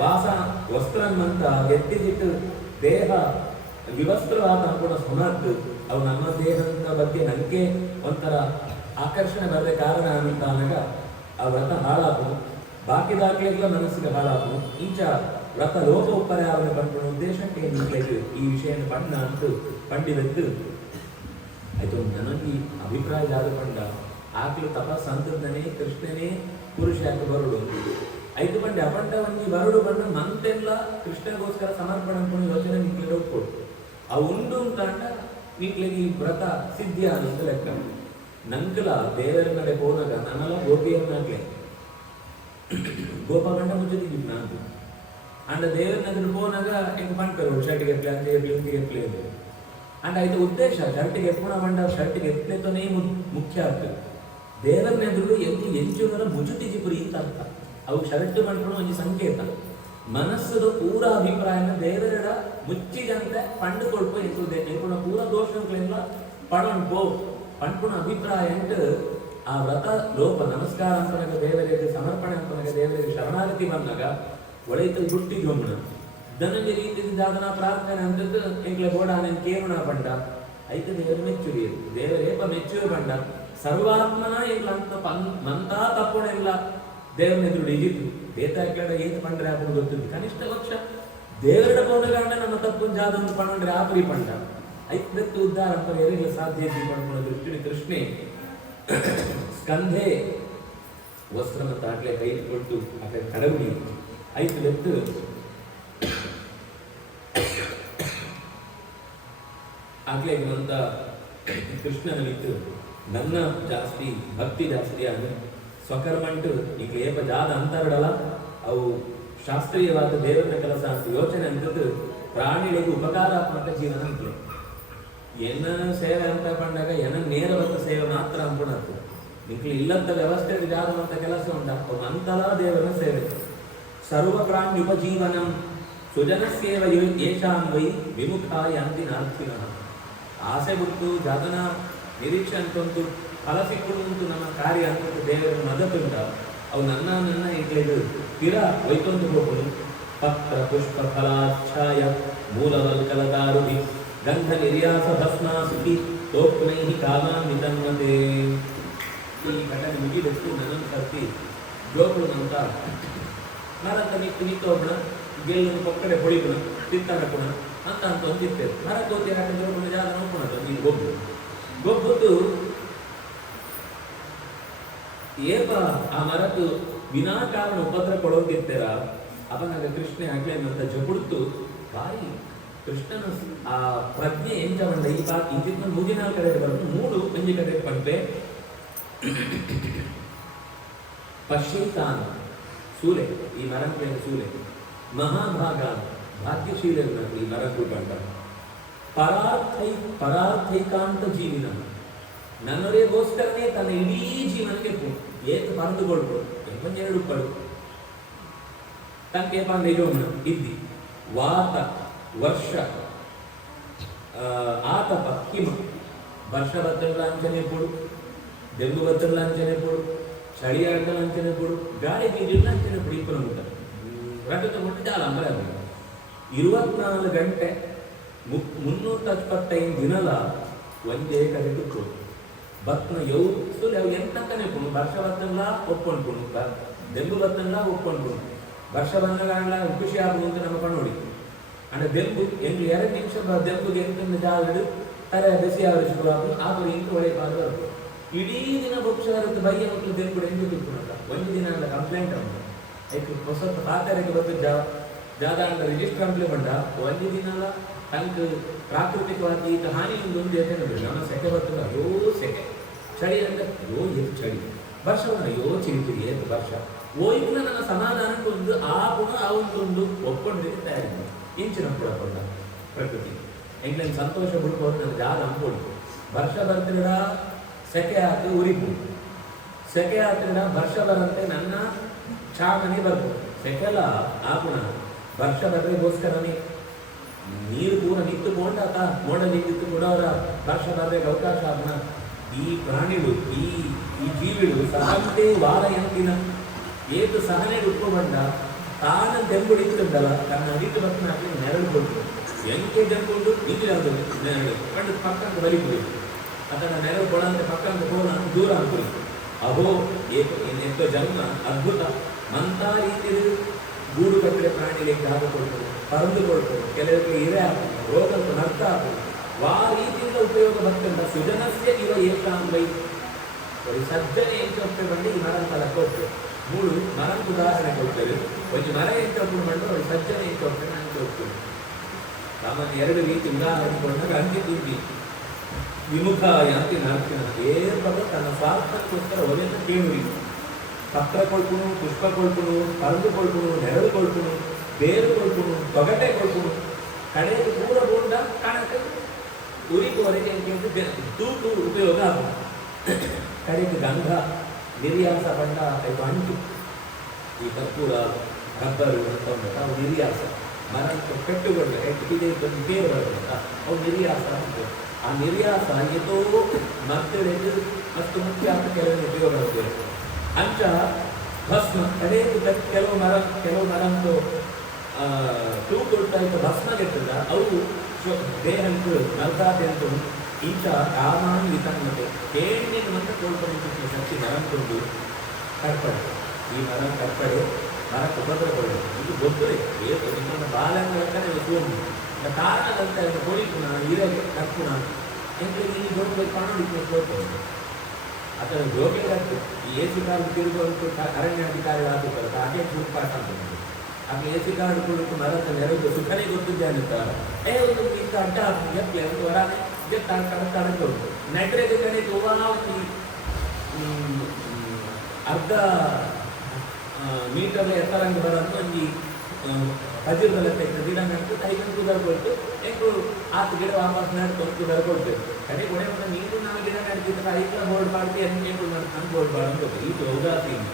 ವಾಸ ವಸ್ತ್ರನ್ಮಂತ ಎತ್ತಿದಿಟ್ಟು ದೇಹ ವಿವಸ್ತ್ರವಾದ ಕೂಡ ಸುಮಾರ್ತು ಅವು ನಮ್ಮ ದೇಹದ ಬಗ್ಗೆ ನನಗೆ ಒಂಥರ ಆಕರ್ಷಣೆ ಬರದೆ ಕಾರಣ ಅಂತ ಅನ್ನಾಗ ಆ ವ್ರತ ಹಾಳಾಪು ಬಾಕಿ ದಾಖಲೆಗಳ ಮನಸ್ಸಿಗೆ ಹಾಳಾಪು ಇಂಚ ವ್ರತ ಲೋಕ ಉಪರ್ಯಾವನೆ ಪಂಪನ ಉದ್ದೇಶಕ್ಕೆ ಈ ವಿಷಯ ಪಣ್ಣ ಅಂತ ಪಂಡಿವೆತ್ತು ಆಯ್ತು ನನಗೆ ಅಭಿಪ್ರಾಯ ಯಾರು ಪಂಡ ಆಕಲು ತಪಸ್ ಅಂತದ್ದನೇ ಕೃಷ್ಣನೇ ಪುರುಷ ಯಾಕೆ ಬರುಡು ಐದು ಬಂಡೆ ಅಪಂಡ ಒಂಜಿ ಬರುಡು ಬಣ್ಣ ಮಂತೆಲ್ಲ ಕೃಷ್ಣಗೋಸ್ಕರ ಸಮರ್ಪಣೆ ಅನ್ಕೊಂಡು ಯೋಚನೆ ನಿಕ್ಲಿಗೆ ಹೋಗ್ಕೊಡು ಆ ಉಂಡು ಅಂತಂಡ ನಿಕ್ಲಿಗೆ ಈ ವ್ರತ ಸಿದ್ಧಿ ಅನ್ನೋದು ಲೆಕ್ಕ ನಂಕಲ ದೇವರ ಕಡೆ ಹೋದಾಗ ನನ್ನೆಲ್ಲ ಗೋಪಿಯನ್ನಾಗ್ಲೆ ಗೋಪಗಂಡ ಮುಚ್ಚದಿದ್ವಿ ನಾನು ಅಂಡ ದೇವರ ನಗರ ಹೋದಾಗ ಹೆಂಗ್ ಪಂಡ್ಕರು ಶರ್ಟಿಗೆ ಎತ್ಲೆ ಅಂತ ಬ್ಲಿಂಕಿಗೆ ಎತ್ಲೆ ಅಂತ ಅಂಡ ಇದು ಉದ್ದೇಶ ಶರ್ಟಿಗೆ ಎತ್ಕೊಣ ಬಂಡ ಶರ್ಟಿಗೆ ಎತ್ಲೆತನೇ ಮುಖ್ಯ ಆಗ್ತದೆ ದೇವರ ಎದುರು ಎಂಚುವರ ಮುಜುತಿ ಜಿಪುರಿ ಅಂತ ಅರ್ಥ ಅವು ಶರ್ಟ್ ಪಂಡ್ಕೊಂಡು ಒಂದು ಸಂಕೇತ ಮನಸ್ಸದ ಪೂರ ಅಭಿಪ್ರಾಯನ ದೇವರ ಮುಚ್ಚಿದಂತೆ ಪಂಡು ಕೊಡ್ಪು ಎಂಕುಣ ಪೂರ ದೋಷಗಳೆಲ್ಲ ಪಣಂಪೋ ಪಂಡ್ಪುಣ ಅಭಿಪ್ರಾಯ ಅಂತ ಆ ವ್ರತ ಲೋಪ ನಮಸ್ಕಾರ ಅಂತನಾಗ ದೇವರಿಗೆ ಸಮರ್ಪಣೆ ಅಂತನಾಗ ದೇವರಿಗೆ ಶರಣಾಗತಿ ಬಂದಾಗ ಒಳೈತ ಗುಟ್ಟಿಗೆ ಹೋಗೋಣ ದನಗೆ ರೀತಿಯಾದನ ಪ್ರಾರ್ಥನೆ ಅಂತದ್ದು ಎಂಕ್ಲೆ ಗೋಡಾನ ಕೇರುಣ ಪಂಡ ಐತೆ ದೇವರು ಮೆಚ್ಚುರಿ ದೇವರೇಪ ಮೆಚ್ಚುರಿ ಪಂಡ ಸರ್ವಾತ್ಮನ ಎಂಗ್ಲ ಅಂತ ಮಂತಾ ತಪ್ಪುಣೆಲ್ಲ ದೇವರ ಎದುರು ಇಜಿತ್ತು ಬೇತಾಕೇಳ ಏನು ಪಂಡ್ರೆ ಹಾಕೊಂಡು ಗೊತ್ತಿದ್ದು ಕನಿಷ್ಠ ಪಕ್ಷ ದೇವರ ಕೊಂಡಗಾಂಡ ನಮ್ಮ ತಪ್ಪು ಜಾದನ್ನು ಪಣಂಡ್ರೆ ಆಪರಿ ಪಂಡ ಐಕ್ಯತ್ತು ಉದ್ಧಾರ ಅಂತ ಯಾರಿಲ್ಲ ಸಾಧ್ಯ ಪಡ್ಕೊಳ್ಳೋ ದೃಷ್ಟಿ ಕೃಷ್ಣೆ ಸ್ಕಂಧೆ ವಸ್ತ್ರ ಮತ್ತು ಆಗ್ಲೇ ಕೈ ಕೊಟ್ಟು ಆ ಕಡೆ ಕಡಗುಡಿ ಐದು ಬೆತ್ತು ಆಗ್ಲೇ ಅಂತ ಕೃಷ್ಣನಿತ್ತು ನನ್ನ ಜಾಸ್ತಿ ಭಕ್ತಿ ಜಾಸ್ತಿ ಆಗ ಸ್ವಕರ್ಮಂಟು ಈಗ ಏಪ ಜಾದ ಅಂತರಡಲ್ಲ ಅವು ಶಾಸ್ತ್ರೀಯವಾದ ದೇವರ ಕೆಲಸ ಅಂತ ಯೋಚನೆ ಅಂತದ್ದು ಪ್ರಾಣಿಗಳಿಗೆ ಉಪಕಾರಾತ್ಮಕ ಜೀವನ ಅಂತಲೇ ಎನ್ನ ಸೇವೆ ಅಂತ ಬಂದಾಗ ಎನ್ನ ನೇರವಾದ ಸೇವೆ ಮಾತ್ರ ಅನ್ಕೊಂಡಾಗ್ತದೆ ನಿಂಗೆ ಇಲ್ಲಂತ ವ್ಯವಸ್ಥೆ ಜಾರುವಂತ ಕೆಲಸ ಉಂಟ ಅವು ಅಂತಲ ದೇವರ ಸೇವೆ ಸರ್ವ ಪ್ರಾಣಿ ಉಪಜೀವನಂ ಸುಜನಸ್ಯೇವ ಯೇಷಾಂ ವೈ ವಿಮುಖಾಯ ಅಂತಿನಾರ್ಥಿನ ಆಸೆ ಬಿಟ್ಟು ಜಾತನ ನಿರೀಕ್ಷೆ ಅಂತಂತು ಫಲ ಸಿಕ್ಕುವಂತು ನಮ್ಮ ಕಾರ್ಯ ಅಂತ ದೇವರ ಮದತುಂಟ ಅವು ನನ್ನ ಇಟ್ಲಿದ್ದು ತೀರ ವೈತೊಂದು ಹೋಗುದು ಪತ್ರ ಪುಷ್ಪ ಫಲಾಚ್ಛಾಯ ಮೂಲವಲ್ಕಲದಾರುಡಿ ಗಂಧ ನಿರ್ಯಾಸ ಭಸ್ಮಾಸುತಿ ತೋಕ್ನೈ ಕಾಮಾನ್ವಿತನ್ಮತೆ ಈ ಘಟನೆ ಮುಗಿದಷ್ಟು ನನ್ನನ್ನು ಕರ್ತಿ ಜೋಗುಳು ಅಂತ ಮರತ ನಿತ್ತೋಗ್ಣ ಗೆಲ್ಲನ್ನು ಪಕ್ಕಡೆ ಹೊಳಿಗುಣ ತಿತ್ತಾಡಕುಣ ಅಂತ ಒಂದಿರ್ತೇವೆ ಮರ ತೋತಿ ಹಾಕಿದ್ರೆ ಜೋಗುಣ ಜಾಗ ನೋಡ್ಕೊಳದು ನೀನು ಗೊಬ್ಬುದು ಏಪ ಆ ಮರದ್ದು ವಿನಾಕಾರಣ ಉಪದ್ರ ಕೊಡೋದಿರ್ತೀರ ಅವನಾಗ ಕೃಷ್ಣ ಆಗ್ಲೇ ಅಂತ ಜಪುಡ್ತು ಬಾಯಿ ಕೃಷ್ಣನ ಆ ಪ್ರಜ್ಞೆ ಎಂಜ ಬಂದ ಈ ಇಂಚಿನ ಮೂಗಿನ ಕಡೆ ಬರೋದು ಮೂಡು ಮಂಜಿ ಕಡೆ ಪಂಪೆ ಪಶ್ಚಿತಾನ ಸೂಲೆ ಈ ಮರಕ್ಕೆ ಸೂಲೆ ಮಹಾಭಾಗ ಭಾಗ್ಯಶೀಲ ಈ ಮರಕ್ಕೂ ಕಂಡ ಪರಾರ್ಥೈಕಾಂತ ಜೀವಿನ ನನ್ನವರಿಗೋಸ್ಕರನೇ ತನ್ನ ಇಡೀ ಜೀವನಕ್ಕೆ ಏತು ಪರದುಕೊಳ್ಬೋದು ಎಂಬಂದೆರಡು ಪಡು ತನಗೆ ಪಾಂಡೇಜೋಣ ಇದ್ದಿ ವಾತ ವರ್ಷ ಆತಪ ಹಿಮ ವರ್ಷ ಬತ್ತಲ ಅಂಚನೆ ಪಡು ದೆಂಬು ಬತ್ತಲ ಅಂಚನೆ ಪಡು ಚಳಿ ಆಟಲ ಅಂಚನೆ ಪಡು ಗಾಳಿ ಬೀದಿಲ್ಲ ಅಂಚನೆ ಪಡಿ ಪ್ರಮುಖ ರಟ ತಗೊಂಡು ಜಾಲ ಅಂಬರ 24 ಗಂಟೆ 365 ದಿನಲ ಒಂದೇ ಕಡೆ ಕೂತ್ಕೊಂಡು ಬತ್ನ ಯೌತ್ತು ಅವು ಎಂತಕ್ಕನೆ ಪುಣು ವರ್ಷ ಬತ್ತಲ್ಲ ಒಪ್ಕೊಂಡು ದೆಂಬು ಬತ್ತಲ್ಲ ಒಪ್ಕೊಂಡು ವರ್ಷ ಬಂದಾಗ ಖುಷಿ ಆಗುದು ಅಂತ ನಮ್ಮ ನೋಡಿ ಅಂದ್ರೆ ದೆಂಬು ಎಂಟು 2 ನಿಮಿಷ ದೆಂಬುಗೆ ಎಂಟು ಜಾಗಡು ತಲೆ ಬಿಸಿ ಆವರಿಸಿಕೊಳ್ಳು ಆದರೂ ಇಂಟು ಒಳ್ಳೆ ಬಾದ್ರು ಇಡೀ ದಿನ ಭಕ್ಷರದ್ದು ಬೈಯ ಮಕ್ಕಳು ದೆಂಬು ಎಂಟು ತಿಳ್ಕೊಂಡ ಒಂದು ದಿನ ಅಲ್ಲ ಕಂಪ್ಲೇಂಟ್ ಅಂತ ಐದು ಹೊಸ ಪಾತ್ರೆಗೆ ಬಂದು ಜಾದ ಅಂಡ ರಿಜಿಸ್ಟರ್ ಕಂಪ್ಲೇಂಟ್ ಬಂದ ಒಂದು ದಿನ ಅಲ್ಲ ತಂಕ್ ಪ್ರಾಕೃತಿಕವಾಗಿ ಈತ ಹಾನಿ ಒಂದು ಎತ್ತೇನೆ ನಮ್ಮ ಸೆಕೆ ಬರ್ತದೆ ಅಯ್ಯೋ ಸೆಕೆ ಚಳಿ ಅಂದ್ರೆ ಅಯ್ಯೋ ಎಷ್ಟು ಚಳಿ ವರ್ಷವನ್ನು ಅಯ್ಯೋ ಚಿರಿಪಿರಿ ಏನು ವರ್ಷ ಓಯ್ಪುನ ನನ್ನ ಸಮಾಧಾನಕ್ಕೆ ಒಂದು ಆ ಗುಣ ಆ ಒಂದು ಒಪ್ಕೊಂಡಿದ್ದು ತಯಾರಿ ಇಂಚಿನ ಕೊಡಕೊಂಡ ಪ್ರಕೃತಿ ಎಂಗ್ಲಂಡ್ ಸಂತೋಷ ಬಿಡ್ಬೋದು ನನ್ನ ಜಾಗ ಅನ್ಕೊಂಡು ವರ್ಷ ಬರ್ತಿರ ಸೆಕೆ ಹಾಕಿ ಉರಿಪು ಸೆಕೆ ಹಾಕಿದ ವರ್ಷ ಬರಂತೆ ನನ್ನ ಚಾಮನೆ ಬರ್ಬೋದು ಸೆಕೆಲ್ಲ ಆ ಗುಣ ವರ್ಷ ಬರ್ರಿಗೋಸ್ಕರನೇ ನೀರು ಪೂರ ನಿಂತುಕೊಂಡಾತ ಮೋಡ ನಿಂತು ಕೊಡೋರ ವರ್ಷ ಬರ್ಬೇಕು ಅವಕಾಶ ಅದನ್ನ ಈ ಪ್ರಾಣಿಗಳು ಈ ಈ ಜೀವಿಗಳು ಸಹಂತೆ ವಾರಯಂತಿನ ಏತು ಸಹನೆ ಉಟ್ಕೊಂಡ ತಾನ ದೆಂಬುಡಿತ್ತುಂಡಲ್ಲ ತನ್ನ ಅಡಿಟ್ಟು ಭಕ್ತನಾಗಿ ನೆರಳು ಕೊಟ್ಟು ಎಂಕೆ ದೆಂಬುಂಡು ನಿಂತಿರೋದು ನೆರಳು ಕಂಡು ಪಕ್ಕ ಅಂತ ಬಲಿಪುರಿತು ಅತನ ನೆರಳು ಕೊಡಂತೆ ಪಕ್ಕ ಅಂತ ಹೋನ ದೂರ ಅನ್ಪುರಿತು ಅಹೋ ಏತು ಇನ್ನೆತ್ತೋ ಜನ್ಮ ಅದ್ಭುತ ಮಂತ ರೀತಿಯಲ್ಲಿ ಗೂಡು ಕಟ್ಟಲೆ ಪ್ರಾಣಿಗಳಿಗೆ ಹಾಕಿಕೊಳ್ತದೆ ಪರಂದುಕೊಳ್ತದೆ ಕೆಲವರಿಗೆ ಇರೆ ಹಾಕುದು ರೋಗಕ್ಕೆ ನರ್ಥ ಹಾಕುದು ವಾ ರೀತಿಯಿಂದ ಉಪಯೋಗ ಬರ್ತಂತ ಸುಜನಸ್ಯ ಇವ ಏಕಾಂಬೈ ಸಜ್ಜನೆ ಎಂಟೊಪ್ಪೆ ಬಂದು ಈ ಮರ ಫಲ ಕೊಡ್ತೇವೆ ಮೂಳು ಮರದ ಉದಾಹರಣೆ ಕೊಡ್ತೇವೆ ಒಂದು ಮರ ಎಂಟೊಪ್ಪು ಬಂದು ಅವ್ರು ಸಜ್ಜನೆ ಎಂಟೊಪ್ಪೆ ನಾನು ಕೊಡ್ತೇವೆ ಸಾಮಾನ್ಯ ಎರಡು ರೀತಿ ಉದಾಹರಣೆ ಕೊಟ್ಟಾಗ ಅಂತ್ಯ ತಿಂಡಿ ವಿಮುಖ ಅಂತಿನ ಅರ್ಪಿನ ಏರ್ಬದ ತನ್ನ ಸ್ವಾರ್ಥಕ್ಕೋಸ್ಕರ ಒಲೆಯನ್ನು ಕೇಳುವಿ ಪತ್ರ ಕೊಳ್ಪುನು ಪುಷ್ಪ ಕೊಳ್ಪುನು ಪರಂದು ಕೊಳ್ಪುನು ನೆರಳು ಕೊಳ್ಪುನು ಬೇರು ಕೊಳ್ಪುನು ತೊಗಟೆ ಕೊಳ್ಪುನು ಕಡೆಗೆ ಪೂರ ಬೋಂಡ ಕಾಣಕ್ಕೆ ಉರಿಕೋರೆಗೆ ತೂಟು ಉಪಯೋಗ ಆಗುದು ಕಡೆಗೆ ಗಂಧ ನಿರ್ಯಾಸ ಬಂಡ ಇದು ಅಂಟು ಈ ಕರ್ಪೂರ ರಬ್ಬರು ಅಂತ ಅವು ನಿರ್ಯಾಸ ಮರ ಕಟ್ಟುಗೊಂಡ ಇದೆ ಬೇರು ಬರ್ತಂತ ಅವು ನಿರ್ಯಾಸ ಅಂತ ಆ ನಿರ್ಯಾಸ ಎದೋ ಮಕ್ಕಳಿಗೆ ಮತ್ತು ಮುಖ್ಯ ಅಂತ ಕೆಲವೊಂದು ಉಪಯೋಗ ಆಗ್ತದೆ ಅಂಚ ಭಸ್ಮ ಕಡೆಗೆ ಕೆಲವು ಮರ ಅಂತೂ ತೂಕೊಳ್ತಾ ಇದ್ದ ಭಸ್ಮ ಗೆಟ್ಟದ ಅವು ದೇಹಕ್ಕೆ ನಲ್ಕಾತೆ ಅಂತ ಇಂಚ ಕಾಮಾನ್ ವಿತನ್ನತೆ ಹೆಣ್ಣಿನ ಮಂತ್ರ ತೋಳ್ಕೊಂಡು ಶಕ್ತಿ ಮರಂಕೊಂಡು ಕರ್ಪಡೆ ಈ ಮರ ಕರ್ಪಡೆ ಮರ ಉಪದ್ರವಗಳು ಇದು ಗೊತ್ತೇ ನಿಮ್ಮ ಬಾಲಂಗಳಂತಾನೆ ಸೋಮು ಕಾರಣದಂತ ಕೊಳಿಪುಣ ಇರಗೆ ಕರ್ಪುಣ ಎಂದ್ರೆ ಈ ದೊಡ್ಡ ಕಾಣಲಿಕ್ಕೆ ತೋರ್ಬೋದು ಅದರ ಜೋಗಿಗಳಂತೂ ಈ ಎಸಿ ಕಾರ್ಡ್ ತಿರುಗುವಂತೂ ಅರಣ್ಯಾಧಿಕಾರಿಗಳಾಗುತ್ತಾರೆ ಹಾಗೆ ಚೂಪಾಟ ಅಂತ ಆಮೇಲೆ ಎಸಿ ಕಾರ್ಡ್ ಕುಳಿತು ಮರದ ನೆರವು ಸುಖನೇ ಗೊತ್ತಿದ್ದೆ ಅನ್ನುತ್ತಾರೆ ಒಂದು ಇಂಥ ಅಡ್ಡ ಎಪ್ಪೆ ಒಂದು ಹೊರನೆ ಕಡಕೊಂಡು ನೆಟ್ರೆಗೆ ಕಡೆ ಅರ್ಧ ಮೀಟರ್ ಎತ್ತರಂಗೆ ಬರೋದು ಒಂದು ಹಜಿರ್ದಲ್ಲ ತೆಗೆದು ಗಿಡ ನಟ್ಟು ಕೈಗೊಂಡು ಕುದರ್ಕೊಳ್ತು ಹೆಂಗು ಆತು ಗಿಡ ವಾಪಸ್ ನಡ್ಕೊಂಡು ಕುದರ್ಕೊಳ್ತೇವೆ ಕಡೆ ಕೊನೆ ಒಂದು ನೀರು ನಾವು ಗಿಡ ನಡ್ತಿದ್ರೆ ಐಕ್ಲ ಬೋರ್ಡ್ ಮಾಡ್ತೀವಿ ಹೆಂಗೆ ನಡ್ಕೊಂಡು ಬೋರ್ಡ್ ಮಾಡೋದು ಇದು ಉದಾಸೀನ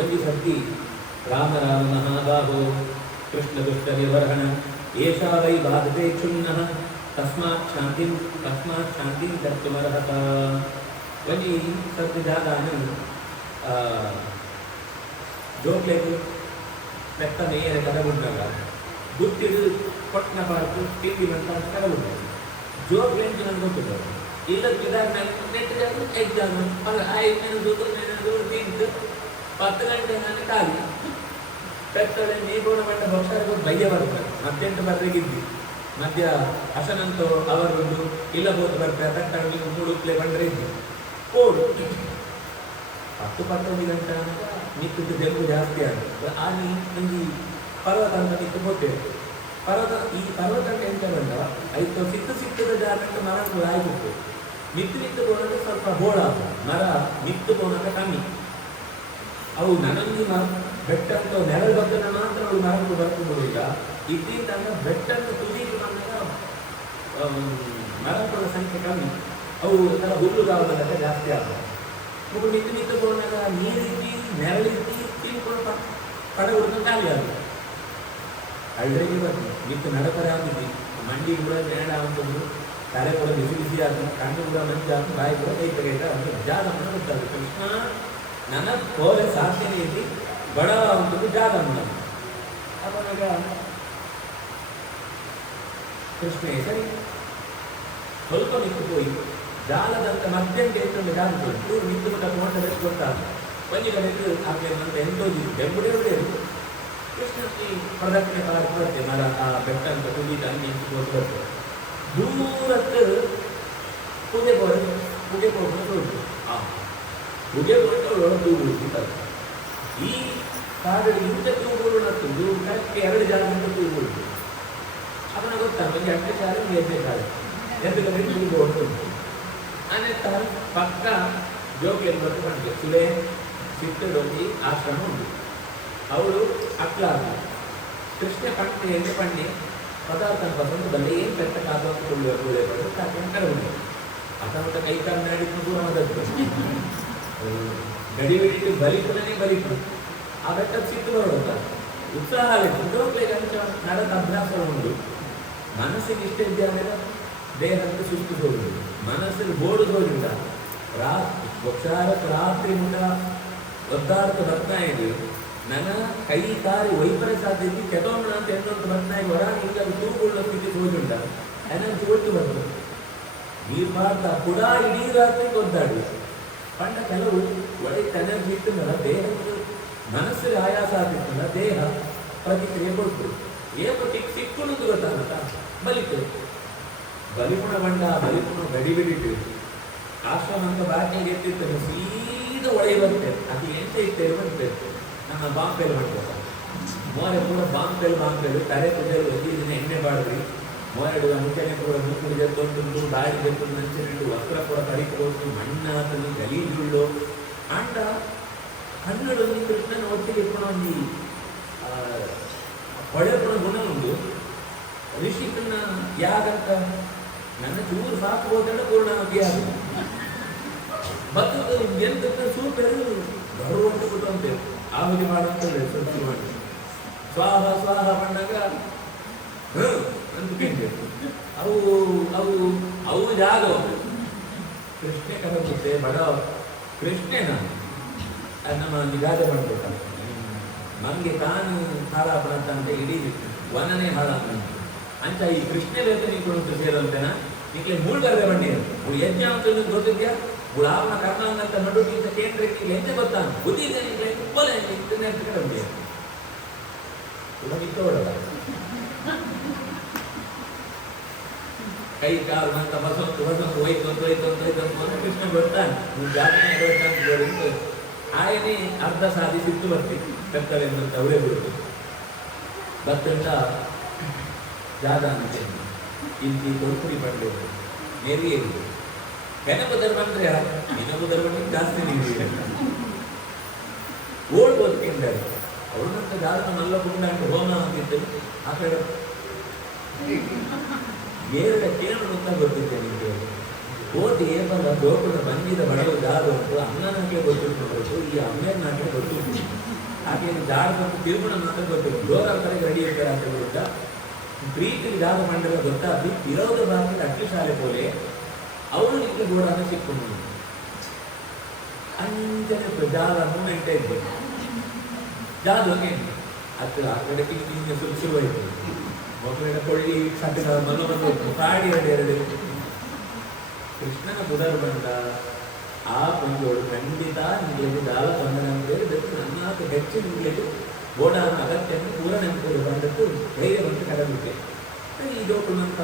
ಒಂದು ಸರ್ತಿ ರಾಮ ರಾಮ ಮಹಾಬಾಹೋ ಕೃಷ್ಣ ದುಷ್ಟ ನಿರ್ವಹಣ ಏಷಾ ವೈ ಬಾಧತೆ ಕ್ಷುಣ್ಣಃ ತಸ್ಮಾತ್ ಶಾಂತಿಂ ದತ್ತುಮರ್ಹತ ಒಂದು ಸರ್ತಿ ಜಾಗಾನು ಜೋಕ್ಲೆಗೆ ಬೆಟ್ಟ ನೇರ ಕದಗುಂಡಾಗ ಗುತ್ತಿಡು ಕೊಟ್ಟನ ಪಾರ್ಕು ಟಿವಿ ಅಂತ ಕದಗುಂಡಾಗ ಜೋಕ್ಲೆಂಟು ನನಗೆ ಗೊತ್ತಿದ್ದಾರೆ ಇಲ್ಲದಿದ್ದಾಗ ನೆಟ್ಟಿದಾಗ ಎಕ್ಸಾಮ್ ಅಲ್ಲ 5 ನೆನೆದು ತಿಂದು 10 ಗಂಟೆ ನಾನು ಖಾಲಿ ಪೆತ್ತಳೆ ನೀಗೋಣ ಬಂದ ಭಕ್ತರಿಗೂ ಬಯ್ಯ ಬರ್ತಾರೆ ಮತ್ತೆಂಟು ಬರ್ಬೇಕಿದ್ವಿ ಮಧ್ಯ ಹಸನಂತೂ ಅವರೊಂದು ಇಲ್ಲ ಬೋದು ಬರ್ತಾರೆ ತಟ್ಟಣಿ ಮೂಡುಕ್ಲೆ ಬಂದರೆ ಇದ್ವಿ ಕೋಡು 10-11 ಗಂಟೆ ನಿಂತು ಬೆಂಬು ಜಾಸ್ತಿ ಆಗುತ್ತೆ ಆ ಒಂದು ಪರ್ವತ ಅಂತ ನಿಂತು ಹೋಗ್ತೇವೆ ಈ ಪರ್ವತ ಅಂತ ಎಂತ ಬಂದ ಐದು ಸಿಕ್ಕದ ಜಾಗಕ್ಕೆ ಮರ ಆಯ್ತು ನಿಂತು ಹೋದಾಗ ಸ್ವಲ್ಪ ಬೋಳ ಮರ ನಿಂತು ಹೋದಾಗ ಕಮ್ಮಿ ಅವು ನನಗೆ ಬೆಟ್ಟಂತ ನೆರಳು ಬಗ್ಗನ ಮಾತ್ರ ಅವಳು ಮರಕ್ಕೆ ಬರ್ಕೊಂಡು ಈಗ ಇದ್ದಿಂದ ಬೆಟ್ಟಂತ ತುದಿಗೆ ಬಂದಾಗ ಮರಗಳ ಸಂಖ್ಯೆ ಕಮ್ಮಿ ಅವು ಎಲ್ಲ ಹುಲ್ಲುಗಾವದಾಗ ಜಾಸ್ತಿ ಆಗ್ತವೆ ಮಗು ನಿಂತು ಹೋದಾಗ ನೀರಿದ್ದು ನೆರಳಿದ್ದು ತಿನ್ಕೊಂಡು ಪಡಗುಡ್ದು ಖಾಲಿ ಆಗುತ್ತೆ ಅಲ್ರಿಗೆ ಬರ್ತೀವಿ ನಿಂತು ನಡಪರೆ ಆಗಿದ್ವಿ ಮಂಡಿ ಕೂಡ ಬೇಡ ಅಂತಂದು ತಲೆ ಕೂಡ ಬಿಸಿ ಆಗಿ ಕಣ್ಣು ಕೂಡ ಮಂಜು ಆಗಿ ಬಾಯಿ ಕೂಡ ಕೈ ತೆಗೆದ ಅಂತ ಜಾಗ ಗೊತ್ತಾಗುತ್ತೆ ಕೃಷ್ಣ ನನ್ನ ಕೋರೆ ಸಾಧ್ಯನೇ ಇದ್ದು ಬಡ ಅಂತಂದು ಜಾಗ ಅನ್ನೋದು ಅವಾಗ ಕೃಷ್ಣ ಸರಿ ಸ್ವಲ್ಪ ನಿಂತು ಹೋಗಿ ಜಾಲದಂತ ಮಧ್ಯಂತ ಎಂಟೊಂದು ಜಾಗ ಇವರು ನಿಂತು ಬಿಟ್ಟ ನೋಟದಲ್ಲಿ ಗೊತ್ತಾಗ ಒಂದು ಕಡೆಗೆ ಹಾಗೆ ಅಂತ ಎಂಟೋದು ಬೆಂಬುಡೇ ಹೊಡೆಯೋದು ಕೃಷ್ಣ ಪ್ರದಕ್ಷಿಣೆ ಕಾಲಕ್ಕೆ ಬರುತ್ತೆ ಮರ ಆ ಬೆಟ್ಟ ಅಂತ ಕುದಿದ ನಿಂತು ಹೋಗಿ ಬರ್ತದೆ ದೂರಕ್ಕೆ ಪೂಜೆ ಹೋಗ್ಬೋದು ಆ ಪೂಜೆ ಕೊಟ್ಟು ತೂಗುಳಿಸಿದ್ದಾರೆ ಈ ಕಾಡಲ್ಲಿ ಇಂಥ ತೂಗುಗಳು ನತ್ತುದು ಕರೆಕ್ಟ್ 2 ಜಾಗದಿಂದ ತೂಗುಳಿತು ಅದನ್ನ ಗೊತ್ತಾಗ ಒಂದು 8 ಜಾಗ 2 ಜಾಗ 2 ಕಡೆ ತೂಗು ಹೊರಟು ಅನೇಕ ಪಕ್ಕ ಜೋಗಿಯನ್ನು ಬರ್ತು ಮಾಡಿದೆ ಸುಳೆ ಚಿತ್ತಡೊಂದಿ ಆಶ್ರಮ ಉಂಟು ಅವಳು ಅಕ್ಲಾಗ ಕೃಷ್ಣ ಪಂಡಿಯಲ್ಲಿ ಪಂಡಿ ಪದಾರ್ಥ ಬಂದು ಬಲ್ಲೆ ಏನು ಬೆಟ್ಟ ಕಾದುಕೊಳ್ಳುವ ಕೂಳೆ ಪಡೆದು ಕಾಕೊಂಡು ಕರಗುಂಡು ಅಥ ಕೈ ಕಾಲು ನಾಡಿದ್ದು ದೂರ ಮದದ್ದು ಗಡಿ ಬಿಟ್ಟು ಬಲಿಪು ಆ ಬೆಟ್ಟ ಸಿಟ್ಟು ಬರೋದ ಉತ್ಸಾಹ ಜೋಗ್ಲಿಗೆ ಅಂಚ ನಡೆದ ಅಭ್ಯಾಸ ಉಂಟು ಮನಸ್ಸಿಗೆ ಇಷ್ಟ ಇದ್ದ ದೇಹಕ್ಕೆ ಸುಸ್ತು ಹೋಗುದು ಮನಸ್ಸಿಗೆ ಬೋಡುಗೋದಿಲ್ಲ. ರಾತ್ರಿ ಮುಂಡ ಒದ್ದಾಡ್ತ ಬರ್ತಾ ಇದ್ವಿ, ನನ್ನ ಕೈ ಕಾರಿ ವೈಪರ ಸಾಧ್ಯತೆ ಕೆಟೋಮಣ ಅಂತ ಎಂದೊಂದು ಬರ್ತಾ ಇದ್ವಿ, ಹೊರ ಇಲ್ಲ ತೂಗುಳ್ಳ ಸ್ಥಿತಿ ಹೋಗುಂಟ ಎನರ್ಜಿ ಒಟ್ಟು ಬಂತು. ನೀರು ಮಾಡ್ತಾ ಕೂಡ ಇಡೀ ರಾತ್ರಿ ಒದ್ದಾಡಿ ಪಂಡ ಕೆಲವು ಒಳ್ಳೆ ಎನರ್ಜಿ ಇಟ್ಟಂದ್ರೆ ದೇಹಕ್ಕೆ ಮನಸ್ಸಿಗೆ ಆಯಾಸ ಆಗಿರ್ತಲ್ಲ, ದೇಹ ಪ್ರತಿಕ್ರಿಯೆ ಕೊಡ್ತದೆ. ಏನು ಸಿಕ್ಕುವುದು ಗೊತ್ತಾಗುತ್ತಾ? ಬಲಿಪುಣ ಬಂಡ ಬಲಿಪುಣ ಗಡಿಬಿಡಿಟ್ಟು ಆಶ್ರಮ ಅಂತ ಬಾಕಿಗೆ ಎತ್ತಿರ್ತಾರೆ, ಸೀದಾ ಒಳಗೆ ಬರ್ತೇವೆ. ಅದು ಎಂತ ಇರ್ತೇವೆ ಬರ್ತೇವೆ. ನಮ್ಮ ಬಾಂಬೆಲ್ ಮಾಡ್ತಾರೆ ಮೋರೆ ಪೂರ ಬಾಂಬೆಲ್ ತಲೆ ಕುದಿಯಲು ಒದ್ದಿನ ಎಣ್ಣೆ ಬಾಡ್ರಿ ಮೋರೆಡು ಅಂಚನೆ ಕೂಡ ಮುಕ್ಕುಡು ಜತ್ತೊಂದು ಬಾಯಿ ಜತ್ತೊಂದು ಅಂಚನೆಂಡು ವಸ್ತ್ರ ಕೂಡ ಕಡಿಕೋದು ಮಣ್ಣಾತಲು ಗಲೀಜುಳ್ಳು ಅಂಡ ಕನ್ನಡ ಕೃಷ್ಣನ ಒಟ್ಟಿಗೆ ಒಂದು ಹೊಳೆಪುಣ ಗುಣ ಉಂಟು. ಋಷಿಕನ್ನ ಯಾಗಂತ ನನ್ನ ಚೂರು ಸಾಕುವುದೆಲ್ಲ ಪೂರ್ಣವಾಗಿ ಯಾಗ ಬರ್ತದ ಎಂತ ಸೂಪರು ಬರುವಂತ ಕೊಟ್ಟಂತೆ ಆಹುತಿ ಮಾಡುವಂತ ಸೃಷ್ಟಿ ಮಾಡಿ ಸ್ವಾಹ ಸ್ವಾಹ ಬಂದಾಗ ಅಂತ ಕೇಳ್ಬೇಕು. ಅವು ಅವು ಅವು ಜಾಗ ಕೃಷ್ಣೆ ಕರುತ್ತೆ ಬಡ ಕೃಷ್ಣೇನ ನಮ್ಮ ನಿಜಾಗ ಮಾಡ್ಬೇಕ ನಮಗೆ ತಾನು ಹಾಳಾಪಣ ಅಂತ ಇಡೀ ವನನೇ ಹಾಳಾಪ ಅಂತ ಈ ಕೃಷ್ಣ ವೇತನಿ ಕೊಡುತ್ತೆ ಸೇರಂತೆನ ನಿಮಗೆ ಮೂಳ್ ಬರ್ರೆ ಬನ್ನಿ ಯಜ್ಞ ಅಂತ ಗೊತ್ತಿದ್ಯಾ ಗುಲಾಮನ ಕರ್ನಾಂತ ನಡುಗಿಂತ ಕೇಂದ್ರಕ್ಕೆ ಎಂತ ಗೊತ್ತಾನ ಬುದ್ಧಿ ಇದೆ ಉಪ್ಪಲೆ ಇಂಟರ್ನೆಟ್ ಕಡೆ ಉಂಟು ಇತ್ತೋಡಲ್ಲ ಕೈ ಕಾಲು ಅಂತ ಬಸವಂತ ಹೋಯ್ತು ಕೃಷ್ಣ ಬರ್ತಾನೆ ಜಾತನೆ ఆయనే అర్ధ సాధిసిత్తు వర్తి పెద్దలంత ಅವರೇ ಬಿಡುತ್ತೆ ಬತ್ತಂತ ಜಾದಾಂತೆ ಇಲ್ಲಿ ಕೊಡುಪುರಿ ಬಂದು ನೆರಿಯೇ ಗಣಪದರ್ ಬಂದ್ರೆ ಇನ್ನೊಬ್ಬದರ್ ಬಂದು ಜಾಸ್ತಿ ನೀಡಿದೆ ಓಡ್ ಬದುಕಿದ್ದಾರೆ ಅವನಂತ ಜಾತ ನಲ್ಲ ಕುಂಡ ಹೋಮ ಅಂತಿದ್ದು ಆ ಕಡೆ ಏರಡ ಕೇಳು ಅಂತ ಗೊತ್ತಿದ್ದೆ ನಿಮಗೆ ಓದಿ ಏಪಲ್ಲ ದೋಪದ ಬಂದಿದ ಬಡವ ಜಾದು ಉಂಟು ಅಣ್ಣನಕ್ಕೆ ಗೊತ್ತಿಟ್ಟು ಈ ಅಮ್ಮೆಯನ್ನಾಗೆ ಗೊತ್ತಿತ್ತು ಹಾಗೆ ಜಾಡ ಬಂದು ತಿರುಮಣ ಮಾತ್ರ ಗೊತ್ತಿತ್ತು ಜೋರ ಕಡೆಗೆ ರೆಡಿ ಇರ್ತಾರೆ ಅಂತ ಗೊತ್ತ ಪ್ರೀತಿ ಜಾಗ ಮಂಡಲ ಗೊತ್ತಾಗಿ ಇರೋದ ಭಾಗದಲ್ಲಿ ಅಕ್ಕಿ ಶಾಲೆ ಪೋಲೆ ಅವರು ನಿಮಗೆ ಗೋಡಾನ ಸಿಕ್ಕೊಂಡು ಅಂಚನೆ ಜಾಗ ಮೂಮೆಂಟ್ ಇದ್ದು ಜಾದು ಅದು ಆ ಕಡೆ ಕಿಂಗ್ ಶುರುವಾಯಿತು ಮಕ್ಕಳ ಕೊಳ್ಳಿ ಸಟ್ಟ ಮಲ್ಲ ಬಂದು ಕಾಡಿ ಎರಡು ಕೃಷ್ಣನ ಬುಧರ್ ಬಂದ ಆ ಪಂಜೋಳು ಖಂಡಿತ ನಿಮಗೆ ದಾಲ ಬಂದನಂತೆ ನನ್ನಕ್ಕೆ ಹೆಚ್ಚು ನಿಮಗೆ ಗೋಡಾನ ಅಗತ್ಯವನ್ನು ಪೂರ ನೆನಪು ಬಂದದ್ದು ಧೈರ್ಯ ಬಂದು ಕಡಲಿಕ್ಕೆ ಈ ಜೋಟುನಂತ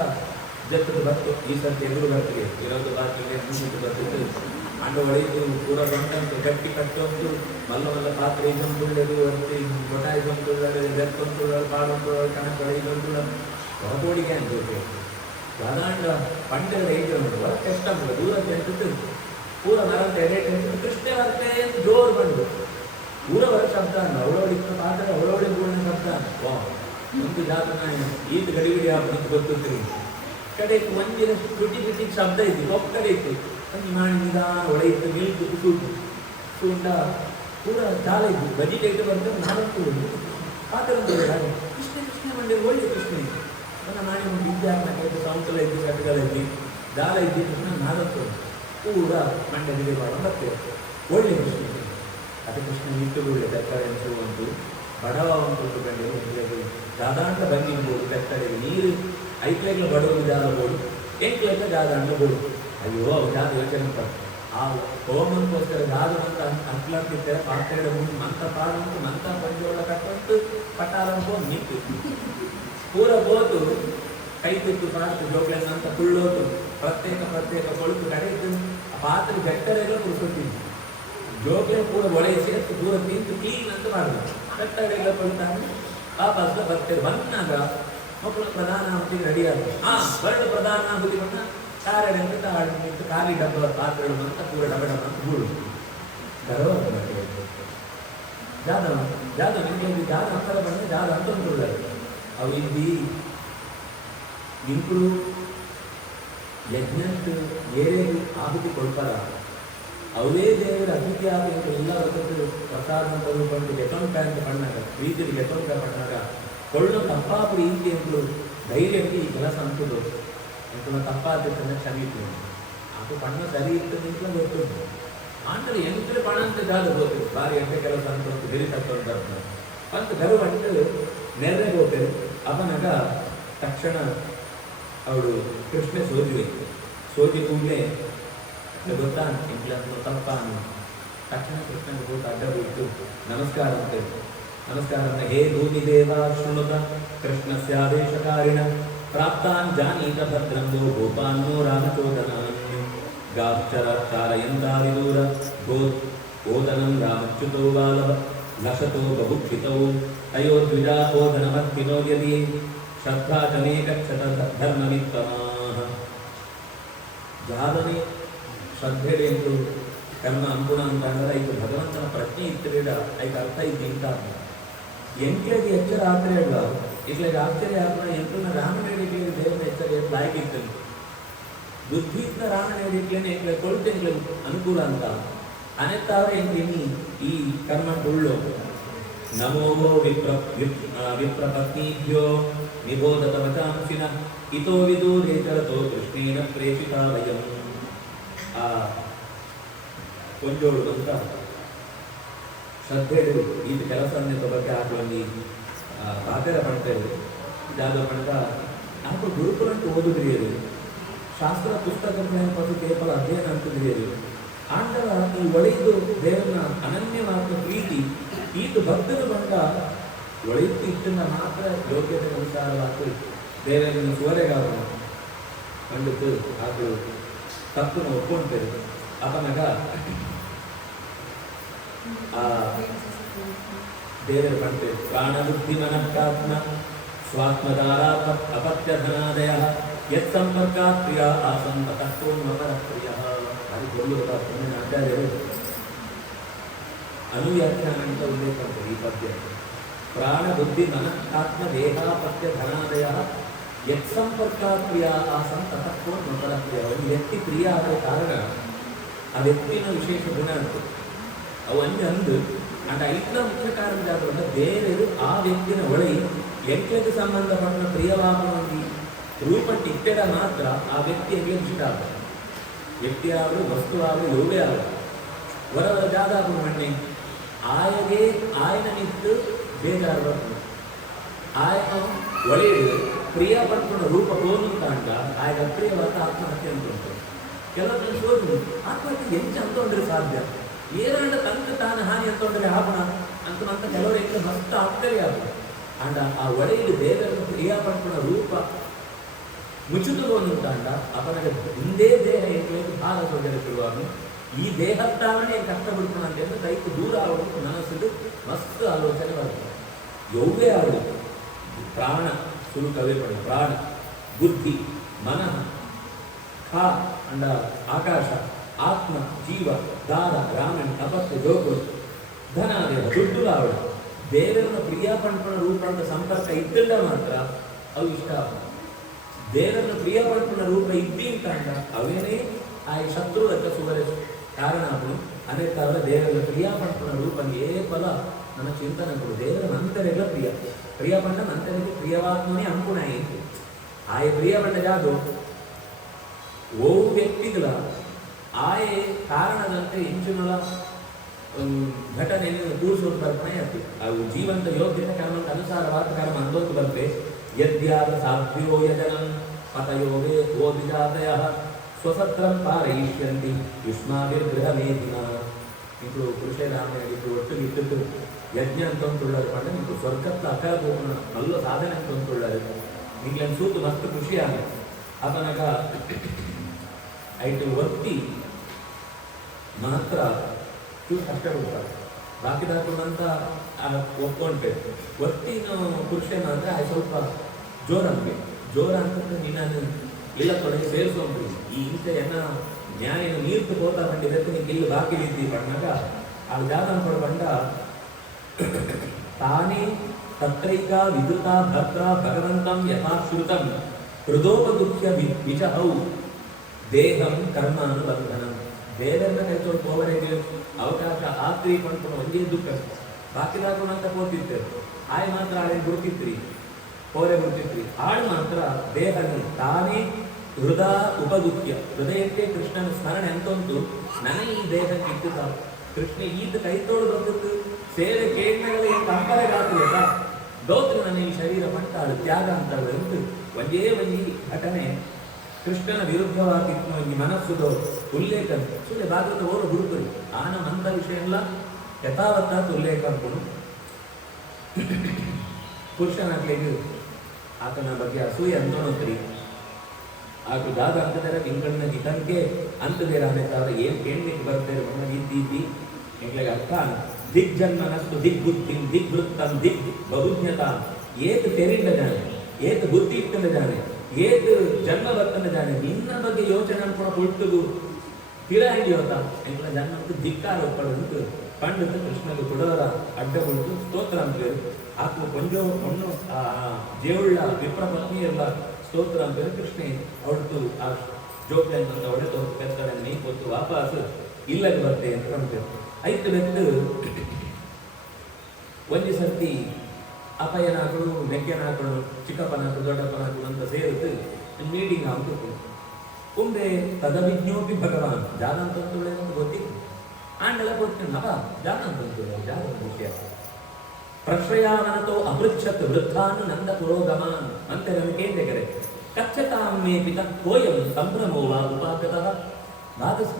ಜತ್ತದು ಬತ್ತು ಈ ಸರ್ತಿ ಎದುರು ಬರ್ತಿಗೆ ಇರೋದು ಬಾಕಿಗೆ ಮುಂಚಿಟ್ಟು ಬರ್ತಿದ್ದು ಅಂಡ ಒಳೆದು ಪೂರ ಬಂದಂತೆ ಗಟ್ಟಿ ಕಟ್ಟೊಂದು ಮಲ್ಲ ಮಲ್ಲ ಪಾತ್ರೆ ಇದೊಂದುಳ್ಳದು ವರ್ತಿ ಮೊಟಾಯಿ ಬಂದುಳ್ಳದು ಬೆತ್ತೊಂದುಳ್ಳದು ಪಾಡೊಂದುಳ್ಳದು ಕಣಕ್ ಒಳೆದೊಂದುಳ್ಳ ಹೊರಗೋಡಿಗೆ ಅಂತ ಸಾಧಾರಣ ಪಂಡದ ರೈತರು ಕಷ್ಟ ದೂರಕ್ಕೆ ಅಂತಿದ್ದು ಪೂರ ನರಂತೆ ರೇಟ್ ಅಂತಿದ್ದು ಕೃಷ್ಣ ವರ್ತೆ ಜೋರು ಬಂದು ಊರವರ ಶಬ್ದ ಅವಳವಳಿ ಪಾತ್ರೆ ಅವಳವಳಿ ಗೂಡಿನ ಶಬ್ದ ವಾ ಒಂದು ಜಾತನ ಈದ್ ಗಡಿಬಿಡಿ ಹಾಕೋದು ಗೊತ್ತಿರ್ತೀರಿ ಕಡೆಗೆ ಒಂದಿನ ಬಿಟ್ಟಿ ಶಬ್ದ ಇತ್ತು ಒಬ್ಬ ಕಡೆ ಇತ್ತು ಒಂದು ಮಾಡಿ ನಿಧಾನ ಒಳೆಯಿತ್ತು ನಿಲ್ತು ಕೂತು ಸುಂಡ ಪೂರ ಜಾಲ ಇದ್ದು ವೆಜಿಟೇಟಿವ್ ಅಂತ ನಾಲ್ಕು ಪಾತ್ರೆ ಕೃಷ್ಣ ಕೃಷ್ಣ ಮಂಡ್ಯ ಒಳ್ಳೆ ಕೃಷ್ಣ ನನ್ನ ಮಾಡಿ ಒಂದು ವಿದ್ಯಾರ್ಥಿ ಸಂಸ್ಥೆ ಇದ್ದು ಕಟ್ಟಗಳಲ್ಲಿ ದಾಲ ಇದ್ದಿದ್ದು ನಾಲ್ಕು ಪೂರ ಮಂಡ್ಯದಲ್ಲಿ ಮಾಡೋ ಬರ್ತೇವೆ ಒಳ್ಳೆ ಕೃಷ್ಣ ಅದು ಕೃಷ್ಣ ನಿಟ್ಟು ಒಳ್ಳೆ ತರಕಾರಿ ಅನಿಸುವಂತು ಬಡವ ಒಂದು ಗಂಟೆ ಸಾಧಾರಣ ಬಂದಿರ್ಬೋದು ಕತ್ತಡೆಗೆ ನೀರು ಐಕ್ಲೆಗ್ಲ ಬಡವರು ಜಾಲಬೋದು ಎಂಕ್ಲೆಗ್ಲ ಜಾದಾಂಡ್ಲಬೋದು ಅಯ್ಯೋ ಅವು ಜಾದ ಯೋಚನೆ ಪಟ್ಟು ಆ ಹೋಮಕ್ಕೋಸ್ಕರ ಜಾದವಂತ ಅಂಟ್ಲಾಡ್ತಿರ್ತಾರೆ ಪಾತ್ರೆ ಮುಂದೆ ಮಂತ ಪಾಡುಂಟು ಮಂತ ಪಂಚೋಳ ಕಟ್ಟುಂಟು ಪಟ್ಟಾರಂಪೋ ನಿಂತು ಪೂರ ಬೋತು ಕೈ ತುತ್ತು ಪಾಸ್ತು ಜೋಗ್ಲನ್ನಂತ ಕುಳ್ಳೋತು ಪ್ರತ್ಯೇಕ ಕೊಳುತು ಕಡೆಯಿತು ಆ ಪಾತ್ರೆ ಬೆಟ್ಟರೆಲ್ಲ ಕುಡಿಸುತ್ತಿದ್ದು ಜೋಗ್ಲೆ ಪೂರ ಒಳೆಯ ಸೇರ್ತು ಪೂರ ತಿಂತು ಕ್ಲೀನ್ ಅಂತ ಮಾಡಿದ್ರು ಬೆಟ್ಟರೆಲ್ಲ ಕೊಳ್ತಾನೆ ವಾಪಸ್ ಬರ್ತೇವೆ ಬಂದಾಗ ಮಕ್ಕಳು ಪ್ರಧಾನಾಹುತಿ ರೆಡಿ ಆಗುತ್ತೆ ಬರಡು ಪ್ರಧಾನಾಹುತಿ ಬಂದ ಕಾರಡೆ ಅಂತ ನಿಂತು ಖಾಲಿ ಡಬ್ಬ ಪಾತ್ರೆಗಳು ಅಂತ ಪೂರ ಡಬ್ಬ ಅಂತ ಗೂಡು ಜಾದ ನಿಮಗೆ ಜಾದ ಅಂತರ ಬಂದರೆ ಜಾದ ಅಂತ ಉಂಟು ಅವು ಇಲ್ಲಿ ನಿಂಕುಳು ಯಜ್ಞಂತ ಬೇರೆ ಆಹುತಿ ಕೊಡ್ತಾರ ಅವರೇ ದೇವರ ಅತಿಥಿ ಆಗಬೇಕು ಎಲ್ಲ ವಸತ್ತು ಪ್ರಸಾದ ಅಂತ ರೂಪಂದು ಲೆಟೊಂಕ ಅಂತ ಪಣ್ಣಾಗ ಪ್ರೀತಿಗೆ ಲೆಟೊಂಕ ಪಣ್ಣಾಗ ಕೊಳ್ಳು ತಪ್ಪಾ ಪ್ರೀತಿ ಎಂದು ಧೈರ್ಯಕ್ಕೆ ಈ ಕೆಲಸ ಅಂತದ್ದು ಎಂತ ತಪ್ಪಾದ ಕ್ಷಮಿತು ಅದು ಬಣ್ಣ ಸರಿ ಇರ್ತದೆ ಗೊತ್ತುಂಟು ಅಂದ್ರೆ ಎಂಟ್ರೆ ಬಣ ಅಂತ ಜಾಗ ಹೋಗ್ತದೆ ಬಾರಿ ಎಂಟೆ ಕೆಲಸ ಅಂತ ಒಂದು ಹಿರಿ ತಕ್ಕೊಂಡು ಅಂತ ಗರ್ವಂಟು ನೆರೆ ಹೋಗ್ತೇವೆ ಅವನಾಗ ತಕ್ಷಣ ಅವಳು ಕೃಷ್ಣ ಸೋಜಿ ಕೂಡಲೇ ಗೊತ್ತಾ ಇಂಗ್ಲಂಡ್ ತಪ್ಪ ತಕ್ಷಣ ಕೃಷ್ಣನ ಹೋಗಿ ಅಡ್ಡ ಬಿಟ್ಟು ನಮಸ್ಕಾರ ಅಂತೇಳಿ ನಮಸ್ಕಾರ ಅಂತ ಹೇ ಭೂಮಿದೇವ ಶೃಣುತ ಕೃಷ್ಣಸ್ಯಾದೇಶಕಾರಿಣ ಪ್ರಾಪ್ತಾನ್ ಜಾನೀತ ಭದ್ರಂಗೋ ಗೋಪಾನ್ನೋ ರಾಮಚೋದನಾನ್ ಗಾಶ್ಚರಾಚಾರಯಂತಾರಿದೂರ ಓದನಂ ರಾಮಚ್ಯುತೋ ಬಾಲವ ಲಶತೋ ಬಹುಕ್ಷಿತೌ ತಯೋರ್ದ್ವಿಜಾಪೋಧನಮರ್ಪಿನೋ ಯದಿ ಶ್ರದ್ಧಾ ಜನೇ ಗಚ್ಚತ ಧರ್ಮಮಿತ್ತಮಾಃ ಜಾದನೆ ಶ್ರದ್ಧೆಡೆ ಎಂದು ಕರ್ಮ ಅಂಗುಣ ಅಂತ ಅಂದ್ರೆ ಇದು ಭಗವಂತನ ಪ್ರಜ್ಞೆ ಇತ್ತರೇಡ ಐದು ಅರ್ಥ ಇದ್ದು ಇಂತ ಎಂಟ್ಲೆಗೆ ಎಚ್ಚರ ಆತ್ರೆ ಅಲ್ಲ ಇಟ್ಲಾಗ ಆಶ್ಚರ್ಯ ಆತ್ಮ ಎಂಟನ ರಾಮನೇಡಿಗೆ ದೇವನ ಎಚ್ಚರ ಲಾಯ್ಕಿತ್ತು ಬುದ್ಧಿಯಿಂದ ರಾಮನೇಡಿಗ್ಲೇನೆ ಕೊಳ್ತೇನೆ ಅನುಕೂಲ ಅಂತ ಅನೆತ್ತಾವ ಎಂಟಿನಿ ಈ ಕರ್ಮ ಟುಳ್ಳು ನಮೋ ವಿಪ್ರಪತ್ನೀಭ್ಯೋ ನಿಬೋಧತ ವಚಾಂಸಿನ ಇತೋ ವಿದೂರೇತರತೋ ಕೃಷ್ಣೇನ ಪ್ರೇಷಿತಾ ವಯಂ ಆ ಕೊಂಜೋಳು ಅಂತ ಶ್ರದ್ಧೆಗಳು ಈ ಕೆಲಸದ ಬಗ್ಗೆ ಹಾಕಿ ಪಾತ್ರ ಪಡ್ತೇವೆ ಜಾಗ ಪಡ್ಕ ಹಾಕು ಗುರುಕುಲಂಟು ಓದುದ್ರಿ ಅದು ಶಾಸ್ತ್ರ ಪುಸ್ತಕಗಳನ್ನ ಪಟ್ಟು ಕೇವಲ ಅಧ್ಯಯನ ಅಂತಿದ್ರಿ ಅದು ಆಂಡಲ ಈ ಒಳೆದು ದೇವನ ಅನನ್ಯವಾದ ಪ್ರೀತಿ ಈತು ಭಕ್ತರು ಬಂದ ಒಳೆಯುತ್ತಿ ಇಟ್ಟನ್ನ ಮಾತ್ರ ಯೋಗ್ಯತೆ ಅನುಸಾರವಾಗಿ ದೇವರನ್ನು ಸುವರೆಗಾರನು ಕಂಡಿತು ಹಾಗೂ ತಪ್ಪನ್ನು ಒಪ್ಕೊಂಡ್ತೇವೆ ಅಪನಗ ಆ ದೇವರ ಕಂಡ್ತೇವೆ ಪ್ರಾಣಬುದ್ಧಿ ಮನಃಾತ್ಮ ಸ್ವಾತ್ಮದಾರ ಅಪತ್ಯಧನಾದಯ ಯತ್ ಸಂಪರ್ಕಾತ್ ಪ್ರಿಯ ಆಸಂಪತೋ ಮಮರ ಪ್ರಿಯ ಅದು ಕೊಲ್ಲುವ ಆಚಾರ್ಯರು ಅನುವ್ಯಾಖ್ಯಾನ ಅಂತ ಉಲ್ಲೇಖ ಮಾಡ್ತಾರೆ ಈ ಪದ್ಯ ಪ್ರಾಣ ಬುದ್ಧಿ ಮನಃ ಆತ್ಮ ದೇಹಾಪತ್ಯ ಧನಾದಯ ಯತ್ ಸಂಪರ್ಕಾತ್ ಪ್ರಿಯ ಆಸಂಪತೋ ಮಮರ ಪ್ರಿಯ ಒಂದು ವ್ಯಕ್ತಿ ಪ್ರಿಯ ಆದ ಕಾರಣ ಆ ವ್ಯಕ್ತಿನ ವಿಶೇಷ ಗುಣ ಅಂತ ಅವన్నీ ಅಂದು ಅಂಡ್ ಐಟ್ಲ ಮುಖ್ಯ ಕಾರಣದ ಬೇರೆ ಆ ವ್ಯಕ್ತಿನ ಒಳಗೆ ಎಂಟಕ್ಕೆ ಸಂಬಂಧಪಟ್ಟ ಪ್ರಿಯವಾದ ಒಂದು ರೂಪಟ್ಟು ಇಟ್ಟಡ ಮಾತ್ರ ಆ ವ್ಯಕ್ತಿಗೆ ಇಷ್ಟ ಆಗ್ತದೆ ವ್ಯಕ್ತಿ ಆದರೂ ವಸ್ತು ಆದರೂ ಯೋಗೇ ಆಗುತ್ತೆ ಹೊರವರ ಜಾಗ ಮಣ್ಣೆ ಆಯಗೆ ಆಯನ ನಿಂತು ಬೇಜಾರು ಬರ್ತದೆ ಆಯನ ಒಳೆಯದು ಪ್ರಿಯ ಪಟ್ಟ ರೂಪ ತೋನು ತಾಂಡ ಆಯ್ದ ಅಪ್ರಿಯವಾದ ಆತ್ಮಹತ್ಯೆ ಅಂತ ಉಂಟು ಕೆಲವೊಂದು ಶೋಧನೆ ಆತ್ಮಹತ್ಯೆ ಹೆಂಚು ಅಂತೊಂಡ್ರೆ ಸಾಧ್ಯ ಏನಾಂಡ ತಂದು ತಾನು ಹಾನಿ ಅಂತೊಂಡ್ರೆ ಆಗೋಣ ಅಂತ ಕೆಲವರಿಗೆ ಮಸ್ತ್ ಆಶ್ಚರ್ಯ ಆಗುತ್ತೆ ಅಂಡ ಆ ಒಳೆಯದು ದೇವರನ್ನು ಪ್ರಿಯ ಪಟ್ಟ ರೂಪ ಮುಚ್ಚುತುಕೊಂಡು ತಾಂಡ ಅವನಿಗೆ ಹಿಂದೇ ದೇಹ ಏಕೆ ಭಾಗ ಸೋದರಿರುವಾಗ ಈ ದೇಹತ್ತಾವಣೆ ಕಷ್ಟಪಡ್ಕೊಂಡು ಅಂತ ಕೈಕು ದೂರ ಆಗೋದು ಮನಸ್ಸಿಗೆ ಮಸ್ತ್ ಆಲೋಚನೆ ಬರ್ತದೆ ಯೋಗೇ ಆಗೋದು ಪ್ರಾಣ ಸುರು ಕವಿ ಪಡ ಪ್ರಾಣ ಬುದ್ಧಿ ಮನಃ ಖ ಅಂಡ ಆಕಾಶ ಆತ್ಮ ಜೀವ ದಾರ ರಾಮನ್ ಅಪತ್ಯ ಜೋಗುಳು ಧನಾದೇವ ದುಡ್ಡು ಲಾವಣ ದೇವರನ್ನ ಪ್ರಿಯ ಪಂಪಣ ರೂಪ ಅಂತ ಸಂಪರ್ಕ ಇದ್ದಿಲ್ಲ ಮಾತ್ರ ಅವು ಇಷ್ಟ ಆಗ ದೇವರನ್ನು ಪ್ರಿಯ ಪಂಪಣ ರೂಪ ಇದ್ದೀನಿ ಕಂಡ ಅವೇನೇ ಆ ಶತ್ರುವತ್ತ ಸುವರೆ ಕಾರಣ ಅದು ಅನೇಕ ಅವರ ದೇವರ ಪ್ರಿಯ ಪಂಪಣ ರೂಪ ಏಪಲ ನನ್ನ ಚಿಂತನೆ ಕೊಡು ದೇವರ ನಂತರೆಲ್ಲ ಪ್ರಿಯ ಪಂಡ ನಂತರಿಗೆ ಪ್ರಿಯವಾತ್ಮನೇ ಅಂಕುಣ ಆಯಿತು ಆಯ ಪ್ರಿಯ ಪಂಡ ಯಾವುದು ಓ ವ್ಯಕ್ತಿಗಳ ಆಯೆ ಕಾರಣದಂತೆ ಇಂಚಿನಲ ಘಟನೆಯನ್ನು ಕೂರಿಸೋದು ಕಲ್ಪನೆ ಆಗ್ತದೆ ಅವು ಜೀವಂತ ಯೋಗ್ಯತೆ ಕರ್ಮಕ್ಕೆ ಅನುಸಾರವಾದ ಕರ್ಮ ಅಂದೋದು ಬರ್ತದೆ ಯದ್ಯಾದ ಸಾಧ್ಯವೋ ಯಜನಂ ಪತಯೋಗೇ ಓ ವಿಜಾತಯ ಸ್ವಸತ್ರಂ ಪಾರಯಿಷ್ಯಂತಿ ಯುಷ್ಮಾಭಿರ್ಗೃಹಮೇಧಿನ ಇದು ಪುರುಷರಾಮನಿಗೆ ಒಟ್ಟಿಗೆ ಇಟ್ಟಿದ್ದು ಯಜ್ಞ ಅಂತ ಅಂದುಕೊಳ್ಳರು ಪಂಡ ನಿಂತು ಸ್ವರ್ಗತ್ತ ಅಕಲಬೋನ ನಲ್ಲ ಸಾಧನೆ ಅಂತ ಅಂದುಕೊಳ್ಳರು ನಿಂಗೆ ಸೂತು ಮಸ್ತ್ ಖುಷಿಯಾಗ ಅದನಾಗ ಐಟು ಒತ್ತಿ ಮಾತ್ರ ಚೂರು ಕಷ್ಟ ಕೊಡ್ತಾರೆ ಬಾಕಿದಾಕೊಂಡಂತ ಒಪ್ಕೊಂಡ್ರೆ ಒತ್ತಿನ ಪುರುಷನ ಅಂದರೆ ಸ್ವಲ್ಪ ಜೋರ ಅಂತಂದ್ರೆ ನಾನು ಇಲ್ಲ ತೊಡಗಿ ಸೇರಿಸೋನ್ರಿ ಈ ಇಂಥ ಏನ ನ್ಯಾಯ ನೀರ್ತು ಹೋತಾ ಬಂದಿದ್ದಕ್ಕೆ ನಿಂಗೆ ಇಲ್ಲಿ ಬಾಕಿ ಇದ್ದಿ ಬಂದಾಗ ಆ ಜಾಗ ಬಂಡ ತಾನೇ ತತ್ರೈಕ ವಿದುತ ಭದ್ರ ಭಗವಂತಂ ಯಥಾಶ್ರುತಂ ಹೃದೋಪದುಖ್ಯ ವಿಷಹೌ ದೇಹಂ ಕರ್ಮಾನುಬಂಧನಂ ಬೇರೆಲ್ಲ ಕೈತೋಡು ಹೋವರೆಗೆ ಅವಕಾಶ ಆತ್ರಿ ಪಂಡ್ಕೊಂಡು ಒಂದೇ ದುಃಖ ಬಾಕಿದಾಕೊಂಡಂತ ಹೋಗ್ತಿರ್ತೇವೆ ಆಯ್ ಮಾತ್ರ ಆಳೆ ಗುರುತಿತ್ರಿ ಹೋರೆ ಗುರುತಿತ್ರಿ ಆಳು ಮಾತ್ರ ದೇಹನೇ ತಾನೇ ಹೃದಯ ಉಪಗುಪ್ಯ ಹೃದಯಕ್ಕೆ ಕೃಷ್ಣನ ಸ್ಮರಣೆ ಅಂತ ಉಂಟು. ನನಗೆ ಈ ದೇಹಕ್ಕೆ ಇತ್ತು ಕೃಷ್ಣ ಈತ ಕೈ ತೋಳು ಬಂದದ್ದು ಸೇವೆ ಕೇಳ್ಮೇಲೆ ಕಂಪರೆಗಾಗಲಿಲ್ಲ ದೋತ್ರ ನನ್ನ ಈ ಶರೀರ ಪಟ್ಟಾಳು ತ್ಯಾಗ ಅಂತ ಉಂಟು. ಒಂದೇ ಒಂಜಿ ಘಟನೆ ಕೃಷ್ಣನ ವಿರುದ್ಧವಾಗಿತ್ತು ಈ ಮನಸ್ಸುದು ಉಲ್ಲೇಖ ಸುಳ್ಳೆ ಭಾಗದ ಓರು ಹುಡುಕರು ಆನ ಮಂದ ವಿಷಯ ಎಲ್ಲ ಯಥಾವತ್ತಾದ ಉಲ್ಲೇಖ ಅನ್ಕೊಂಡು ಪುರುಷನಾಗ್ಲಿಗೆ ಆತನ ಬಗ್ಗೆ ಅಸೂಯೆ ಅಂತೋಣತ್ರಿ ಆಗ ದಾದ ಅಂತದರೆ ತಿಂಗಳನ್ನ ಜಿತಂಕೆ ಅಂತದೇ ರಾಮೇತಾವ ಏನ್ ಕೇಳಲಿಕ್ಕೆ ಬರ್ತಾರೆ ಮನ ಇದ್ದೀವಿ ಎಂಗ್ಲಿಗೆ ಅರ್ಥ ದಿಗ್ಜನ್ಮನಸ್ಸು ದಿಗ್ಬುದ್ಧಿ ದಿಗ್ವೃತ್ತಂ ದಿಗ್ ಬಹುಜ್ಞತಾ ಏತ್ ತೆರಿಂದ ಜಾನೆ ಏತ್ ಬುದ್ಧಿ ಇಟ್ಟನ ಜಾನೆ ಏತ್ ಜನ್ಮ ಬರ್ತನ ಜಾನೆ ನಿನ್ನ ಬಗ್ಗೆ ಯೋಚನೆ ಅನ್ಕೊಂಡು ಹುಟ್ಟುದು ತಿಳಹಂಡಿ ಹೋತ ಎಂಗ್ಲ ಜನ್ಮಕ್ಕೆ ಧಿಕ್ಕಾರ ಒಪ್ಪಡು ಪಂಡಿತ ಕೃಷ್ಣಗೆ ಕೊಡವರ ಅಡ್ಡ ಕೊಟ್ಟು ಸ್ತೋತ್ರ ಅಂತ ಆತ್ಮ ಕೊಂಜೋ ಹೊಣ್ಣು ಆ ಜೇವುಳ್ಳ ವಿಪ್ರ ಪತ್ನಿ ಎಲ್ಲ ಸ್ತೋತ್ರ ಅಂತ ಕೃಷ್ಣ ಹೊಡ್ತು ಆ ಜೋಕ್ಯಂತ ಹೊಡೆದು ಕೆತ್ತಡೆ ನೀ ಕೊಟ್ಟು ವಾಪಸ್ ಇಲ್ಲಗೆ ಬರ್ತೆ ಅಂತ ಕಾಣ್ತೇವೆ. ಐದು ಬೆತ್ತು ಒಂದು ಸರ್ತಿ ಅಪ್ಪಯ್ಯನಾಗಳು ನೆಗ್ಗೆನಾಗಳು ಚಿಕ್ಕಪ್ಪನಾಗಳು ದೊಡ್ಡಪ್ಪನಾಗಳು ಅಂತ ಸೇರಿತು ಮೀಟಿಂಗ್ ಆಗ್ಬೇಕು ಕುಂಬೆ ತದವಿಜ್ಞೋಪಿ ಭಗವಾನ್ ಜಾಗ ಅಂತ ಗೊತ್ತಿತ್ತು ಆಂಡೆಲ್ಲ ಗೊತ್ತಿನಪ್ಪ ಜಾಗ ಅಂತ ಜಾಗ ಮುಖ್ಯ ಪ್ರಶ್ರಯಾಮನತೋ ಅಪೃಚ್ಛತ್ ವೃದ್ಧಾನ್ ನಂದ ಪುರೋಗಮಾನ್ ಅಂತ ನನಗೆ ಕೇಳಿದರೆ ಕಚ್ಚತಾಮೇ ಪಿತ ಕೋಯಂ ಸಂಭ್ರಮೋವ ಉಪಾಕತಃ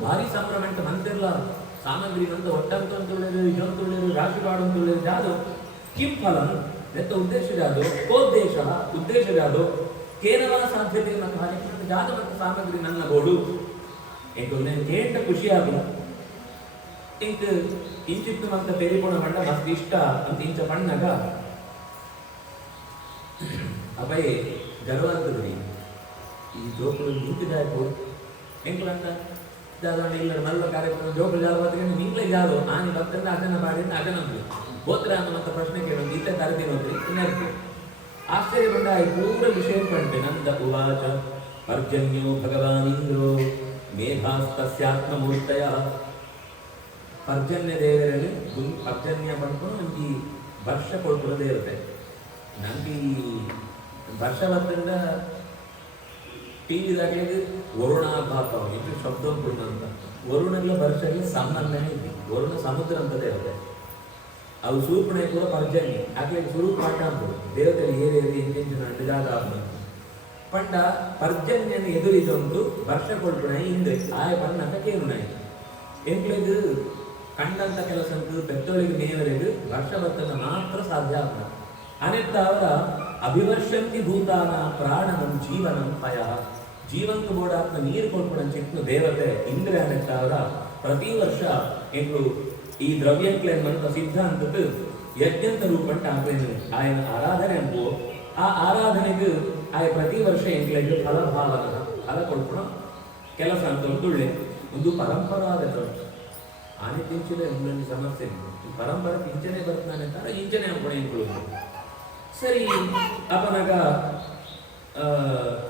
ಭಾರಿ ಸಂಭ್ರಮ ಅಂತ ಮಂತೆಲ್ಲ ಸಾಮಗ್ರಿ ನಂತ ಒಟ್ಟಂತ ಅಂತೇಳಿದ್ರು ಇನ್ನೊಂದು ರಾಶಿ ಪಾಡು ಅಂತ ಹೇಳಿದ್ರು ಯಾವುದು ಕಿಂ ಫಲಂ ನೆತ್ತ ಉದ್ದೇಶ ಯಾವುದು ಕೋದ್ದೇಶ ಉದ್ದೇಶ ಯಾವುದು ಕೇವಲ ಸಾಧ್ಯತೆಯನ್ನು ಕಾರ್ಯಕ್ರಮ ಜಾದ ಮತ್ತು ಸಾಮಗ್ರಿ ನನ್ನ ಗೋಡು ಎಂಟು ಕೇಂಟ ಖುಷಿಯಾಗು ಇಂಕ ಇಂಚಿತ್ತು ಅಂತ ತೆರಿಪುಣ ಮಂಡ ಮಸ್ತ್ ಇಷ್ಟ ಅಂತ ಇಂಚ ಪಣ್ಣಗ ಅಭಯ್ ಗರ್ವಾಗ್ತದ್ರಿ ಈ ಜೋಕುಲು ನಿಂತಿದ್ದಾಯ್ತು ಎಂಟು ಅಂತ ಜಾಗ ಇಲ್ಲ ಮಲ್ಲ ಕಾರ್ಯಕ್ರಮ ಜೋಕುಲು ಜಾಗವಾದ್ರೆ ನಿಂಗ್ಲೇ ಜಾಗ ಆನೆ ಭಕ್ತಂದ ಅಜನ ಮಾಡಿದ ಅಜನಂದು ಗೋತ್ರ ಅನ್ನುವಂಥ ಪ್ರಶ್ನೆ ಕೇಳೋದು ಇತ್ತ ತರದಿ ನೋಡ್ರಿ ಇನ್ನರ್ತಿ ಆಶ್ಚರ್ಯಗೊಂಡ ಈ ಪೂರ ವಿಷಯ ಕಂಡೆ ನಂದ ಉವಾಚ ಪರ್ಜನ್ಯೋ ಭಗವಾನಿಂದ್ರೋ ಮೇಘಾಸ್ತಸ್ಯಾತ್ಮಮೂರ್ತಯ ಪರ್ಜನ್ಯ ದೇವರಲ್ಲಿ ಪರ್ಜನ್ಯ ಪಡ್ಕೊಂಡು ನಮ್ಗೆ ಈ ವರ್ಷ ಕೊಡ್ಕೊಳ್ಳೋದೇ ಇರುತ್ತೆ ನಮ್ಗೆ ಈ ವರ್ಷ ಬರ್ತಂದ ಟಿವಿದಾಗಲೇ ವರುಣಾಘಾತ ಇದು ಶಬ್ದ ಅಂತ ವರುಣಗಳ ವರ್ಷಕ್ಕೆ ಸಂಬಂಧನೇ ಇದೆ. ವರುಣ ಸಮುದ್ರ ಅಂತದೇ ಇರುತ್ತೆ. ಅವು ಸೂರ್ಪಣೆ ಕೂಡ ಪರ್ಜನ್ಯ ಆಗ್ಲೇ ಸ್ವರೂಪ ಪಾಠ ಅಂಬೋದು ದೇವತೆಗಳು ಏರಿಯಲ್ಲಿ ಇಂಚಿನ ನಿಜಾದ ಪಂಡ ಪರ್ಜನ್ಯನ ಎದುರಿದುಂಟು ವರ್ಷ ಕೊಡ್ಪಣೆ ಹಿಂದೆ ಆಯ ಬಣ್ಣ ಕೇಳುಣೆ ಎಂಕ್ಲೆದು ಕಂಡಂತ ಕೆಲಸ ಪೆತ್ತೋಳಿಗೆ ಮೇವರೆಗೂ ವರ್ಷ ಬರ್ತನ ಮಾತ್ರ ಸಾಧ್ಯ ಆಗ್ತ ಅನೆತ್ತ ಅವರ ಅಭಿವರ್ಷಂತಿ ಭೂತಾನ ಪ್ರಾಣನಂ ಜೀವನಂ ಪಯ ಜೀವಂತ ಬೋಡಾತ್ಮ ನೀರು ಕೊಡ್ಪಣ ಚಿಕ್ಕ ದೇವತೆ ಇಂದ್ರೆ ಅನೆತ್ತ ಅವರ ಪ್ರತಿ ವರ್ಷ ಎಂಟು ಈ ದ್ರವ್ಯಂಕ್ಲೇನ್ಮಂತ ಸಿದ್ಧಾಂತಕ್ಕೆ ಯಜ್ಞಂತ ರೂಪಂಟ ಆಗ್ಲೇನು ಆಯನ ಆರಾಧನೆ ಅನ್ಕೋ ಆ ಆರಾಧನೆಗೆ ಆಯ ಪ್ರತಿ ವರ್ಷ ಎಂಕ್ಲೇಗೆ ಫಲಭಾವನ ಫಲ ಕೊಡ್ಕೊಳ ಕೆಲಸ ಅಂತ ಒಂದುಳ್ಳೆ ಒಂದು ಪರಂಪರಾಗತ ಆನೆ ತಿಂಚನೆ ಒಂದು ಸಮಸ್ಯೆ ಪರಂಪರೆ ಕಿಂಚನೆ ಬರ್ತಾನೆ ಅಂತಾರೆ ಇಂಚನೆ ಅನ್ಕೊಳ ಎಂಕೊಳ್ಳೋದು ಸರಿ ಅಪ್ಪನಾಗ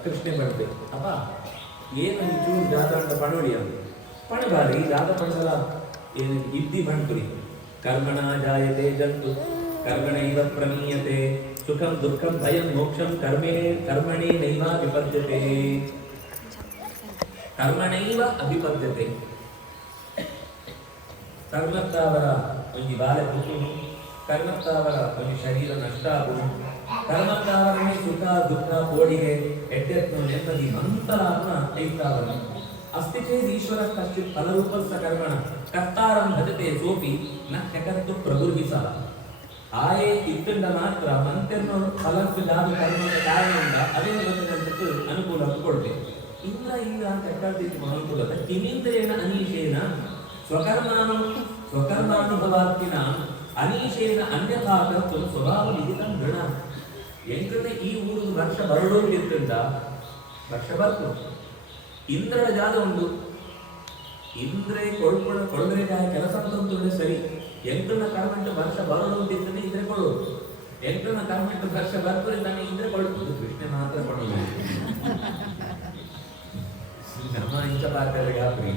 ಕೃಷ್ಣೆ ಬರ್ತದೆ ಅಪ್ಪ ಏನು ಚೂರು ಜಾತ ಅಂತ ಪಣೋಡಿ ಅಂತ ಪಣಬಾರಿ ಜಾತ ಪಣಸಲ ಏನು ಇದ್ದಿ ಬಂಟ್ರಿ ಕರ್ಮಣ ಜಾಯತೆ ಜಂತು ಕರ್ಮಣೈವ ಪ್ರಮೀಯತೆ ಸುಖಂ ದುಃಖಂ ಭಯಂ ಮೋಕ್ಷಂ ಕರ್ಮಣೇ ನೈವ ವಿಪದ್ಯತೆ ಕರ್ಮಣೈವ ಅಭಿಪದ್ಯತೆ ಕರ್ಮತ್ತಾವರ ಒಂದು ಬಾಲೆ ಹುಟ್ಟು ಕರ್ಮತ್ತಾವರ ಒಂದು ಶರೀರ ನಷ್ಟ ಆಗುವುದು ಕರ್ಮತ್ತಾವರನೇ ಸುಖ ದುಃಖ ಕೋಡಿಗೆ ಎಡ್ಡೆತ್ತು ನೆಮ್ಮದಿ ಮಂತರಾತ್ಮ ಐತಾವನ ಅಸ್ತಿ ಚೇದ್ ಈಶ್ವರ ಕಶ್ಚಿತ್ ಫಲರೂಪಸ್ಸ ಕರ್ಮಣ ಕರ್ತಾರಂ ಭಜತೆ ಸೋಪಿ ನ ಕೆಕತ್ತು ಪ್ರಭುರ್ವಿಸಹ ಆಯೇ ಇತ್ತಂಡ ಮಾತ್ರ ಮಂತೆನ್ನು ಫಲಕ್ಕೆ ಜಾದು ಕರ್ಮದ ಕಾರಣದಿಂದ ಅದೇ ಗೊತ್ತಿದ್ದು ಅನುಕೂಲ ಕೊಡ್ಬೇಕು ಇಲ್ಲ ಇಲ್ಲ ಅಂತ ಎಕ್ಕಾಡ್ತಿತ್ತು ಅನುಕೂಲದ ಕಿಮಿಂದ್ರೇನ ಅನೀಶೇನ ಸ್ವಕರ್ಮಾನುಭವಾರ್ತಿನ ಅನೀಶೇನ ಅನ್ಯಥಾ ಕರ್ತು ಸ್ವಭಾವ ವಿಧಿತಂ ಗಣ ಎಂಕನೆ ಈ ಊರು ವರ್ಷ ಬರಡೋಗಿರ್ತಂಡ ವರ್ಷ ಬರ್ತು ಇಂದ್ರನ ಜಾಗ ಉಂಟು ಇಂದ್ರೆ ಕೊಳ್ದ್ರೆ ಕೆಲಸ ಅಂತಂದ್ರೆ ಸರಿ ಎಂಟನ ಕರ್ಮಂಟ ವರ್ಷ ಬರೋದು ಅಂತಿದ್ದಾನೆ ಇಂದ್ರೆ ಕೊಳ್ಳೋದು ಎಂಟನ ಕರ್ಮಂಟ ವರ್ಷ ಬರ್ತದೆ ನಾನು ಇಂದ್ರೆ ಕೊಳ್ಳಬಹುದು ಕೃಷ್ಣ ಮಾತ್ರ ಕೊಳ್ಳೋದು ನಮ್ಮ ಇಂಚ ಪಾತ್ರೆ ಗಾಬ್ರಿ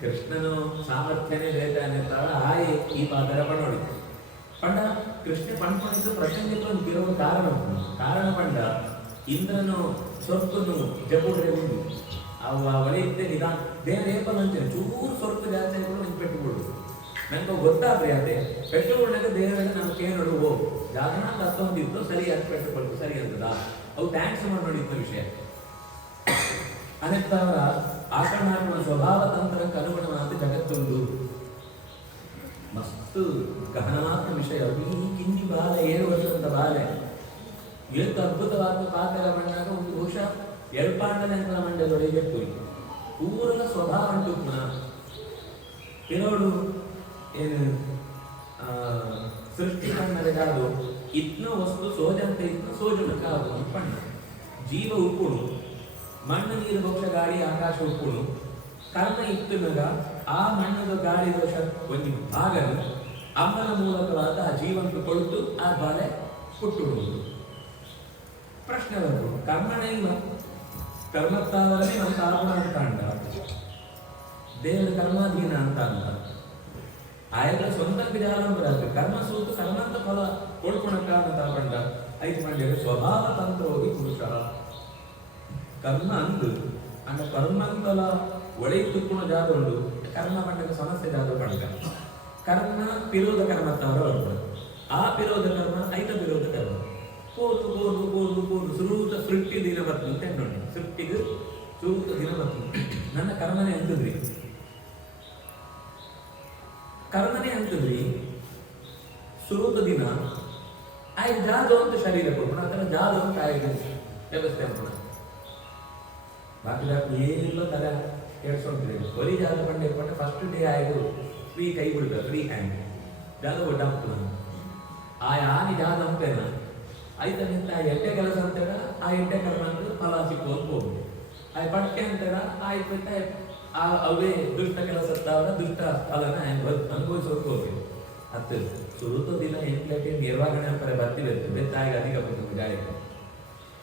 ಕೃಷ್ಣನು ಸಾಮರ್ಥ್ಯನೇ ಹೇಳ್ತಾನೆ ಅಂತಾಳ ಆಯ್ ಈ ಪಾತ್ರ ಪಣೋಡಿ ಪಂಡ ಕೃಷ್ಣ ಪಣ್ಕೊಂಡಿದ್ದು ಪ್ರಸಂಗಕ್ಕೆ ಒಂದು ಕೆಲವು ಕಾರಣ ಪಂಡ ಇಂದ್ರನು ಸೊಪ್ಪನ್ನು ಜಪುಡ್ರೆ ಉಂಡು ಅವು ಒಳೆ ಇದ್ದೇ ನಿಧಾನ ದೇಹ ಏಪಲ್ ಅಂತೇನೆ ಚೂರು ಸ್ವಲ್ಪ ಜಾಸ್ತಿ ಆಯ್ತು ನಂಗೆ ಪೆಟ್ಟುಗಳು ನನಗೆ ಗೊತ್ತಾಗ್ರಿ ಅದೇ ಪೆಟ್ಟುಗಳಾಗ ದೇಹದಾಗ ನಮ್ಮ ಕೇರಳು ಓ ಜಾಗನ ತತ್ತೊಂದಿತ್ತು ಸರಿಯಾಗಿ ಪೆಟ್ಟುಕೊಳ್ತು ಸರಿ ಅಂತದ ಅವು ಥ್ಯಾಂಕ್ಸ್ ಮಾಡಿ ನೋಡಿದ್ದ ವಿಷಯ ಅನೆತ್ತವರ ಆಕರಣಾತ್ಮ ಸ್ವಭಾವ ತಂತ್ರಕ್ಕೆ ಅನುಗುಣವಾದ ಜಗತ್ತುಂಡು ಮಸ್ತ್ ಗಹನವಾದ ವಿಷಯ ಈ ಕಿಂದಿ ಬಾಲ 7 ವರ್ಷದ ಬಾಲೆ ಎಷ್ಟು ಅದ್ಭುತವಾದ ಪಾತ್ರ ಬಂದಾಗ ಒಂದು ಬಹುಶಃ ಎಳ್ಪಾಂಡನೆ ಅಂತ ಮಂಡ್ಯದೊಳಗೆ ಹೋಯ್ತು ಪೂರ್ಣ ಸ್ವಭಾವ ಉಂಟು ಕೆಲವರು ಏನು ಸೃಷ್ಟಿ ನಡೆದಾದು ಇತ್ನ ವಸ್ತು ಸೋಜಂತ ಇತ್ನ ಸೋಜುನಕ ಅದು ಪಣ್ಣ ಜೀವ ಉಪ್ಪುಣು ಮಣ್ಣು ನೀರು ಬಹುಶಃ ಗಾಳಿ ಆಕಾಶ ಉಪ್ಪುಣು ಕರ್ಮ ಇತ್ತುನಗ ಆ ಮಣ್ಣದ ಗಾಳಿ ದೋಷ ಒಂದು ಭಾಗನು ಅಮ್ಮನ ಮೂಲಕವಾದ ಆ ಜೀವಂತ ಕೊಳ್ತು ಆ ಬಾಲೆ ಹುಟ್ಟುಡುವುದು ಪ್ರಶ್ನೆ ಬಂತು ಕರ್ಮಣೈವ ಕರ್ಮತ್ತಾವರೇ ನಮ್ಮ ಕಾರಣ ಅಂತ ಅಂಡ ದೇವರ ಕರ್ಮಾಧೀನ ಅಂತ ಅಂದ ಆಯ್ತು ಸ್ವಂತ ವಿಧಾನ ಬರತ್ತೆ ಕರ್ಮ ಸೂತು ಕರ್ಮಂತ ಫಲ ಕೊಡ್ಕೊಳಕ ಅಂತ ಬಂಡ ಐದು ಮಂಡ್ಯ ಸ್ವಭಾವ ತಂತ್ರ ಹೋಗಿ ಪುರುಷ ಕರ್ಮ ಅಂದು ಅಂಡ ಕರ್ಮಂತಲ ಒಳೆ ತುಕ್ಕುಣ ಜಾಗ ಉಂಡು ಕರ್ಮ ಪಂಡಕ ಸಮಸ್ಯೆ ಜಾಗ ಪಂಡ ಕರ್ಮ ವಿರೋಧ ಕರ್ಮತ್ತವರ ಉಂಟು ಆ ವಿರೋಧ ಕರ್ಮ ಐತ ವಿರೋಧ ಕರ್ಮ ಕೋದು ಕೋದು ಕೋದು ಕೋದು ಸುರೂತ ಸೃಷ್ಟಿ ದಿನ ಬರ್ತದೆ ಅಂತ ನೋಡಿ ಸೃಷ್ಟಿಗೆ ಸುರೂತ ದಿನ ಬರ್ತದೆ ನನ್ನ ಕರ್ಮನೆ ಅಂತದ್ರಿ ಕರ್ಮನೆ ಅಂತದ್ರಿ ಸುರೂತ ದಿನ ಆಯ್ತು ಜಾದು ಅಂತ ಶರೀರ ಕೊಡ್ಕೊಂಡು ಆ ಥರ ಜಾದು ಅಂತ ಆಯ್ತು ವ್ಯವಸ್ಥೆ ಅನ್ಕೋಣ ಬಾಕಿ ಏನಿಲ್ಲ ತರ ಕೇಳಿಸ್ಕೊಂಡ್ರಿ ಬರೀ ಜಾಗ ಪಂಡೆ ಕೊಟ್ಟೆ ಫಸ್ಟ್ ಡೇ ಆಯ್ತು ಫ್ರೀ ಕೈ ಬಿಡ್ಬೇಕು ಫ್ರೀ ಹ್ಯಾಂಡ್ ಜಾಗ ಒಡ್ಡ ಹಾಕ್ತು ಆ ಆನಿ ಜಾಗ ಅಂಪೇನ ಆಯ್ತ ನಿಂತ ಎಡ್ಡೆ ಕೆಲಸ ಅಂತೇಳ ಆ ಎಡ್ಡೆ ಕರ್ಮ ಫಲ ಸಿಕ್ಕು ಹೋಗ್ಬೋದು ಆಯ್ ಪಟ್ಕೆ ಅಂತೇಳ ಆಯ್ತು ಅವೇ ದುಷ್ಟ ಕೆಲಸದವರ ದುಷ್ಟ ಫಲನ ಅನುಭವಿಸೋಕೆ ಹೋಗ್ಬೇಕು ಹತ್ತು ಸುರುತ ದಿನ ಎಂಟ್ಲಕ್ಕೆ ನಿರ್ವಹಣೆ ಅಂತಾರೆ ಬರ್ತೀವಿ ಬೆತ್ತಾಗಿ ಅಧಿಕ ಬರ್ತದೆ ಗಾಳಿಗೆ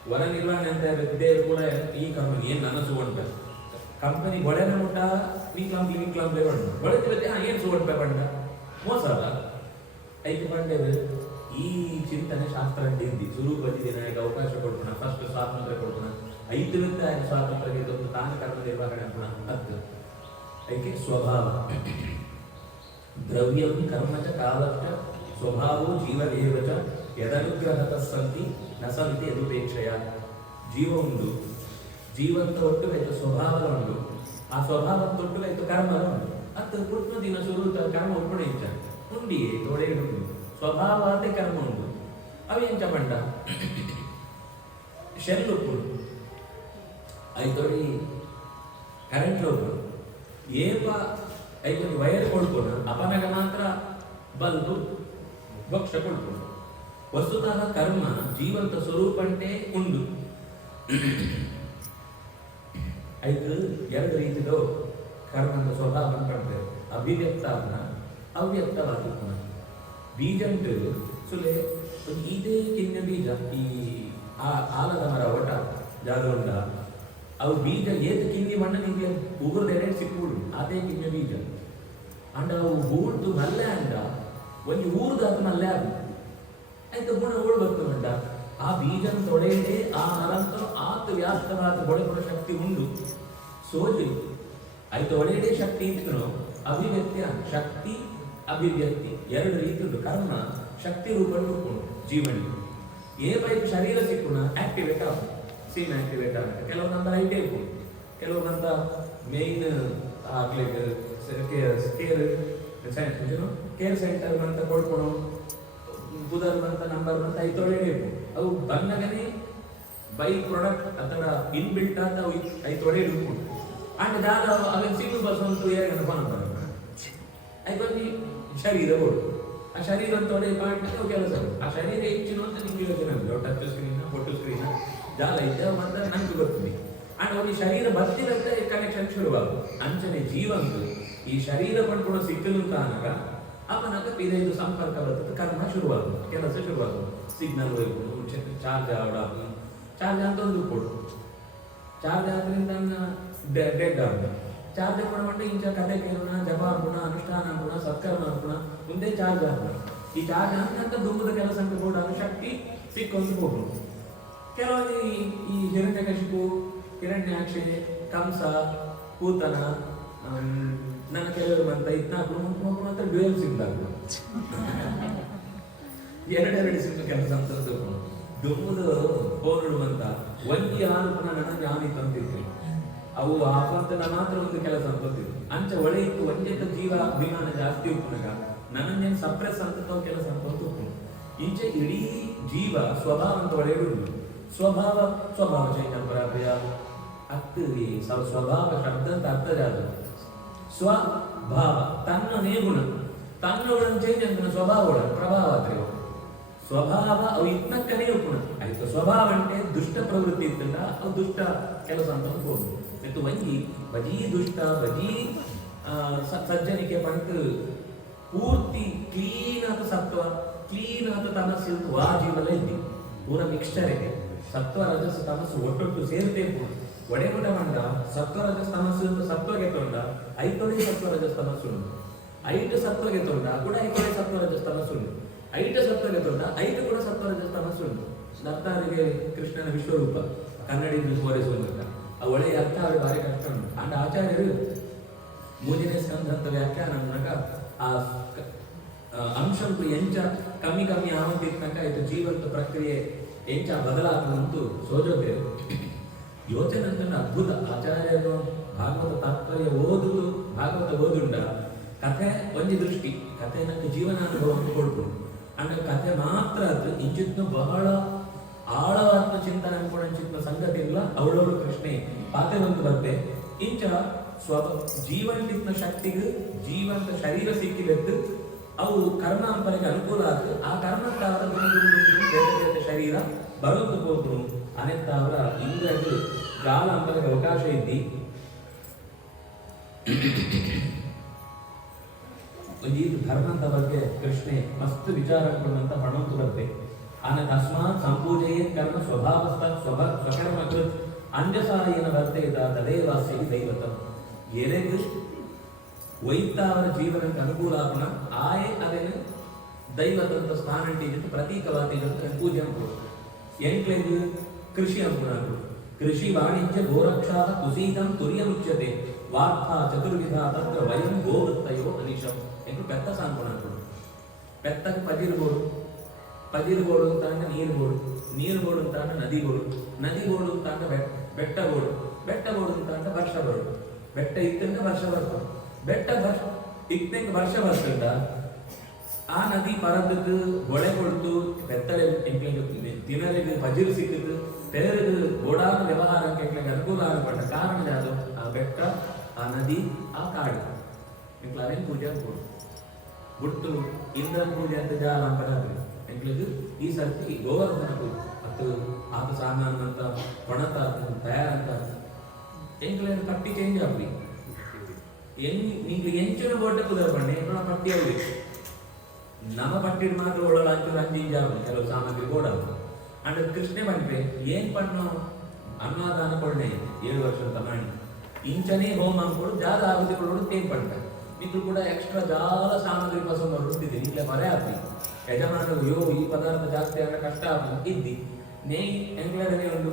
ಹೊರ ನಿರ್ವಹಣೆ ಅಂತ ದೇವರು ಕೂಡ ಈ ಕಂಪನಿ ಏನು ನನ್ನ ಸುಗೊಂಡ ಕಂಪನಿ ಬಳೆನ ಮುಟ್ಟ ವಿಕ್ಲಾಂಬ್ಲೆ ಬಂಡ ಬಳೆದಿರುತ್ತೆ ಏನು ಸುಗೊಂಡ ಬಂಡ ಮೋಸ ಅಲ್ಲ ಐದು ಬಂಡೇವು ಈ ಚಿಂತನೆ ಶಾಸ್ತ್ರ ಇದ್ದಿ ಸ್ವರೂಪ ಬಂದಿದೆ ನನಗೆ ಅವಕಾಶ ಕೊಡ್ಕೋಣ ಫಸ್ಟ್ ಸ್ವಾತಂತ್ರ್ಯ ಕೊಡ್ಕೋಣ 5 ವಿರುದ್ಧ ಸ್ವಾತಂತ್ರ್ಯ ಇದೊಂದು ತಾನ ಕರ್ಮ ನಿರ್ವಹಣೆ ಅನ್ಕೋಣ ಹತ್ತು ಐಕೆ ಸ್ವಭಾವ ದ್ರವ್ಯಂ ಕರ್ಮಚ ಕಾಲಚ್ಚ ಸ್ವಭಾವೋ ಜೀವದೇವಚ ಯದನುಗ್ರಹತ ಸಂತಿ ನ ಸಂತಿ ಯದುಪೇಕ್ಷೆಯ ಜೀವ ಉಂಡು ಜೀವಂತ ಒಟ್ಟುಗಾಯ್ತು ಸ್ವಭಾವದ ಉಂಡು ಆ ಸ್ವಭಾವ ತೊಟ್ಟುಗಾಯ್ತು ಕರ್ಮದ ಉಂಡು ಹತ್ತು ಕೃಷ್ಣ ದಿನ ಸುರುತ ಕರ್ಮ ಉಳ್ಕೊಂಡು ಇಚ್ಛ ಉಂಡಿಯೇ ತೋಡೆ ಉಂಡು ಸ್ವಭಾವ ಅದೇ ಕರ್ಮ ಉಂಟು ಅವು ಎಂಚ ಬಂಡ ಶೆಲ್ ಉಪ್ಪುಡು ಐತೊಡಿ ಕರೆಂಟ್ ಹೋಗುದು ಏಪ ಐತೊಂದು ವೈರ್ ಕೊಡ್ಕೊಂಡು ಅಪನಗ ಮಾತ್ರ ಬಲ್ಬು ಭಕ್ಷ ಕೊಡ್ಕೊಂಡು ವಸ್ತುತಃ ಕರ್ಮ ಜೀವಂತ ಸ್ವರೂಪಂಟೇ ಉಂಡು ಐದು 2 ರೀತಿದು ಕರ್ಮದ ಸ್ವಭಾವ ಕಾಣ್ತೇವೆ ಅಭಿವ್ಯಕ್ತ ಅವ್ಯಕ್ತವಾದ ಬೀಜಂಟು ಸುಲೆ ಇದೇ ಕಿನ್ನ ಬೀಜ ಈ ಆಲದ ಮರ ಒಟ ಜಾಗ ಉಂಡ ಅವು ಬೀಜ ಏತು ಕಿನ್ನಿ ಮಣ್ಣ ನಿಂಗೆ ಉಗುರ್ದೆಡೆ ಸಿಕ್ಕುಡು ಅದೇ ಕಿನ್ನ ಬೀಜ ಅಂಡ ಅವು ಹೂಡ್ದು ಮಲ್ಲೆ ಅಂಡ ಒಂದು ಊರ್ದಾದ ಮಲ್ಲೆ ಅದು ಆಯ್ತು ಗುಣ ಊಳು ಬರ್ತದೆ ಅಂಡ ಆ ಬೀಜನ ತೊಳೆಯದೆ ಆ ಮರಂತ ಆತ ವ್ಯಾಪ್ತವಾದ ಬೊಳೆಕೊಡ ಶಕ್ತಿ ಉಂಡು ಸೋಜು ಆಯ್ತು ಒಳೆಯಡೆ ಶಕ್ತಿ ಇತ್ತು ಅಭಿವ್ಯಕ್ತಿಯ ಶಕ್ತಿ ಅಭಿವ್ಯಕ್ತಿ 2 ರೀತಿ ಉಂಟು ಕರ್ಮ ಶಕ್ತಿ ರೂಪ ಉಟ್ಕೊಂಡು ಜೀವನ ಏ ಬೈಕ್ ಶರೀರ ಸಿಕ್ಕುಣ ಆಕ್ಟಿವೇಟ್ ಆಗ ಸೀನ್ ಆಕ್ಟಿವೇಟ್ ಆಗುತ್ತೆ ಕೆಲವೊಂದಂತ ಐಟೇ ಇರ್ಬೋದು ಕೆಲವೊಂದಂತ ಮೇನ್ ಆಗ್ಲಿಕ್ಕೆ ಕೇರ್ ಸೆಂಟರ್ ಅಂತ ಕೊಡ್ಕೊಳು ಬುಧರ್ ಅಂತ ನಂಬರ್ ಅಂತ ಐತೊಳೆ ಇರ್ಬೋದು ಅವು ಬಂದಾಗನೇ ಬೈ ಪ್ರಾಡಕ್ಟ್ ಅಥವಾ ಇನ್ಬಿಲ್ಟ್ ಅಂತ ಅವು ಐತೊಳೆ ಇರ್ಬೋದು ಅಂಡ್ ದಾದ ಅವೇನು ಸಿಂಗಲ್ ಬಸ್ ಅಂತೂ ಏರಿನ ಫೋನ್ ಬರೋದು ಐದು ಶರೀರ ಓಡು ಆ ಶರೀರ ತೊಡೆ ಪಾಯಿಂಟ್ ಕೆಲಸ ಆ ಶರೀರ ಹೆಚ್ಚಿನ ಅಂತ ನಿಮ್ಗೆ ಯೋಚನೆ ಟಚ್ ಸ್ಕ್ರೀನ್ ಫೋಟೋ ಸ್ಕ್ರೀನ್ ಜಾಲ ಐತೆ ಅಂತ ನಂಗೆ ಗೊತ್ತಿದೆ ಅಂಡ್ ಒಂದು ಶರೀರ ಬರ್ತಿರತ್ತೆ ಕನೆಕ್ಷನ್ ಶುರುವಾಗು ಅಂಚನೆ ಜೀವಂತು ಈ ಶರೀರ ಪಡ್ಕೊಂಡು ಸಿಕ್ಕಲು ಕಾನಾಗ ಅವನಾಗ ಇದು ಸಂಪರ್ಕ ಬರ್ತದೆ ಕರ್ಮ ಶುರುವಾಗುದು ಕೆಲಸ ಶುರುವಾಗುದು ಸಿಗ್ನಲ್ ಹೋಗ್ಬೋದು ಚಾರ್ಜ್ ಆಡೋದು ಚಾರ್ಜ್ ಅಂತ ಒಂದು ಕೊಡು ಚಾರ್ಜ್ ಆದ್ರಿಂದ ಡೆಡ್ ಆಗ ಚಾರ್ಜ್ ಮಾಡ್ಕೊಂಡು ಇಂಚ ಕತೆ ಕೇಳೋಣ ಜಪ ಅನ್ಕೋಣ ಅನುಷ್ಠಾನ ಅನ್ಕೋಣ ಸತ್ಕರ್ಮ ಅನ್ಕೋಣ ಮುಂದೆ ಚಾರ್ಜ್ ಆಗೋಣ ಈ ಚಾರ್ಜ್ ಅಂತ ದುಂಬದ ಕೆಲಸ ಅಂತ ಕೂಡ ಶಕ್ತಿ ಸಿಕ್ಕೊಂದು ಹೋಗೋಣ ಕೆಲವೊಂದು ಈ ಹಿರಣ್ಯಕಶಿಪು, ಹಿರಣ್ಯಾಕ್ಷಿ, ಕಂಸ, ಪೂತನ, ನನ್ನ ಕೆಲವರು ಬಂತ ಇದ್ನಾಲ್ಕು ಮಾತ್ರ ಡ್ಯೂಯಲ್ ಸಿಗ್ಲಾಗ್ಲು ಎರಡೆರಡು ಸಿಕ್ಕ ಕೆಲಸ ಅಂತ ದುಮ್ಮದು ಬೋರ್ಡು ಅಂತ ಒಂಜಿ ಹಾಲು ಪುನಃ ನನಗೆ ಆನಿತ್ತು ಅಂತಿದ್ರು. ಅವು ಆಪಂತನ ಮಾತ್ರ ಒಂದು ಕೆಲಸ ಅಂತಿದ್ರು. ಅಂಚ ಒಳೆ ಇತ್ತು ಒಂಜೆತ್ತ ಜೀವ ಅಭಿಮಾನ ಜಾಸ್ತಿ ಉಪ್ಪುನಗ ನನ್ನನ್ನೇನು ಸಪ್ರೆಸ್ ಅಂತ ಕೆಲಸ ಅಂತ ಉಪ್ಪು. ಈಚೆ ಇಡೀ ಜೀವ ಸ್ವಭಾವ ಅಂತ ಒಳೆಯುವುದು. ಸ್ವಭಾವ ಸ್ವಭಾವ ಚೈತನ್ಯ ಅಕ್ಕಿ ಸ್ವಭಾವ ಶಬ್ದ ಅಂತ ಅರ್ಥದ ಅದು ಸ್ವಭಾವ ತನ್ನನೇ ಗುಣ, ತನ್ನ ಗುಣ ಚೇಂಜ್ ಅಂತ ಸ್ವಭಾವ ಪ್ರಭಾವ ಅತ್ರ ಸ್ವಭಾವ ಅವು ಇತ್ನಕ್ಕನೇ ಗುಣ ಆಯ್ತು. ಸ್ವಭಾವ అంటే ದುಷ್ಟ ಪ್ರವೃತ್ತಿ ಇತ್ತಲ್ಲ ಅವು ದುಷ್ಟ ಕೆಲಸ ಅಂತ ಅನ್ಬೋದು. ಮತ್ತು ವಂಗಿ ಬಜಿ ದುಷ್ಟ ಬಜಿ ಸಜ್ಜನಿಕೆ ಪಂಟ್ ಪೂರ್ತಿ ಕ್ಲೀನ್ ಆದ ಸತ್ವ, ಕ್ಲೀನ್ ಆದ ತಮಸ್ಸು ವಾಜೀವಲ್ಲ ಇದ್ದಿ ಪೂರ ಮಿಕ್ಸ್ಚರಿಗೆ ಸತ್ವ ರಜಸ್ ತಮಸ್ಸು ಒಟ್ಟೊಟ್ಟು ಸೇರ್ತೇ ಒಡೆಗುಡ ಮಂಡ ಸತ್ವ ರಜಸ್ ತಮಸ್ಸು ಅಂತ ಸತ್ವಗೆ ತೊಂಡ ಐತೊಡೆ ಸತ್ವ ರಜಸ್ ತಮಸ್ಸು ಉಂಟು. ಐಟು ಸತ್ವಗೆ ತೊಂಡ ಕೂಡ ಐತೊಡೆ ಸತ್ವ ರಜಸ್ ತಮಸ್ಸು ಉಂಟು. ಐಟ ಸತ್ವಗೆ ತೊಂಡ ಐಟು ಕೂಡ ಸತ್ವ ರಜಸ್ ತಮಸ್ಸು ಉಂಟು. ದತ್ತಾರಿಗೆ ಕೃಷ್ಣನ ವಿಶ್ವರೂಪ ಕನ್ನಡಿಯಿಂದ ತೋರಿಸುವಂತ ಆ ಒಳ್ಳೆಯ ಅರ್ಥ ಅವ್ರಿಗೆ ಭಾರಿ ಕಷ್ಟ ಉಂಟು. ಅಂಡ್ ಆಚಾರ್ಯರು ಮೂಜನೇ ಸ್ಕಂಧ ವ್ಯಾಖ್ಯಾನ ಮೂಲಕ ಆ ಅಂಶಂಕು ಎಂಚ ಕಮ್ಮಿ ಕಮ್ಮಿ ಆವಂತಿದ್ನಕ ಇದು ಜೀವಂತ ಪ್ರಕ್ರಿಯೆ ಎಂಚ ಬದಲಾಗುವಂತೂ ಸೋಜೋದೆ ಯೋಚನೆ ಅಂತ ಅದ್ಭುತ. ಆಚಾರ್ಯರು ಭಾಗವತ ತಾತ್ಪರ್ಯ ಓದುದು ಭಾಗವತ ಓದುಂಡ ಕಥೆ ಒಂಜಿ ದೃಷ್ಟಿ ಕಥೆ ನನಗೆ ಜೀವನಾನುಭವ ಕೊಡ್ತು ಅಂಡ ಕಥೆ ಮಾತ್ರ ಅದು ಇಂಚಿತ್ನು ಬಹಳ ಆಳವಾದ ಚಿಂತನೆ ಅನ್ಕೊಂಡ ಸಂಗತಿ ಇಲ್ಲ. ಅವಳವಳು ಕೃಷ್ಣೆ ಪಾತೆ ಒಂದು ಬರ್ತೆ ಇಂಚ ಜೀವಂತಿತ್ನ ಶಕ್ತಿಗೆ ಜೀವಂತ ಶರೀರ ಸಿಕ್ಕಿದ್ದು ಅವು ಕರ್ಮ ಅಂಪರಿಗೆ ಅನುಕೂಲ ಆಗುತ್ತೆ. ಆ ಕರ್ಮಕ್ಕಾದ ಬೇರೆ ಶರೀರ ಬರೋದು ಹೋದ್ರು ಅನೆತ್ತ ಅವರ ಇಂದ್ರದ್ದು ಜಾಲ ಅಂಪರಿಗೆ ಅವಕಾಶ ಇದ್ದಿ ಈ ಧರ್ಮದ ಬಗ್ಗೆ ಕೃಷ್ಣೆ ಮಸ್ತ್ ವಿಚಾರ ಕೊಡುವಂತ ಹಣವಂತು ಬರ್ತೆ. ಆನೆ ತಸ್ಮಾತ್ ಸಂಪೂಜೆಯೇ ಕರ್ಮ ಸ್ವಭಾವಸ್ಥ ಸ್ವಕರ್ಮ ಕೃತ್ ಅಂಜಸಾಯನ ವರ್ತೆಯಿದ ತದೇವಾಸ್ಯ ದೈವತ ಎಲೆಗೂ ವೈತ ಅವರ ಜೀವನಕ್ಕೆ ಅನುಕೂಲ ಆಗುಣ ಆಯೇ ಅದೇನು ದೈವದಂತ ಸ್ಥಾನ ಪ್ರತೀಕವಾದಿ ಪೂಜೆ ಅನ್ಕೋ ಎಂಕ್ಲೆದು ಕೃಷಿ ಅನ್ಕುಣ ಕೃಷಿ ವಾಣಿಜ್ಯ ಗೋರಕ್ಷಾ ಕುಸೀತಂ ತುರ್ಯಮುಚ್ಯತೆ ವಾರ್ತಾ ಚತುರ್ವಿಧ ತತ್ರ ವಯಂ ಗೋವೃತ್ತಯೋ ಅನಿಶಂ ಎಂಕು ಪೆತ್ತ ಸಾನ್ಕೊಣ ಅನ್ಕೊಡು. ಪೆತ್ತಕ್ಕೆ ಪದಿರುಗೋಡು ಅಂತ ನೀರುಗೋಡು ಅಂತ ನದಿಗೋಡು ಅಂತ ಬೆಟ್ಟಗೋಡು ಅಂತ ವರ್ಷ ಬರೋಡು. ಬೆಟ್ಟ ಇತ್ತಂಗ ವರ್ಷ ಬರ್ತದೆ. ಬೆಟ್ಟ ಇತ್ತಂಗ ವರ್ಷ ಬರ್ತದ ಆ ನದಿ ಪರದದ್ದು ಗೊಳೆ ಕೊಡ್ತು ಬೆತ್ತಳೆ ತಿನ್ನಲಿಗೆ ಪಜಿರು ಸಿಕ್ಕಿದ್ದು ತೆರೆದು ಗೋಡಾನ ವ್ಯವಹಾರಕ್ಕೆ ಅನುಕೂಲ ಆಗಪಟ್ಟ ಕಾರಣ ಯಾವುದು ಆ ಬೆಟ್ಟ, ಆ ನದಿ, ಆ ಕಾಡು. ಅವೇನು ಪೂಜೆ ಅನ್ಕೊಡು ಬಿಟ್ಟು ಇಂದ್ರನ ಪೂಜೆ ಅಂತ ಜಾಲ ಅಂಪರಾದ್ರೆ ಎಂಕ್ಲಿಗೆ ಈ ಸರ್ತಿ ಗೋವರ್ಧನ ಪೂಜೆ ಮತ್ತು ಆತ ಸಾಮಾನು ಅಂತ ಕೊಣತ ತಯಾರಂತ ಎಂಕ್ಲ ಪಟ್ಟಿ ಚೇಂಜ್ ಆಗ್ಲಿ ನೀವು ಎಂಚಿನ ಬೋಟೆ ಕುದರ್ಬಂಡೆ ಎಂಕ್ಲ ಪಟ್ಟಿ ಆಗ್ಬೇಕು. ನಮ್ಮ ಪಟ್ಟಿ ಮಾತ್ರ ಓಡಲ್ಲ ಅಂಚೂರು ಅಂಜಿಂಜ ಆಗ್ಲಿ ಕೆಲವು ಸಾಮಗ್ರಿ ಓಡಲ್ಲ. ಅಂಡ್ ಕೃಷ್ಣೆ ಬಂದ್ರೆ ಏನ್ ಪಣ್ಣು ಅನ್ನದಾನ ಕೊಡಣೆ 7 ವರ್ಷ ಅಂತ ಮಾಡಿ ಇಂಚನೇ ಹೋಮ ಅನ್ಕೊಡು ಜಾಲ ಆಗುದಿ ಕೊಡೋದು ತೇನ್ ಪಂಡ ನೀವು ಕೂಡ ಎಕ್ಸ್ಟ್ರಾ ಜಾಲ ಸಾಮಗ್ರಿ ಪಸಂದ್ ಬರುತ್ತಿದೆ ಇಲ್ಲೇ ಮರೆ ಆಗ್ಲಿ ಯಜಮಾನರು ಯೋ ಈ ಪದಾರ್ಥ ಜಾಸ್ತಿ ಆಗ ಕಷ್ಟ ಆಗ ಇದ್ದಿ ನೇ ಎಂಗ್ಲಡನೆ ಒಂದು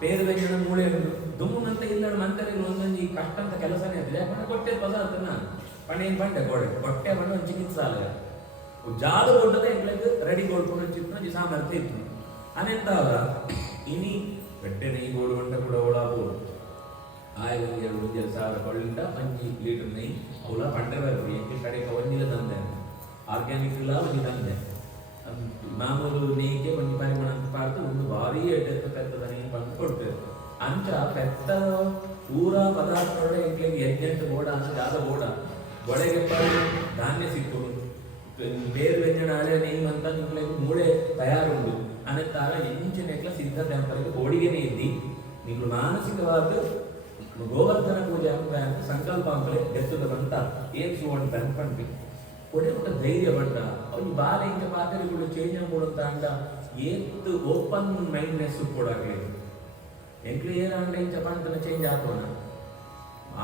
ಪೇರು ವ್ಯಂಜನ ಮೂಳೆ ಒಂದು ದುಮ್ಮಂತ ಇಲ್ಲ ಮಂತರಿಗೆ ಒಂದೊಂದು ಈ ಕಷ್ಟ ಅಂತ ಕೆಲಸನೇ ಆಗ್ತದೆ. ಯಾಕಂದ್ರೆ ಕೊಟ್ಟೆ ಪದಾರ್ಥ ಪಣೇನ್ ಬಂಡೆ ಗೋಡೆ ಕೊಟ್ಟೆ ಬಣ್ಣ ಒಂದು ಚಿಕಿತ್ಸೆ ಅಲ್ಲ ಜಾದ ಕೊಟ್ಟದ ಎಂಗ್ಲಕ್ಕೆ ರೆಡಿ ಕೊಡ್ಕೊಂಡು ಚಿತ್ರ ಸಾಮರ್ಥ್ಯ ಇತ್ತು ಅನೆಂತ ಅವರ ಇನಿ ಬೆಟ್ಟೆ ನೈ ಗೋಡು ಗಂಟ ಕೂಡ ಒಳಾಬೋದು ಆಯ್ತು 2,000 ಕೊಳ್ಳಿಂದ 5 ಲೀಟರ್ ನೈ ಅವಳ ಪಂಡೆ ಬರ್ತೀವಿ ಎಂಟು ಕಡೆಗೆ ಒಂದಿಲ್ಲ ತಂದೆ ಆರ್ಗ್ಯಾನಿಕ್ ಇಲ್ಲ ಒಂದು ತಂದೆ ಮಾಮೂಲು ನೇಯ್ಗೆ ಒಂದು ಪರಿಮಾಣ ಅಂತ ಪಾರ್ತು ಒಂದು ಭಾರಿ ಪೆತ್ತದ ನೀರು ಬಂದು ಕೊಡ್ತೇವೆ ಅಂಚ ಪೆತ್ತ ಪೂರಾ ಪದಾರ್ಥಗಳೇ ಎಂಟ್ಲಿಗೆ 8 ಗೋಡ ಅಂತ ಜಾದ ಗೋಡ ಒಳಗೆ ಧಾನ್ಯ ಸಿಕ್ಕೋದು ಬೇರೆ ವ್ಯಂಜನ ಹಳೆ ನೇಯ್ವು ಅಂತ ನಿಮ್ಗೆ ಮೂಳೆ ತಯಾರುಂಡು ಅನ್ನತ್ತಾರ ಎಂಚಿನ ಸಿದ್ಧತೆ ಅಂಪರಿಗೆ ಗೋಡಿಗೆನೇ ಇದ್ದಿ ನೀವು ಮಾನಸಿಕವಾದ ಗೋವರ್ಧನ ಪೂಜೆ ಅಂತ ಸಂಕಲ್ಪ ಅಂಪಲೆ ಗೆತ್ತದ ಬಂತ ಏನ್ ಸುವರ್ಣ ಅನ್ಕೊಂಡ್ವಿ ಕೊಡೆ ಒಂದು ಧೈರ್ಯ ಬಂದ ಅವ್ನು ಬಾಲ ಇಂಚ ಪಾತ್ರೆಗಳು ಚೇಂಜ್ ಕೊಡುತ್ತ ಅಂಡ ಏತ್ತು ಓಪನ್ ಮೈಂಡ್ನೆಸ್ ಕೊಡಾಗ್ಲಿ ಎಂಕ್ಲು ಏನಾಂಡ ಇಂಚ ಪಂತನ ಚೇಂಜ್ ಆಗೋಣ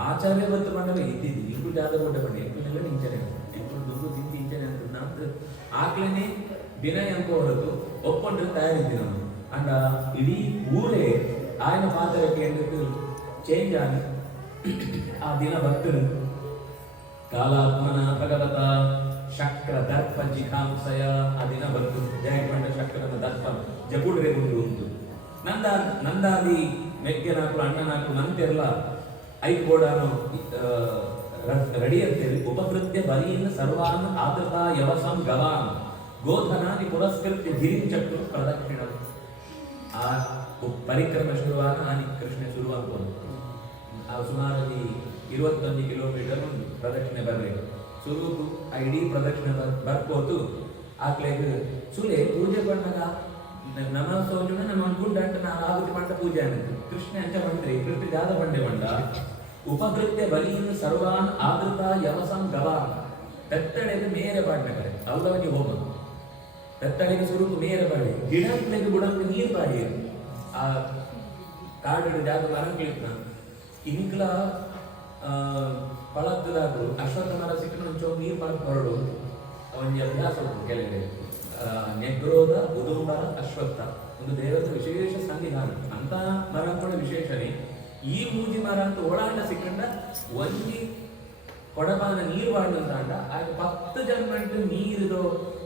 ಆಚಾರ್ಯ ಗೊತ್ತು ಬಂದಾಗ ಇದ್ದಿದ್ದು ಇಂಕು ಜಾದ ಕೊಟ್ಟ ಬಂದ ಎಂಕ್ಲೆಲ್ಲ ನಿಂಚನೆ ಎಂಕ್ಲು ದುಡ್ಡು ತಿಂದು ಇಂಚನೆ ಅಂತ ನಮ್ದು ಆಗ್ಲೇನೆ ವಿನಯ ಅಂಕೋ ಹೊರತು ಒಪ್ಕೊಂಡ್ರೆ ತಯಾರಿದ್ದಿ ನಾವು ಅಂಡ ಇಡೀ ಊರೇ ఆయన ಪಾತ್ರಕ್ಕೆ ఎందుకు ಚೇಂಜ್ ಆಗಿ ಆ ದಿನ ಭಕ್ತರು ಕಾಲಾತ್ಮನ ಭಗವತ ಶಕ್ರ ದರ್ಪ ಜಿಘಾಂಸಯ ಆ ದಿನ ಬಂತು ಜಯಕೊಂಡ ಶಕ್ರನ ದರ್ಪ ಜಗುಡ್ರೆ ಮುಂದೆ ಉಂಟು ನಂದಾದಿ ಮೆಗ್ಗೆ ನಾಕು ಅಣ್ಣ ನಾಕು ನಂತೆಲ್ಲ ಐದು ಗೋಡಾನು ರೆಡಿ ಅಂತೇಳಿ ಉಪಕೃತ್ಯ ಬಲಿಯಿಂದ ಸರ್ವಾನ್ ಆದೃತ ಯವಸಂ ಗವಾನ್ ಗೋಧನಾದಿ ಪುರಸ್ಕೃತ್ಯ ಗಿರಿಂಚಕ್ರು ಪ್ರದಕ್ಷಿಣ ಆ ಪರಿಕ್ರಮ ಶುರುವಾಗ ಆನಿ ಕೃಷ್ಣ ಶುರುವಾಗ್ಬೋದು ಸುಮಾರು 21 ಕಿಲೋಮೀಟರ್ ಒಂದು ಪ್ರದಕ್ಷಿಣೆ ಬರಬೇಕು ಸುರುಕು ಆ ಇಡೀ ಪ್ರದಕ್ಷಿಣೆ ಬರ್ಬೋದು ಆಕ್ಲೇಗ ಸುಲೆ ಪೂಜೆ ಬಂದಾಗ ನಮ ಸೋಜುನ ನಮ್ಮ ಅನ್ಕೊಂಡ ನಾನು ಆಗುತಿ ಪಂಡ ಪೂಜೆ ಅನ್ನೋದು ಕೃಷ್ಣ ಅಂಚ ಬಂದ್ರಿ ಕೃಷ್ಣ ಜಾದ ಬಂಡೆ ಬಂಡ ಉಪಕೃತ್ಯ ಬಲಿಯನ್ನು ಸರ್ವಾನ್ ಆದೃತ ಯವಸಂ ಗವಾನ್ ಬೆತ್ತಡೆಗೆ ಮೇರೆ ಪಾಡ್ಬೇಕಾರೆ ಅವಲವನಿಗೆ ಹೋಗೋದು ಬೆತ್ತಡೆಗೆ ಸುರುಕು ಮೇರೆ ಪಾಡಿ ಗಿಡಕ್ಕೆ ಬುಡಂಗೆ ನೀರು ಪಾಡಿ ಆ ಕಾಡು ಜಾಗ ಮರಂಕ್ಲಿಟ್ನ ಇನ್ಕಲ ಪಳತ್ತದಾದ್ರು ಅಶ್ವತ್ಥ ಮರ ಸಿಕ್ಕ ಒಂಚೋ ನೀರು ಪಾಕ್ ಹೊರಡು ಅವನಿಗೆ ಅಭ್ಯಾಸ ಉಂಟು ಕೆಳಗೆ ನೆಗ್ರೋಧ ಉದುಂಬರ ಅಶ್ವತ್ಥ ಒಂದು ದೇವರ ವಿಶೇಷ ಸಂವಿಧಾನ ಅಂತ ಮರ ಕೂಡ ವಿಶೇಷನೇ ಈ ಮೂಜಿ ಮರ ಅಂತ ಓಡಾಟ ಸಿಕ್ಕಂಡ ಒಂಜಿ ಕೊಡಪಾನ ನೀರು ಬಾಡುವಂತ ಅಂಡ ಆಗ 10 ಜನ್ಮಂಟು ನೀರಿದು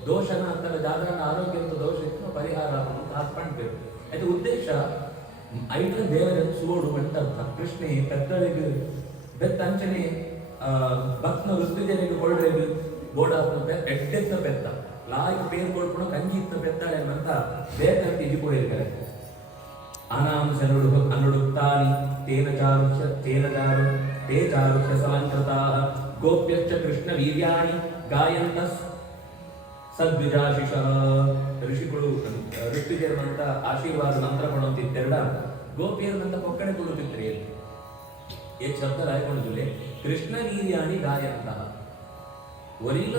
ದೋಷನ ಅಂತ ಜಾಗರಣ ಆರೋಗ್ಯದ ದೋಷ ಇತ್ತು ಪರಿಹಾರ ಹಾಕ್ಕೊಂಡ್ಬೇಕು ಅದು ಉದ್ದೇಶ ಐದು ದೇವರ ಸೋಡು ಅಂತ ಕೃಷ್ಣೆ ಪೆತ್ತಳಿಗೆ ಬೆತ್ತ ಅಂಚನೆ ಭಕ್ತನ ವೃತ್ತಿಜನಿಗೆ ಕೊಳ್ಳ್ರೆಗೆ ಗೋಡಾಪನ ಎಡ್ಡೆತ್ತ ಬೆತ್ತ ಲಾಯ್ಕ ಪೇರು ಕೊಡ್ಕೊಂಡು ಕಂಜಿತ್ತ ಬೆತ್ತಾಳೆ ಅಂತ ಬೇಕಂತ ಇಜಿಕೊಂಡಿರ್ತಾರೆ ಅನಾಂಶನುಡು ಅನುಡುಕ್ತಾನಿ ತೇನ ಚಾರುಷ್ಯ ತೇ ಚಾರುಷ್ಯ ಸಲಂಕೃತಾಃ ಗೋಪ್ಯಶ್ಚ ಕೃಷ್ಣ ವೀರ್ಯಾಣಿ ಗಾಯಂತ ಸದ್ವಿಜಾಶಿಷ ಋಷಿಗಳು ಋಷಿಜರಂತ ಆಶೀರ್ವಾದ ಮಂತ್ರ ಕೊಡುತ್ತಿದ್ದೆರಡ ಗೋಪಿಯರಂತ ಕೊಕ್ಕಡೆ ಕೊಡುತ್ತಿದ್ರಿ ಏ ಶಬ್ದ ರಾಯ್ಕೊಂಡಿದ್ಲೆ ಕೃಷ್ಣ ವೀರ್ಯಾಣಿ ಗಾಯಂತ ಒರಿಲ್ಲ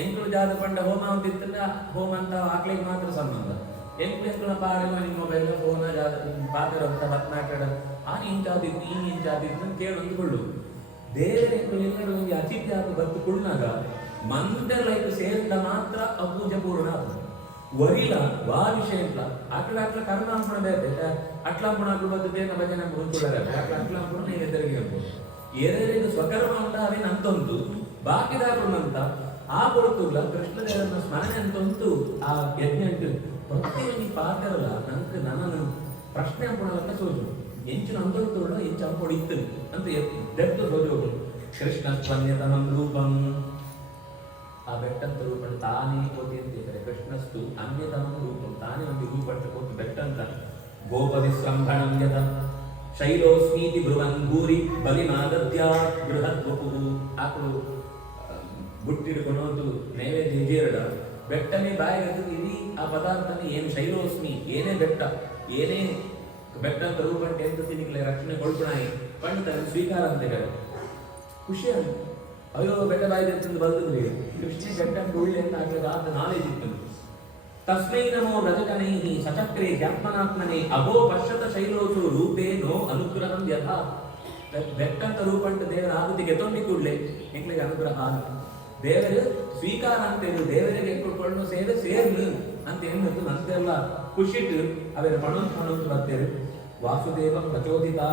ಎಂಕುಳು ಜಾದ ಪಂಡ ಹೋಮ ಅಂತಿತ್ತಲ್ಲ ಹೋಮ ಅಂತ ಆಕ್ಳಿಗೆ ಮಾತ್ರ ಸಂಬಂಧ ಎಂಕುಳ ಪಾಡಿನ ನಿಮ್ಮ ಮೊಬೈಲ್ ಫೋನ ಜಾದ ಪಾತ್ರ ಅಂತ ಬತ್ನಾಕಡ ಆ ಇಂಚಾದಿತ್ತು ಈ ಇಂಚಾದಿತ್ತು ಅಂತ ಕೇಳೊಂದುಕೊಳ್ಳು ದೇವರ ಎಂಕುಳು ಎಲ್ಲರೂ ಒಂದು ಅತಿಥಿ ಆಗಿ ಬತ್ತು ಕುಳ್ನಾಗ ಮಂದಲೈಕ್ ಸೇರಿದ ಮಾತ್ರ ಅಪೂಜೆ ಪೂರ್ಣ ಆಗ್ತದೆ ಒರಿಲ ವಾ ವಿಷಯ ಇಲ್ಲ ಅಟ್ಲ ಕರ್ಮಾಂಪಣ ಬೇರೆ ಅಟ್ಲಾಂಪಣ ಬರ್ತದೇನ ಭಜನೆ ಮುಂಚೂಡರ ಅಟ್ಲಾಂಪಣ ನೀವು ಎದುರಿಗೆ ಇರ್ಬೋದು ಎದುರಿಗೆ ಸ್ವಕರ್ಮ ಅಂತ ಅವೇನು ಅಂತಂತು ಬಾಕಿದಾಕೊಂಡಂತ ಆ ಕೊಡ್ತುಲ್ಲ ಕೃಷ್ಣದೇವರನ್ನ ಸ್ಮರಣೆ ಅಂತಂತು ಆ ಯಜ್ಞ ಅಂತ ಪ್ರತಿಯೊಂದು ಪಾತ್ರಲ್ಲ ನಂಗೆ ನನ್ನನ್ನು ಪ್ರಶ್ನೆ ಅಂಪಣಲಕ್ಕ ಸೋಜು ಎಂಚಿನ ಅಂತಂತುಳ್ಳ ಎಂಚು ಅಂಪೊಡಿ ಇತ್ತದು ಅಂತ ದೆಟ್ಟು ಸೋಜು ಕೃಷ್ಣ ಸ್ಪನ್ಯತನಂ ರೂಪಂ ಆ ಬೆಟ್ಟಂತ ರೂಪ ತಾನೇ ಕೋತಿ ಅಂತಿದ್ದಾರೆ ಕೃಷ್ಣಸ್ತು ಅನ್ಯತನಂ ರೂಪಂ ತಾನೇ ಒಂದು ರೂಪ ಕೋತಿ ಬೆಟ್ಟಂತ ಗೋಪವಿಸ್ರಂಭಣಂ ಯತ ಶೈಲೋಸ್ಮೀತಿ ಬೃಹನ್ ಭೂರಿ ಬಲಿನಾದದ್ಯಾ ಬೃಹತ್ ವಪುಃ ಆಕಳು ಬುಟ್ಟಿಡ್ಕೊಳೋದು ನೈವೇದ್ಯ ಜೇರಡ ಬೆಟ್ಟನೇ ಬಾಯಿಗೆ ಇಡೀ ಆ ಪದಾರ್ಥನೇ ಏನು ಶೈಲೋಸ್ಮಿ ಏನೇ ಬೆಟ್ಟ ಏನೇ ಬೆಟ್ಟಂತ ರೂಪ ಅಂತ ಎಂತ ತಿನ್ನಿಕ್ಲೆ ರಕ್ಷಣೆ ಕೊಳ್ಕೊಣಾಯಿ ಪಂಡಿತನ ಸ್ವೀಕಾರ ಅಂತ ಹೇಳಿ ಖುಷಿ ಅಂತ ಅಯ್ಯೋ ಬೆಟ್ಟ ಬಾಯಿಗೆ ಬರ್ತದ್ರಿ ಕೃಷ್ಣ ಬೆಟ್ಟ ಉಳ್ಳಿ ಅಂತ ಆಗ್ಲದ ಅಂತ ನಾಲೆಜ್ ಇತ್ತು ತಸ್ಮೈ ನಮೋ ರಜಕನೈಹಿ ಸಚಕ್ರೇ ಹ್ಯಾತ್ಮನಾತ್ಮನೇ ಅಭೋ ಪಶ್ಯತ ಶೈಲೋಸು ರೂಪೇನೋ ಅನುಗ್ರಹಂ ಯಥಾ ಬೆಟ್ಟಂತ ರೂಪ ಅಂತ ದೇವರ ಆಹುತಿಗೆ ತೊಂದಿ ಕೂಡ್ಲೆ ಎಂಕ್ಳಿಗೆ ಅನುಗ್ರಹ ದೇವರು ಸ್ವೀಕಾರ ಅಂತ ಹೇಳಿ ದೇವರಿಗೆ ಕೊಡ್ಕೊಂಡು ಸೇವೆ ಸೇರ್ಲು ಅಂತ ಹೇಳೋದು ನಂತೆಲ್ಲ ಖುಷಿಟ್ಟು ಅವರ ಪಣೊಂದು ಬರ್ತೇವೆ ವಾಸುದೇವ ಪ್ರಚೋದಿತಾ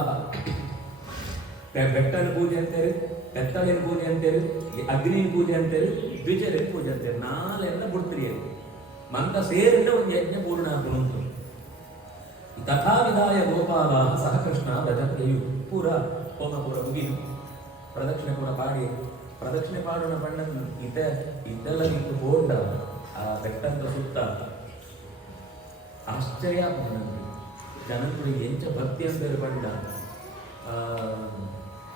ಬೆಟ್ಟನ ಪೂಜೆ ಅಂತೇಳಿ ಬೆತ್ತಳಿನ ಪೂಜೆ ಅಂತೇಳಿ ಅಗ್ನಿನ ಪೂಜೆ ಅಂತೇಳಿ ದ್ವಿಜರಿನ ಪೂಜೆ ಅಂತೇಳಿ ನಾಲೆಲ್ಲ ಬಿಡ್ತೀರಿ ಮಂತ ಸೇರಿದ್ರೆ ಒಂದು ಯಜ್ಞ ಪೂರ್ಣ ಆಗ್ಬೋದು ತಥಾ ವಿಧಾಯ ಗೋಪಾಲ ಸಹ ಕೃಷ್ಣ ಭಜಂತೆಯು ಪೂರ ಹೋಮ ಪೂರ ಮುಗಿದು ಪ್ರದಕ್ಷಿಣೆ ಕೂಡ ಪಾಡಿ ಪ್ರದಕ್ಷಿಣೆ ಪಾಡೋಣ ಬಣ್ಣ ಇದೆಲ್ಲ ನಿಂತು ಹೋಂಡ ಆ ಬೆಟ್ಟಂತ ಸುತ್ತ ಆಶ್ಚರ್ಯ ಜನಗಳಿಗೆ ಎಂಚ ಭಕ್ತಿ ಅಂತ ಬಂಡ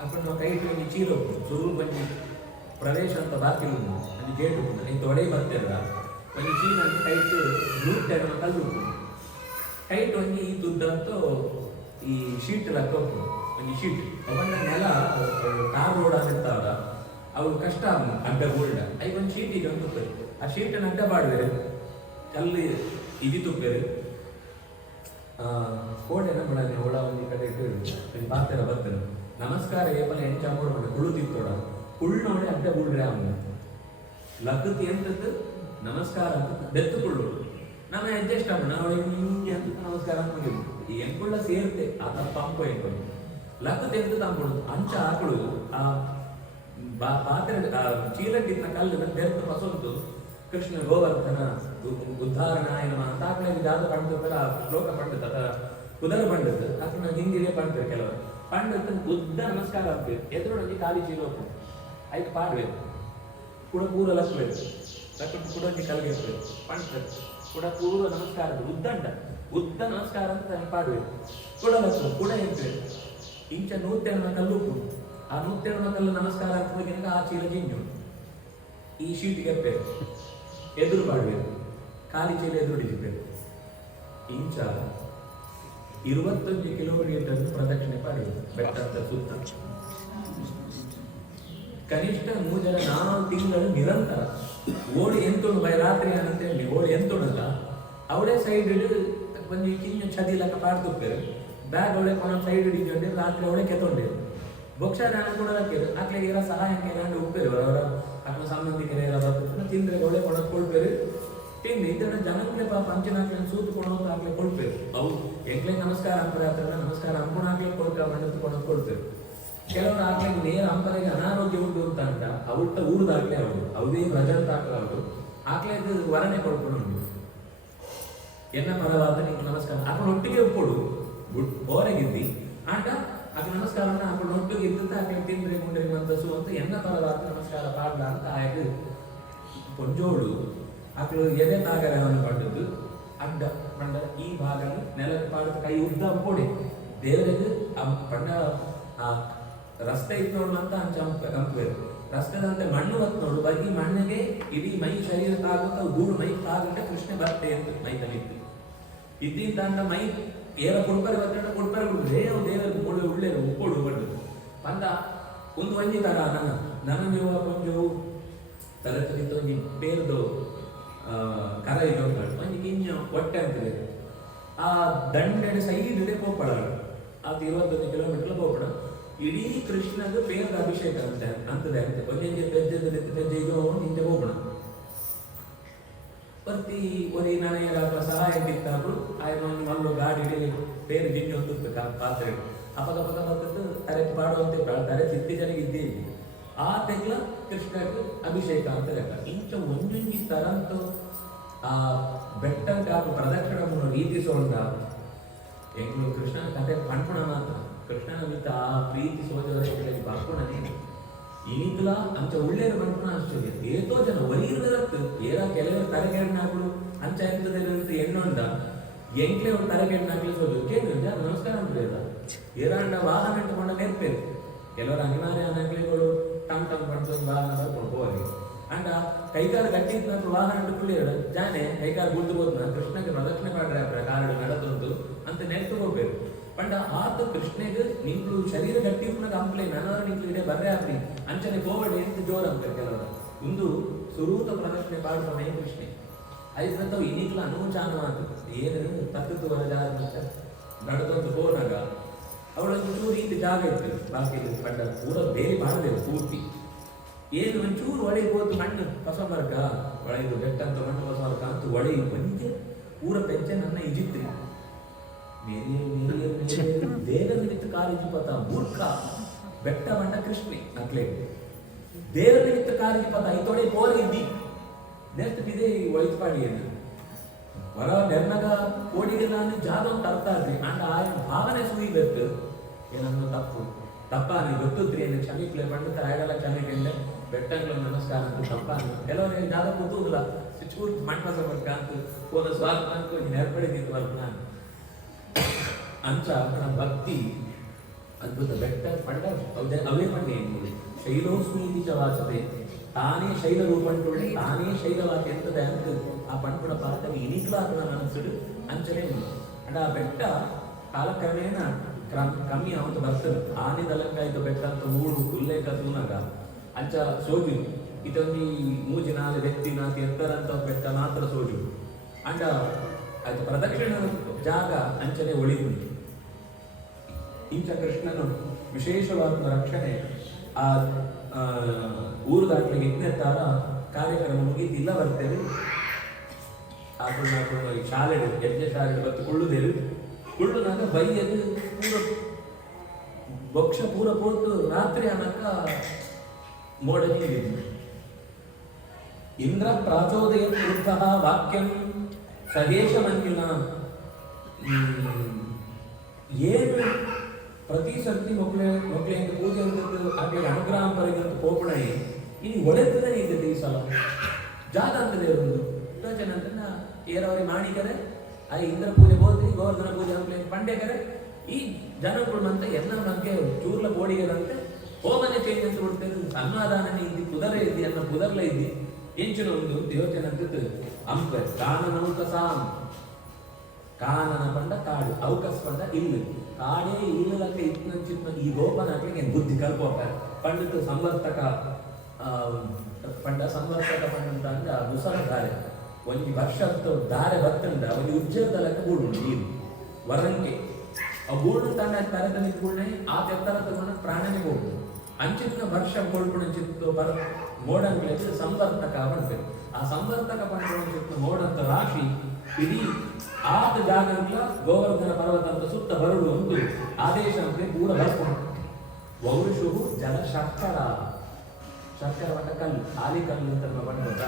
ಅಕೊಂಡು ಕೈ ಇಟ್ಟು ಚೀಲ ಸುರು ಬಂದು ಪ್ರವೇಶ ಅಂತ ಬಾಕಿಲು ಅಲ್ಲಿ ಗೇಟ್ ಅಲ್ಲಿ ತೊಡೆ ಬರ್ತಿಲ್ಲ ಒಂದು ಚೀಲ ಅಂತ ಕೈಟ್ ನೂರು ಕಲ್ಲು ಕೈಟ್ ಒಂದು ಈ ತುದ್ದಂತೂ ಈ ಶೀಟ್ ಹಾಕೋದು ಒಂದು ಶೀಟ್ ಅವನ್ನ ನೆಲ ಕಾರ್ ರೋಡ್ ಆಗಿರ್ತಾವಲ್ಲ ಅವ್ರು ಕಷ್ಟ ಅಡ್ಡ ಗೋಲ್ಡ ಐದು ಒಂದು ಶೀಟ್ ಇದೆ ಅಂತ ಆ ಶೀಟನ್ನು ಅಡ್ಡ ಮಾಡಿದ್ರೆ ಅಲ್ಲಿ ಇದು ತುಪ್ಪೇರು ಕೋಟೆನ ಬಿಡನೆ ಓಡ ಒಂದು ಕಡೆ ಇಟ್ಟು ಪಾತ್ರ ಬರ್ತೇನೆ ನಮಸ್ಕಾರ ಏಪಲ ಎಂಚ ಮಾಡೋಣ ಕುಳುತ್ತಿತ್ತೋಡ ಕುಳ್ಳೋಡೆ ಅಡ್ಡ ಬುಳ್ರೆ ಅವನು ಲಕ್ಕತಿ ಅಂತದ್ದು ನಮಸ್ಕಾರ ಅಂತ ಬೆತ್ತುಕೊಳ್ಳೋದು ನಮ್ಮ ಅಡ್ಜಸ್ಟ್ ಆಗೋಣ ಅವಳಿಗೆ ಹಿಂಗೆ ಅಂತ ನಮಸ್ಕಾರ ಮುಗಿದು ಈ ಎಂಕುಳ್ಳ ಸೇರ್ತೆ ಆತ ಪಂಪ ಎಂಕೊಂಡು ಲಕ್ಕದ ಎಂತ ತಂಪುಡು ಅಂಚ ಹಾಕುಡು ಆ ಪಾತ್ರೆ ಚೀಲಟ್ಟಿನ ಕಲ್ಲು ಬೆರ್ತ ಪಸೊಂದು ಕೃಷ್ಣ ಗೋವರ್ಧನ ಉದ್ಧಾರಣಾಯ ನಮಃ ಅಂತ ಆಕಳಿಗೆ ಯಾವ್ದು ಪಂಡಿತರ ಶ್ಲೋಕ ಪಂಡಿತ ಕುದರ ಪಂಡಿತ ಅದನ್ನ ಹಿಂದಿಗೆ ಪಂಡಿತ ಕೆಲವರು ಪಂಡಿತ ಉದ್ದ ನಮಸ್ಕಾರ ಆಗ್ತದೆ ಎದುರೊಳಗೆ ಖಾಲಿ ಚೀಲ ಹೋಗ್ತದೆ ಆಯ್ತು ಪಾಡ್ಬೇಕು ಕೂಡ ಪೂರ ಲಕ್ಬೇಕು ಲಕ್ಕ ಕೂಡ ಕಲಗಿರ್ತದೆ ಪಂಡಿತ ಕೂಡ ಪೂರ್ವ ನಮಸ್ಕಾರ ಉದ್ದ ನಮಸ್ಕಾರ ಅಂತ ಪಾಡ್ಬೇಕು ಕೂಡ ಲಕ್ಕ ಕೂಡ ಹೇಳ್ತೇವೆ ಇಂಚ 102 ಕಲ್ಲು ಉಪ್ಪು ಆ 102 ಕಲ್ಲು ನಮಸ್ಕಾರ ಆಗ್ತದೆ ಆ ಚೀಲ ಜಿಂಜು ಈ ಶೀಟಿಗೆ ಎಪ್ಪಬೇಕು ಎದುರು ಮಾಡಬೇಕು ಖಾಲಿ ಚೀಲ ಎದುರುಡಿಸಬೇಕು ಇಂಚ 21 ಕಿಲೋಮೀಟರ್ ಪ್ರದಕ್ಷಿಣೆ ಪಡೆಯುವುದು ಬೆಟ್ಟದ ಸುತ್ತ ಕನಿಷ್ಠ 3 ಜನ 4 ತಿಂಗಳು ನಿರಂತರ ಓಡಿ ಎಂತುಣು ಬೈ ರಾತ್ರಿ ಅಂತ ಹೇಳಿ ಓಡಿ ಎಂತುಣಲ್ಲ ಅವಳೇ ಸೈಡ್ ಒಂದು ಕಿಂಜ ಚದಿಲಕ್ಕ ಪಾಡ್ತುಪ್ಪೇರು ಬ್ಯಾಗ್ ಅವಳೆ ಕೊನ ಸೈಡ್ ಹಿಡಿಕೊಂಡು ರಾತ್ರಿ ಅವಳೆ ಕೆತ್ತೊಂಡೇರು ಬಹುಶಃ ನಾನು ಕೂಡ ಆಕ್ಳಿಗೆ ಇರೋ ಸಹಾಯಕ್ಕೆ ನಾನು ಉಪ್ಪೇರು ಅವರ ಆತ್ಮ ಸಂಬಂಧಿಕರೇ ಬರ್ತಿದ್ರು ತಿಂದ್ರೆ ಅವಳೆ ಕೊಡೋದ್ಕೊಳ್ಬೇರು ತಿಂದು ಇದನ್ನ ಜನಕ್ಕೆ ಪಂಚನಾಕ್ಲೆ ಸೂತು ಕೊಡೋದು ಆಗ್ಲೇ ಕೊಡ್ಬೇಕು ಅವು ಎಂಕ್ಲೆ ನಮಸ್ಕಾರ ಅಂಪರೆ ಹತ್ರ ನಮಸ್ಕಾರ ಅಂಪುಣ ಆಗ್ಲೇ ಕೊಡೋದ್ಕೊಳ್ತೇವೆ ಕೆಲವರು ಆಗ್ಲೇ ನೇರ ಅಂಪರೆಗೆ ಅನಾರೋಗ್ಯ ಉಂಟು ಅಂತ ಅಂಟ ಅವಟ್ಟ ಊರ್ದಾಗ್ಲೇ ಅವರು ಅವೇ ರಜಂತ ಹಾಕಲು ಆಗ್ಲೇ ಇದು ವರಣೆ ಕೊಡ್ಕೊಂಡು ಎನ್ನ ಪರವಾದ ನಿಂಗೆ ನಮಸ್ಕಾರ ಹಾಕೊಂಡು ಒಟ್ಟಿಗೆ ಕೊಡು ಹೊರಗಿದ್ದಿ ಆಟ ಆಕೆ ನಮಸ್ಕಾರನ ಹಾಕೊಂಡು ಒಟ್ಟಿಗೆ ಇದ್ದಂತ ಆಕೆ ತಿಂದ್ರೆ ಮುಂಡ್ರಿ ಮಂತಸು ಅಂತ ಎನ್ನ ಪರವಾದ ನಮಸ್ಕಾರ ಪಾಡ್ಲ ಅಂತ ಆಯ್ತು ಪೊಂಜೋಡು ಆಕಳು ಎದೆ ನಾಗರವನ್ನು ಪಡೆದು ಅಡ್ಡ ಪಂಡ ಈ ಭಾಗ ನೆಲಕ್ಕೆ ಪಾಡ ಕೈ ಉದ್ದ ಪೋಡೆ ದೇವರಿಗೆ ಪಂಡ ಆ ರಸ್ತೆ ಇತ್ತು ನೋಡು ಅಂತ ಅಂಪಬೇಕು ರಸ್ತೆದಂತೆ ಮಣ್ಣು ಹೊತ್ತು ನೋಡು ಬಗ್ಗಿ ಮಣ್ಣಿಗೆ ಇಡೀ ಮೈ ಶರೀರ ತಾಗುತ್ತ ಗೂಡು ಮೈ ತಾಗುತ್ತೆ ಕೃಷ್ಣ ಬರ್ತೆ ಅಂತ ಮೈದಲ್ಲಿತ್ತು ಇದ್ದಿಂದ ಅಂತ ಮೈ ಏರ ಕುಡ್ಪರೆ ಬರ್ತಂಡ ಕುಡ್ಪರೆ ದೇವ ದೇವರು ಮೂಳೆ ಉಳ್ಳೇರು ಉಪ್ಪೊಡು ಬಡ್ಡು ಬಂದ ಒಂದು ಒಂಜಿ ತರ ನನ್ನ ನೀವು ಕೊಂಚವು ತರತರಿತ ಒಂಜಿ ಪೇರ್ದು ಕರ ಇದು ಒಂಜಿ ಕಿಂಜ ಹೊಟ್ಟೆ ಅಂತಿದೆ ಆ ದಂಡೆಡೆ ಸೈಡ್ ಪೋಪಳಗಳು ಅದು 21 ಕಿಲೋಮೀಟರ್ ಪೋಪಡ ಇಡೀ ಕೃಷ್ಣದ ಪೇರ್ದ ಅಭಿಷೇಕ ಅಂತ ಅಂತದೆ ಅಂತ ಒಂಜೊಂಜಿ ಪೆಜ್ಜೆಗೆ ಹಿಂದೆ ಹೋಗೋಣ ಪ್ರತಿ ಒರಿ ನನಗೆ ಸಹಾಯ ಬಿತ್ತಾದ್ರು ಆಯ್ತು ಮಲ್ಲು ಗಾಡಿ ಬೇರೆ ಜಿಂಜಿ ಹೊತ್ತು ಪಾತ್ರೆ ಅಪಗ ಬರ್ತದ್ದು ತರೆ ಪಾಡುವಂತೆ ತರೆ ಚಿತ್ತಿ ಜನಗಿದ್ದೀವಿ ಆ ತೆಗ್ಲ ಕೃಷ್ಣಕ್ಕೆ ಅಭಿಷೇಕ ಅಂತ ಲೆಕ್ಕ ಇಂಚ ಒಂದೊಂದು ತರ ಅಂತೂ ಆ ಬೆಟ್ಟಕ್ಕೆ ಆ ಪ್ರದಕ್ಷಿಣವನ್ನು ರೀತಿಸೋಣ ಎಂಗ್ಳು ಕೃಷ್ಣನ ಕಥೆ ಪಣ್ಪುಣ ಮಾತ್ರ ಕೃಷ್ಣನ ಮಿತ್ತ ಆ ಪ್ರೀತಿ ಸೋದರ ಬರ್ಪುಣನೇ ಇನಿಕ್ಲ ಅಂಚ ಒಳ್ಳೆಯ ಪಣ್ಪುಣ ಆಶ್ಚರ್ಯ ಏತೋ ಜನ ಒಲಿಯಿರತ್ತು ಏರ ಕೆಲವರು ತಲೆಗೆಣ್ಣಾಕಲು ಅಂಚ ಎಂತದೆ ಎಣ್ಣೊಂಡ ಎಂಕ್ಲೆ ಒಂದು ತಲೆಗೆಣ್ಣಾಕಲು ಸೋದು ಕೇಳಿದ್ರೆ ನಮಸ್ಕಾರ ಅಂತ ಏರಾಂಡ ವಾಹನ ಇಟ್ಟುಕೊಂಡ ನೆರ್ಪೇರು ಕೆಲವರು ಅನಿವಾರ್ಯ ಅನಕ್ಲೆಗಳು ಟಮ್ ಟಮ್ ಪಡ್ಕೊಂಡು ವಾಹನ ಬರ್ಕೊಂಡು ಹೋಗಿ ಅಂಡ ಕೈಕಾಲು ಗಟ್ಟಿ ಇತ್ತು ವಾಹನ ಇಟ್ಟುಕೊಳ್ಳಿ ಜಾನೆ ಕೈಕಾಲು ಗುಡ್ದು ಹೋದ್ನ ಕೃಷ್ಣಗೆ ಪ್ರದಕ್ಷಿಣೆ ಮಾಡ್ರೆ ಕಾರಡು ನಡೆದಂತು ಅಂತ ನೆಟ್ಟು ಹೋಗ್ಬೇಕು ಪಂಡ ಆತ ಕೃಷ್ಣೆಗೆ ನಿಂತು ಶರೀರ ಗಟ್ಟಿ ಉಪ್ಪನಾಗ ಅಂಪ್ಲೆ ನಾನು ನಿಂತು ಇಡೇ ಬರ್ರೆ ಆಗ್ರಿ ಅಂಚನೆ ಕೋವಡೆ ಎಂತ ಜೋರ ಅಂತಾರೆ ಕೆಲವರು ಒಂದು ಸುರೂತ ಪ್ರದಕ್ಷಿಣೆ ಪಾಡು ಸಮಯ ಕೃಷ್ಣೆ ಐದು ಇನ್ನಿಕ್ಲ ಅನುಚಾನ ಅಂತ ಏನು ತಕ್ಕತ್ತು ವರಜಾರ ನಡೆದಂತ ಹೋದಾಗ ಅವಳೊಂದು ಚೂರು ಇಂತ ಜಾಗ ಇರ್ತದೆ ಬಾಕಿ ಪಂಡ ಪೂರ ಬೇರೆ ಮಾಡಬೇಕು ಪೂರ್ತಿ ಏನು ಒಂಚೂರು ಒಳಗೆ ಹೋದು ಮಣ್ಣು ಹೊಸ ವರ್ಗ ಒಳಗೆ ಬೆಟ್ಟ ಅಂತ ಮಣ್ಣು ಹೊಸ ವರ್ಗ ಅಂತ ಒಳಗೆ ಬಂದಿದೆ ಪೂರ ಪೆಂಚೆ ನನ್ನ ಇಜಿತ್ರಿ ದೇವರ ನಿಮಿತ್ತ ಕಾಲಿಜಿಪತ ಮೂರ್ಖ ಬೆಟ್ಟ ಮಂಡ ಕೃಷ್ಣೆ ಅಕ್ಲೆ ದೇವರ ನಿಮಿತ್ತ ಕಾಲಿಜಿಪತ ಐತೊಡೆ ಪೋರಿದ್ದಿ ನೆಕ್ಸ್ಟ್ ಬಿದೆ ಒಯ್ತು ಪಾಡಿ ಏನು ಹೊರ ನೆರ್ನಗ ಕೋಡಿಗೆ ನಾನು ಜಾಗ ಅಂತ ಅರ್ಥ ಆದ್ರಿ ಅಂಡ ಆ ಭಾವನೆ ಸುಯಿಬೇಕು ಏನನ್ನು ತಪ್ಪಾನೆ ಗೊತ್ತುತ್ರಿ ಏನು ಕ್ಷಮಿಕ್ಲೆ ಪಂಡಿತ ಆಯಡಲ್ಲ ಕ್ಷಮಿಕೆಂಡೆ ಬೆಟ್ಟಂಗ್ಲ ನಮಸ್ಕಾರ ಅಂತ ತಪ್ಪಾನೆ ಕೆಲವರಿಗೆ ಜಾಗ ಗೊತ್ತುದಿಲ್ಲ ಚೂರು ಮಣ್ಣ ಸಮರ್ಕ ಅಂತ ಹೋದ ಸ್ವಾರ್ಥ ಅಂತ ನೆರ್ಪಡಿದ್ದು ವರ್ಗ ನಾನು ಅಂಚ ನನ್ನ ಭಕ್ತಿ ಅದ್ಭುತ ಬೆಟ್ಟ ಪಂಡ ಅವೇ ಪಂಡೆ ಏನು ಶೈಲೋಸ್ಮೀತಿ ಚ ವಾಚತೆ ತಾನೇ ಶೈಲ ರೂಪಂಟುಳ್ಳಿ ತಾನೇ ಶೈಲವಾಕ್ಯ ಎಂತದೆ ಅಂತ ಆ ಪಂಪುಡ ಪಾತ್ರಕ್ಕೆ ಇನಿಕ್ಲಾದ ಮನಸ್ಸುಡು ಅಂಚನೆ ಉಂಟು ಅಂಡ್ ಆ ಬೆಟ್ಟ ಕಾಲಕ್ರಮೇಣ ಕಮ್ಮಿ ಅವತ್ತು ಬರ್ತದೆ ಆನೆದಲಂಗಾಯ್ತು ಬೆಟ್ಟ ಅಂತ ಮೂಡು ಉಲ್ಲೇಖ ತೂನಾಗ ಅಂಚ ಸೋಜು ಇದೊಂದು ಮೂಜಿ ನಾಲೆ ವ್ಯಕ್ತಿ ನಾಲ್ಕು ಎತ್ತರಂತ ಬೆಟ್ಟ ಮಾತ್ರ ಸೋಜು ಅಂಡ ಆಯ್ತು ಪ್ರದಕ್ಷಿಣ ಜಾಗ ಅಂಚನೆ ಉಳಿದು ಇಂಚ ಕೃಷ್ಣನು ವಿಶೇಷವಾದ ರಕ್ಷಣೆ ಆ ಊರು ದಾಟ್ಲಿಗೆ ಇದ್ದ ತರ ಕಾರ್ಯಕ್ರಮ ಮುಗಿತಿಲ್ಲ ಬರ್ತೇವೆ ಆಕೊಂಡು ಶಾಲೆ ಯಜ್ಞ ಶಾಲೆ ಬತ್ತು ಕೊಳ್ಳುದೇರು ಕೊಳ್ಳುನಾಗ ಬೈಯದು ಪೂರ ವಕ್ಷ ಪೂರ ಪೋತು ರಾತ್ರಿ ಅನ್ನಕ ಮೋಡ ನೀಡಿದ್ದು ಇಂದ್ರ ಪ್ರಾಚೋದಯ ವೃತ್ತಃ ವಾಕ್ಯಂ ಸಹೇಶ ಮಂಜುನ ಏನು ಪ್ರತಿ ಸರ್ತಿ ಮಕ್ಕಳಿಂದ ಪೂಜೆ ಅಂತದ್ದು ಹಾಗೆ ಅನುಗ್ರಹ ಪರಿಗಂತ ಪೋಪಣೆ ಇನ್ನು ಒಳ್ಳೆತನೇ ಇದ್ದದ್ದು ಈ ಸಲ ಜಾಗ ಅಂತದೇ ಒಂದು ಯೋಚನೆ ಅಂತ ಏರವರಿ ಮಾಡಿಕರೆ ಆ ಇಂದ್ರ ಪೂಜೆ ಹೋದ್ರಿ ಗೋವರ್ಧನ ಪೂಜೆ ಅಂತ ಪಂಡೇಕರೆ ಈ ಜನಗಳು ಅಂತ ಎಲ್ಲ ನಮಗೆ ಚೂರ್ಲ ಬೋಡಿಗೆದಂತೆ ಹೋಮನೆ ಚೇಂಜ್ ಅಂತ ಕೊಡ್ತೇನೆ ಅನ್ನದಾನ ಇದ್ದಿ ಪುದರ ಇದ್ದಿ ಅನ್ನ ಪುದರ್ಲ ಇದ್ದಿ ಎಂಚಿನ ಒಂದು ಯೋಚನೆ ಅಂತ ಅಂಪ ಕಾನನೌಕ ಸಾಂ ಕಾನನ ಪಂಡ ಕಾಡು ಅವಕಾಶ ಪಂಡ ಇಲ್ಲ ಕಾಡೇ ಇಲ್ಲದಕ್ಕೆ ಇತ್ನಂಚಿತ್ನ ಈ ಗೋಪನ ಹಾಕ್ಲಿಕ್ಕೆ ಬುದ್ಧಿ ಕಲ್ಪೋತಾರೆ ಪಂಡಿತ ಸಂವರ್ತಕ ಪಂಡ ಸಂವರ್ತಕ ಪಂಡ ಅಂತ ಮುಸಲ ಧಾರೆ ಒಂದು ವರ್ಷ ಧಾರೆ ಬರ್ತಂಡ ಒಂದು ಉಜ್ಜದ ಲೆಕ್ಕ ಗೂಡು ನೀರು ವರಂಗೆ ಆ ಗೂಡು ತಂಡ ಕರೆದ ನಿಂತ್ಕೊಂಡೆ ಆ ತೆತ್ತರ ತಗೊಂಡ ಪ್ರಾಣನೇ ಹೋಗುದು ಅಂಚಿತ್ನ ವರ್ಷ ಕೊಳ್ಕೊಂಡು ಚಿತ್ತು ಬರ ಮೋಡಂಗಳಿಗೆ ಸಂವರ್ತಕ ಪಂಡ್ಬೇಕು ಆ ಸಂವರ್ತಕ ಪಂಡ ಮೋಡಂತ ರಾಶಿ ಇಡೀ ಆತ ಜಾಗಗಳ ಗೋವರ್ಧನ ಪರ್ವತ ಅಂತ ಸುತ್ತ ಬರಡು ಒಂದು ಆದೇಶ ಅಂತ ಪೂರ ಬರ್ಕೊಂಡು ವೌಷು ಜಲ ಶರ್ಕರ ಶರ್ಕರ ಬಟ್ಟ ಕಲ್ಲು ಆಲಿಕಲ್ಲು ಅಂತ ಬಂದ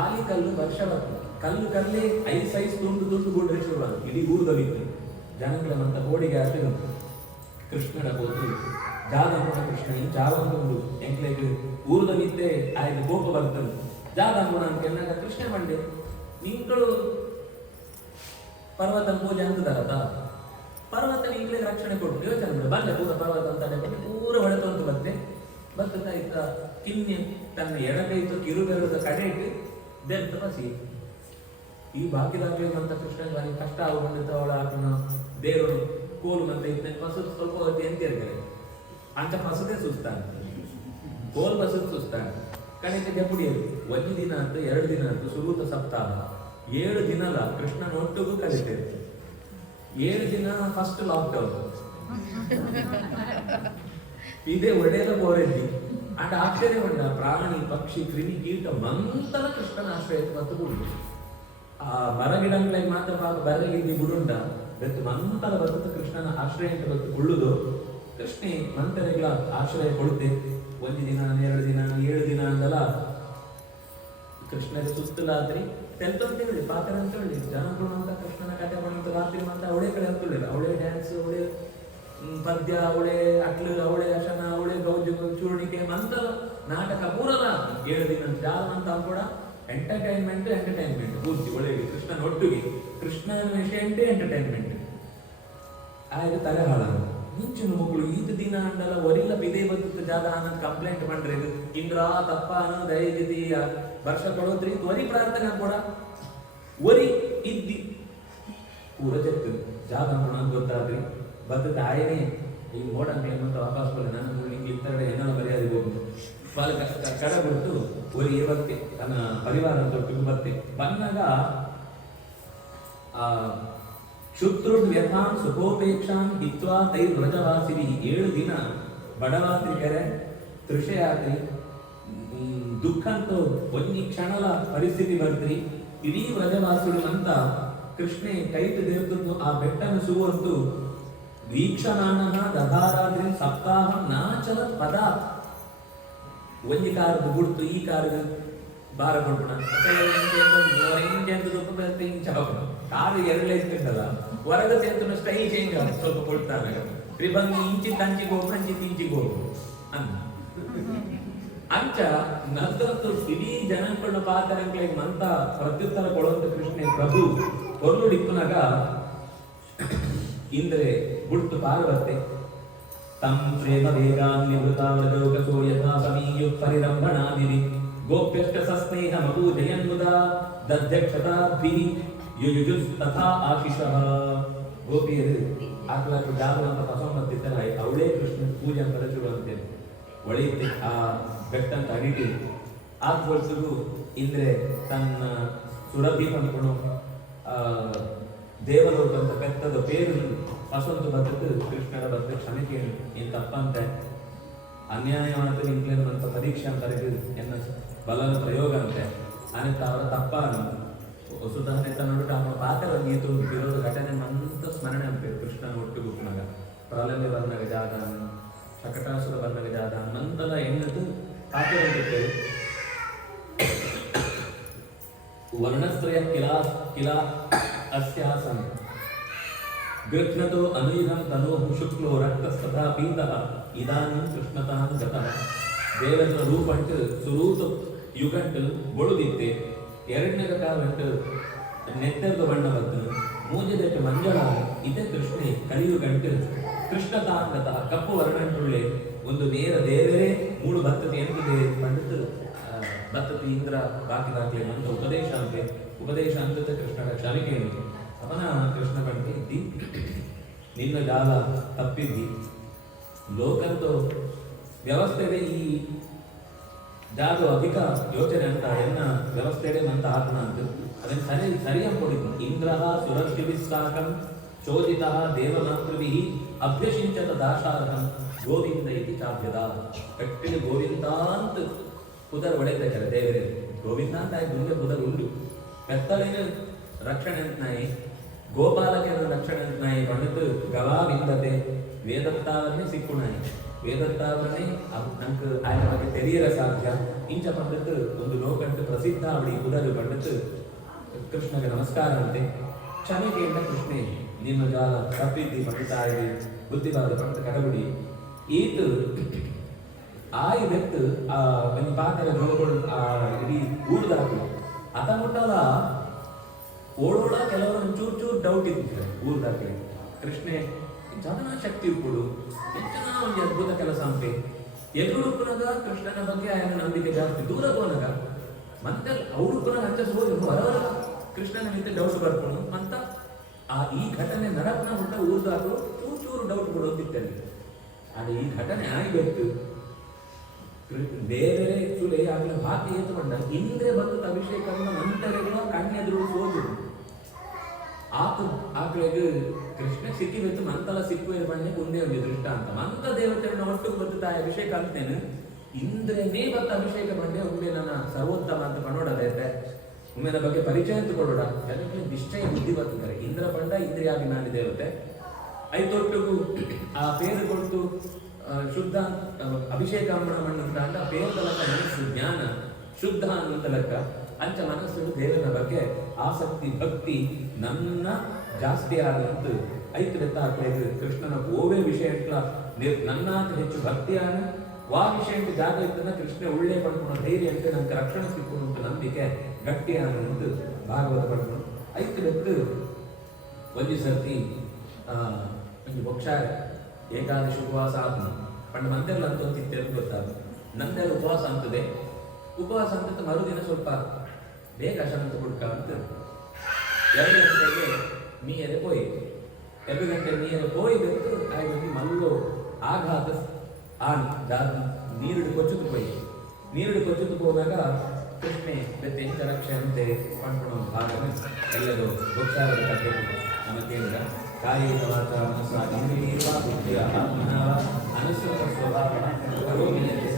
ಆಲಿಕಲ್ಲು ವರ್ಷ ಬರ್ತದೆ ಕಲ್ಲು ಕಲ್ಲೇ ಐಸ್ ತುಂಡು ಗೂಡ್ರೆ ಶುರುವಾದ ಇಡೀ ಊರದಲ್ಲಿತ್ತು ಜನಗಳ ಮಂತ ಕೋಡಿಗೆ ಅಷ್ಟೇ ಉಂಟು ಕೃಷ್ಣನ ಹೋದ್ರು ಜಾದಂಬುಣ ಕೃಷ್ಣ ಈ ಜಾವಂದು ಎಂಕ್ಲೆಗೆ ಊರದಲ್ಲಿದ್ದೆ ಆಯ್ತು ಕೋಪ ಬರ್ತದೆ ಜಾದಂಬುಣ ಅಂತ ಎನ್ನಾಗ ಕೃಷ್ಣ ಬಂಡೆ ನಿಂಗಳು ಪರ್ವತ ಪೂಜೆ ಅಂತದಾರದ ಪರ್ವತ ನಿಂಗ್ಳಿಗೆ ರಕ್ಷಣೆ ಕೊಟ್ಟು ಯೋಚನೆ ಮಾಡಿ ಬಂದೆ ಪೂರ ಪರ್ವತ ಅಂತ ಪೂರ ಹೊಡೆತು ಅಂತ ಬರ್ತದ ಇತ್ತ ಕಿನ್ನೆ ತನ್ನ ಎಡಗೈತು ಕಿರುಬೆರದ ಕಡೆ ಇಟ್ಟು ಬೆರ್ತ ಬಸಿ ಈ ಬಾಕಿದಾಗಲಿ ಅಂತ ಕೃಷ್ಣ ಬಾರಿ ಕಷ್ಟ ಆಗುವಂತ ಅವಳ ಆತನ ದೇವರು ಕೋಲು ಅಂತ ಇತ್ತ ಪಸು ಸ್ವಲ್ಪ ಹೊತ್ತಿ ಅಂತ ಇರ್ತಾರೆ ಅಂತ ಪಸದೇ ಸುಸ್ತಾನೆ ಕೋಲ್ ಬಸದ್ ಸುಸ್ತಾನೆ ಕಣಿಕೆ ಜಪುಡಿಯರು ಒಂದು ದಿನ ಅಂತ 2 ದಿನ ಅಂತ ಸುರುತ ಸಪ್ತಾಹ 7 ದಿನಲ ಕೃಷ್ಣನ ಒಟ್ಟಿಗೂ ಕಲಿತೇವೆ 7 ದಿನ ಫಸ್ಟ್ ಲಾಕ್ಡೌನ್ ಇದೇ ಒಡೆಯದ ಬೋರೆಡ್ಡಿ ಅಂಡ್ ಆಶ್ಚರ್ಯ ಬಂದ ಪ್ರಾಣಿ ಪಕ್ಷಿ ಕ್ರಿಮಿ ಕೀಟ ಮಂತಲ ಕೃಷ್ಣನ ಆಶ್ರಯ ಮತ್ತು ಬಿಡುದು ಆ ಮರಗಿಡಗಳಿಗೆ ಮಾತ್ರ ಪಾಪ ಬರಲಿದ್ದು ಬಿಡುಂಡ ಬೆತ್ತು ಮಂತಲ ಬರುತ್ತೆ ಕೃಷ್ಣನ ಆಶ್ರಯ ಅಂತ ಬತ್ತು ಉಳ್ಳುದು ಕೃಷ್ಣೆ ಮಂತರೆಗಳ ಆಶ್ರಯ ಕೊಡುತ್ತೆ 1 ದಿನ 2 ದಿನ 7 ದಿನ ಅಂದಲ್ಲ ಕೃಷ್ಣಗೆ ಸುತ್ತಲಾದ್ರಿ ತೆಲ್ತಂತ ಹೇಳಿ ಪಾತ್ರ ಅಂತ ಹೇಳಿ ಜನಗಳು ಅಂತ ಕೃಷ್ಣನ ಕಥೆ ಬಂತ ರಾತ್ರಿ ಅಂತ ಅವಳೇ ಕಡೆ ಅಂತ ಹೇಳಿಲ್ಲ ಅವಳೇ ಡ್ಯಾನ್ಸ್ ಅವಳೇ ಪದ್ಯ ಅವಳೇ ಅಟ್ಲು ಅವಳೇ ಅಶನ ಅವಳೇ ಗೌಜು ಚೂರ್ಣಿಕೆ ಮಂತ ನಾಟಕ ಪೂರದ 7 ದಿನ ಜಾಲ ಅಂತ ಕೂಡ ಎಂಟರ್ಟೈನ್ಮೆಂಟ್ ಪೂರ್ತಿ ಒಳ್ಳೆ ಕೃಷ್ಣನ ಒಟ್ಟಿಗೆ ಕೃಷ್ಣನ ವಿಷಯ ಎಂಟರ್ಟೈನ್ಮೆಂಟ್ ಆಯ್ತು ತಲೆ ಹಾಳ ಮುಂಚಿನ ಮಕ್ಕಳು ಈತ ದಿನ ಅಂಡಲ್ಲ ಒರಿಲ್ಲ ಬಿದೆ ಬದುತ್ತ ಜಾಗ ಅನ್ನೋದು ಕಂಪ್ಲೇಂಟ್ ಮಾಡ್ರಿ ಇದು ಇಂದ್ರ ತಪ್ಪ ಅನ್ನೋ ದಯವಿದಿ ವರ್ಷ ಕೊಡೋದ್ರಿ ಒರಿ ಪ್ರಾರ್ಥನೆ ಕೂಡ ಒರಿ ಇದ್ದಿ ಪೂರ ಜತ್ತು ಜಾಗ ಅಂತ ಗೊತ್ತಾದ್ರಿ ಬದ್ದ ಆಯನೇ ಈ ಮೋಡ ಅಂತ ವಾಪಸ್ ಬರ ನನ್ನ ಹಿಂಗೆ ಇತ್ತರಡೆ ಏನಾದ್ರು ಮರ್ಯಾದೆ ಹೋಗುದು ಬಾಲ ಕಡ ಬಿಟ್ಟು ಒರಿ ಇವತ್ತೆ ತನ್ನ ಪರಿವಾರ ಅಂತ ಬತ್ತೆ ಬಂದಾಗ ಶುತ್ರುಡ್ ವ್ಯಥಾಂ ಸುಖೋಪೇಕ್ಷಾಂ ಹಿತ್ವಾ ತೈರ್ ವ್ರಜವಾಸಿನಿ 7 ದಿನ ಬಡವಾತ್ರಿಕರೆ ತೃಷಯಾತ್ರಿ ದುಃಖಂತೂ ಒಂದು ಕ್ಷಣಲ ಪರಿಸ್ಥಿತಿ ಬರ್ತ್ರಿ ಇಡೀ ವ್ರಜವಾಸುಡು ಅಂತ ಕೃಷ್ಣೆ ಕೈಟ್ ದೇವ್ತದ್ದು ಆ ಬೆಟ್ಟನ ಸುವಂತು ವೀಕ್ಷಣಾನಃ ದಧಾರಾದ್ರಿ ಸಪ್ತಾಹ ನಾಚಲ ಪದ ಒಂದು ಕಾರದ ಗುಡ್ತು ಈ ಕಾರದ ಬಾರ ಕೊಡ್ಪಣ ಕಾರು ಎರಡೇ ಇರ್ತಲ್ಲ ಹೊರಗ ಸೇರ್ತನ ಸ್ಟೈಲ್ ಚೇಂಜ್ ಸ್ವಲ್ಪ ಕೊಡ್ತಾರೆ ತ್ರಿಭಂಗಿ ಇಂಚಿ ತಂಚಿಗೆ ಹೋಗು ಇಂಚಿಗೆ ಹೋಗು ಅಂತ ಅಂಚ ನಂತರದ್ದು ಇಡೀ ಜನಗಳ ಪಾತ್ರಗಳಿಗೆ ಮಂತ ಪ್ರತ್ಯುತ್ತರ ಕೊಡುವಂತ ಕೃಷ್ಣ ಪ್ರಭು ಹೊರಡುಡಿಪ್ಪನಾಗ ಇಂದ್ರೆ ಗುಡ್ತು ಪಾರ್ವತೆ ತಂ ಪ್ರೇಮ ವೇಗಾನ್ ನಿವೃತಾವೃತೋಕಸೋ ಯಥಾ ಸಮೀಯು ಪರಿರಂಭಣಾದಿರಿ ಗೋಪ್ಯಷ್ಟ ಸಸ್ನೇಹ ಮಪೂಜಯನ್ಮುದ ದಧ್ಯಕ್ಷತಾಭಿ ಯುಯುಜುಸ್ ತಥಾ ಆಶಿಷಃ ಗೋಪಿಯರು ಆಕಳಕ್ಕೆ ಜಾಗವಂತ ಪಸಂಬತ್ತಿತ್ತಲ್ಲ ಅವಳೇ ಕೃಷ್ಣ ಪೂಜೆ ಅಂತ ಶುರುವಂತೆ ಒಳೆಯುತ್ತೆ ಆ ಬೆಟ್ಟಂತ ಅಡಿಟಿ ಆಗ್ಬೋಲ್ಸಿಗೂ ಇಂದ್ರೆ ತನ್ನ ಸುರಭಿ ಪಂದ್ಕೊಂಡು ದೇವಲೋಕಂತ ಬೆತ್ತದ ಪೇರು ಪಸಂತ ಬರ್ತದ್ದು ಕೃಷ್ಣನ ಬತ್ತ ಕ್ಷಮೆ ಕೇಳಿ ಏನ್ ತಪ್ಪಂತೆ ಅನ್ಯಾಯವಾದ ಇಂಕ್ಲೇನಂತ ಪರೀಕ್ಷೆ ಅಂತ ಎನ್ನ ಬಲದ ಪ್ರಯೋಗ ಅಂತೆ ಅನಿತ ಅವರ ತಪ್ಪ ವಸುಧಾನೆ ತನ್ನೊಡು ಅವನ ಪಾತ್ರ ಗೀತು ವಿರೋಧ ಘಟನೆ ಮಂತ ಸ್ಮರಣೆ ಅಂಪೇರು ಕೃಷ್ಣನ ಒಟ್ಟಿಗೆ ಉಪ್ಪನಾಗ ಪ್ರಲಂಬೆ ಬಂದಾಗ ಜಾದ ಶಕಟಾಸುರ ಬಂದಾಗ ಜಾದ ಮಂತಲ ಎಣ್ಣದು ಪಾತ್ರ ಅಂತಿರ್ತೇವೆ ವರ್ಣಸ್ತ್ರಯ ಕಿಲಾ ಅಸ್ಯಾಸನ್ ಗೃಹ್ಣತೋ ಅನುಯುಧಂ ತನೋಃ ಶುಕ್ಲೋ ರಕ್ತಸ್ತಥಾ ಪೀತಃ ಇದಾನಿಂ ಕೃಷ್ಣತಾಂ ಗತಃ ದೇವರ ರೂಪಂಟು ಸುರೂತ ಯುಗಂಟು ಬೊಳುದಿತ್ತೆ ಎರಡನೇದ ಕಾಲಂಟು ನೆತ್ತರದ ಬಣ್ಣ ಬತ್ತು ಮೂಜದಟ್ಟು ಮಂಜಳ ಇತೆ ಕೃಷ್ಣೆ ಕಲಿಯುಗಂಟು ಕೃಷ್ಣತಾಂ ಗತಃ ಕಪ್ಪು ವರ್ಣಂಟುಳ್ಳೆ ಒಂದು ನೇರ ದೇವರೇ ಮೂಳು ಬತ್ತತೆ ಎಂತಿದೆ ಪಂಡಿತು ಬತ್ತತಿ ಇಂದ್ರ ಬಾಕಿ ಬಾಕಿ ಅಂತ ಉಪದೇಶ ಅಂತ ಕೃಷ್ಣನ ಕ್ಷಮಿಕೆಯನ್ನು ಅವನ ಕೃಷ್ಣ ಕಂಡು ಇದ್ದಿ ನಿನ್ನ ಜಾಲ ತಪ್ಪಿದ್ದಿ ಲೋಕಂತೂ ವ್ಯವಸ್ಥೆಡೆ ಈ ಜಾದು ಅಧಿಕ ಯೋಚನೆ ಅಂತ ಎನ್ನ ವ್ಯವಸ್ಥೆಡೆ ಮಂತ ಆತ್ಮ ಅಂತ ಅದನ್ನು ಸರಿ ಅಂದ್ಕೊಂಡಿದ್ದು ಇಂದ್ರ ಸುರಕ್ಷಿಸಾಕಂ ಚೋದಿತ ದೇವಮಾತೃಭಿ ಅಭ್ಯಸಿಂಚತ ದಾಶಾರ್ಹಂ ಗೋವಿಂದ ಇತಿ ಚಾಭ್ಯದ ಕಟ್ಟಿಗೆ ಗೋವಿಂದ ಅಂತ ಪುದರ್ ಒಳ್ಳೆದಾರೆ ದೇವರೇ ಗೋವಿಂದ ಅಂತ ಮುಂದೆ ಪುದರ್ ಉಂಟು ಬೆತ್ತಲಿನ ರಕ್ಷಣೆ ಅಂತನಾಯಿ ಗೋಪಾಲಕರ ರಕ್ಷಣೆ ಅಂತನಾಯಿ ಪಂಡಿತು ಗವಾವಿಂದತೆ ವೇದತ್ತಾವನ್ನೇ ಸಿಕ್ಕುನಾಯಿ ವೇದತ್ತಾವನ್ನೇ ನಂಗೆ ಆಯ್ನ ಬಗ್ಗೆ ತೆರೆಯರ ಸಾಧ್ಯ ಇಂಚ ಪಂಡಿತು ಒಂದು ಲೋಕಂಟು ಪ್ರಸಿದ್ಧ ಅವಳಿ ಪುದರ್ ಪಂಡಿತು ಕೃಷ್ಣಗೆ ನಮಸ್ಕಾರ ಅಂತೆ ಕ್ಷಮೆಗೆಯಿಂದ ಕೃಷ್ಣೆ ನಿಮ್ಮ ಜಾಲ ತಪ್ಪಿದ್ದಿ ಪಂಡಿತ ಇದೆ ಬುದ್ಧಿವಾದ ಪಂಡಿತ ಕಡಗುಡಿ ಈತು ಆಯ್ ಬೆತ್ತು ಒಂದು ಪಾತ್ರೆ ನೋಡ್ಕೊಂಡು ಇಡೀ ಊರ್ದಾಕು ಅತ ಮುಟ್ಟಲ್ಲ ಓಡೋಡ ಕೆಲವರು ಚೂರು ಡೌಟ್ ಇದ್ದಿದ್ದಾರೆ ಊರ್ದಾಕೆ ಕೃಷ್ಣೆ ಜನನ ಶಕ್ತಿ ಕೊಡು ಹೆಚ್ಚಿನ ಒಂದು ಅದ್ಭುತ ಕೆಲಸ ಅಂತೆ ಎದುರುಪ್ಪನಾಗ ಕೃಷ್ಣನ ಬಗ್ಗೆ ఆయన ನಂಬಿಕೆ ಜಾಸ್ತಿ ದೂರ ಹೋನಗ ಮತ್ತೆ ಅವ್ರುಪ್ಪನಾಗ ಹಂಚಸ್ ಹೋಗಿ ಹೊರವರ ಕೃಷ್ಣನ ನಿಂತೆ ಡೌಟ್ ಬರ್ಕೊಂಡು ಅಂತ ಈ ಘಟನೆ ನರಪನ ಮುಟ್ಟ ಊರ್ದಾಕು ಚೂರು ಡೌಟ್ ಕೊಡೋದಿಟ್ಟಲ್ಲಿ ಆದರೆ ಈ ಘಟನೆ ಆಗಬೇಕು ಬೇರೆ ಚೂಲೆ ಆಗಲಿ ಬಾಕಿ ಏತುಕೊಂಡ ಇಂದ್ರೆ ಬಂದು ಅಭಿಷೇಕವನ್ನು ಮಂಟರೆಗಳು ಕಣ್ಣೆದುರು ಸೋದು ಆಕಳಿಗೆ ಕೃಷ್ಣ ಸಿಕ್ಕಿಬೇಕು ಮಂತಲ ಸಿಕ್ಕುವೆ ಬಣ್ಣೆ ಮುಂದೆ ಒಂದು ದೃಷ್ಟಾಂತ ಮಂತ ದೇವತೆಗಳನ್ನ ಒಟ್ಟು ಬಂದು ಅಭಿಷೇಕ ಅಂತೇನೆ ಇಂದ್ರನೇ ಬತ್ತ ಅಭಿಷೇಕ ಬಂಡೆ ಒಮ್ಮೆ ನನ್ನ ಸರ್ವೋತ್ತಮ ಅಂತ ಕನ್ನೋಡದೈತೆ ಒಮ್ಮೆನ ಬಗ್ಗೆ ಪರಿಚಯ ಅಂತ ಕೊಡೋಣ ಜನಕ್ಕೆ ನಿಶ್ಚಯ ಬುದ್ಧಿ ಬರ್ತಿದ್ದಾರೆ ಇಂದ್ರ ಪಂಡ ಇಂದ್ರಿಯಾಭಿಮಾನಿ ದೇವತೆ ಐತೊಟ್ಟಿಗೂ ಆ ಪೇರು ಕೊಟ್ಟು ಶುದ್ಧ ಅಭಿಷೇಕ ಮಣ್ಣು ಅಂತ ಪೇರದ ಲೆಕ್ಕ ಮನಸ್ಸು ಜ್ಞಾನ ಶುದ್ಧ ಅನ್ನುವಂತ ಲೆಕ್ಕ ಅಂಚ ಮನಸ್ಸು ದೇವನ ಬಗ್ಗೆ ಆಸಕ್ತಿ ಭಕ್ತಿ ನನ್ನ ಜಾಸ್ತಿ ಆದಂತ ಐದು ಬೆತ್ತ ಹಾಕಬೇಕು ಕೃಷ್ಣನ ಓವೇ ವಿಷಯ ನನ್ನ ಹೆಚ್ಚು ಭಕ್ತಿಯಾನ ವಾ ವಿಷಯ ಜಾಗ ಇತ್ತನ್ನ ಕೃಷ್ಣ ಒಳ್ಳೆ ಪಡ್ಕೊಂಡು ಧೈರ್ಯ ಅಂತ ನಮ್ಗೆ ರಕ್ಷಣೆ ಸಿಕ್ಕೊಂಡು ನಂಬಿಕೆ ಗಟ್ಟಿ ಅನ್ನೋದು ಭಾಗವತ ಪಡ್ಕೊಂಡು ಐದು ಬೆತ್ತು ಒಂದು ಸರ್ತಿ ಒಂದು ಬೊಕ್ಷಾರ ಏಕಾದಶಿ ಉಪವಾಸ ಆತ್ಮ ಪಂಡ ಮಂದೆಲ್ಲ ಅಂತ ತಿಂತೇಳಿ ಗೊತ್ತಾಗ ನಂದೆಲ್ಲ ಉಪವಾಸ ಅಂತದೆ ಉಪವಾಸ ಅಂತ ಮರುದಿನ ಸ್ವಲ್ಪ ಬೇಗ ಶಂತ ಹುಡ್ಕ ಅಂತ 2 ಗಂಟೆಗೆ ನೀರು ಪೋಯಿ 2 ಗಂಟೆ ನೀರು ಪೋಯಿ ಬೆತ್ತು ಆಯ್ತು ಮಲ್ಲು ಆಘಾತ ನೀರು ಕೊಚ್ಚುತ್ತು ಹೋದಾಗ ಕೃಷ್ಣೆ ಬೆತ್ತ ಎಂತ ರಕ್ಷೆ ಅಂತೆ ಪಂಡ್ಕೊಂಡು ಭಾಗವೇ ಎಲ್ಲರೂ ಗೋಕ್ಷಾರದ ಕಥೆ ನಮ್ಮ ಕೇಂದ್ರ ಕಾಯೇನ ವಾಚಾ ಮನಸಾ ಇಂದ್ರಿಯೇಣ ಬುದ್ಧಿಯ ಆತ್ಮನಃ ಅನುಸೃತ ಸ್ವಭಾವಃ ಕರೋಮಿ ಯತ್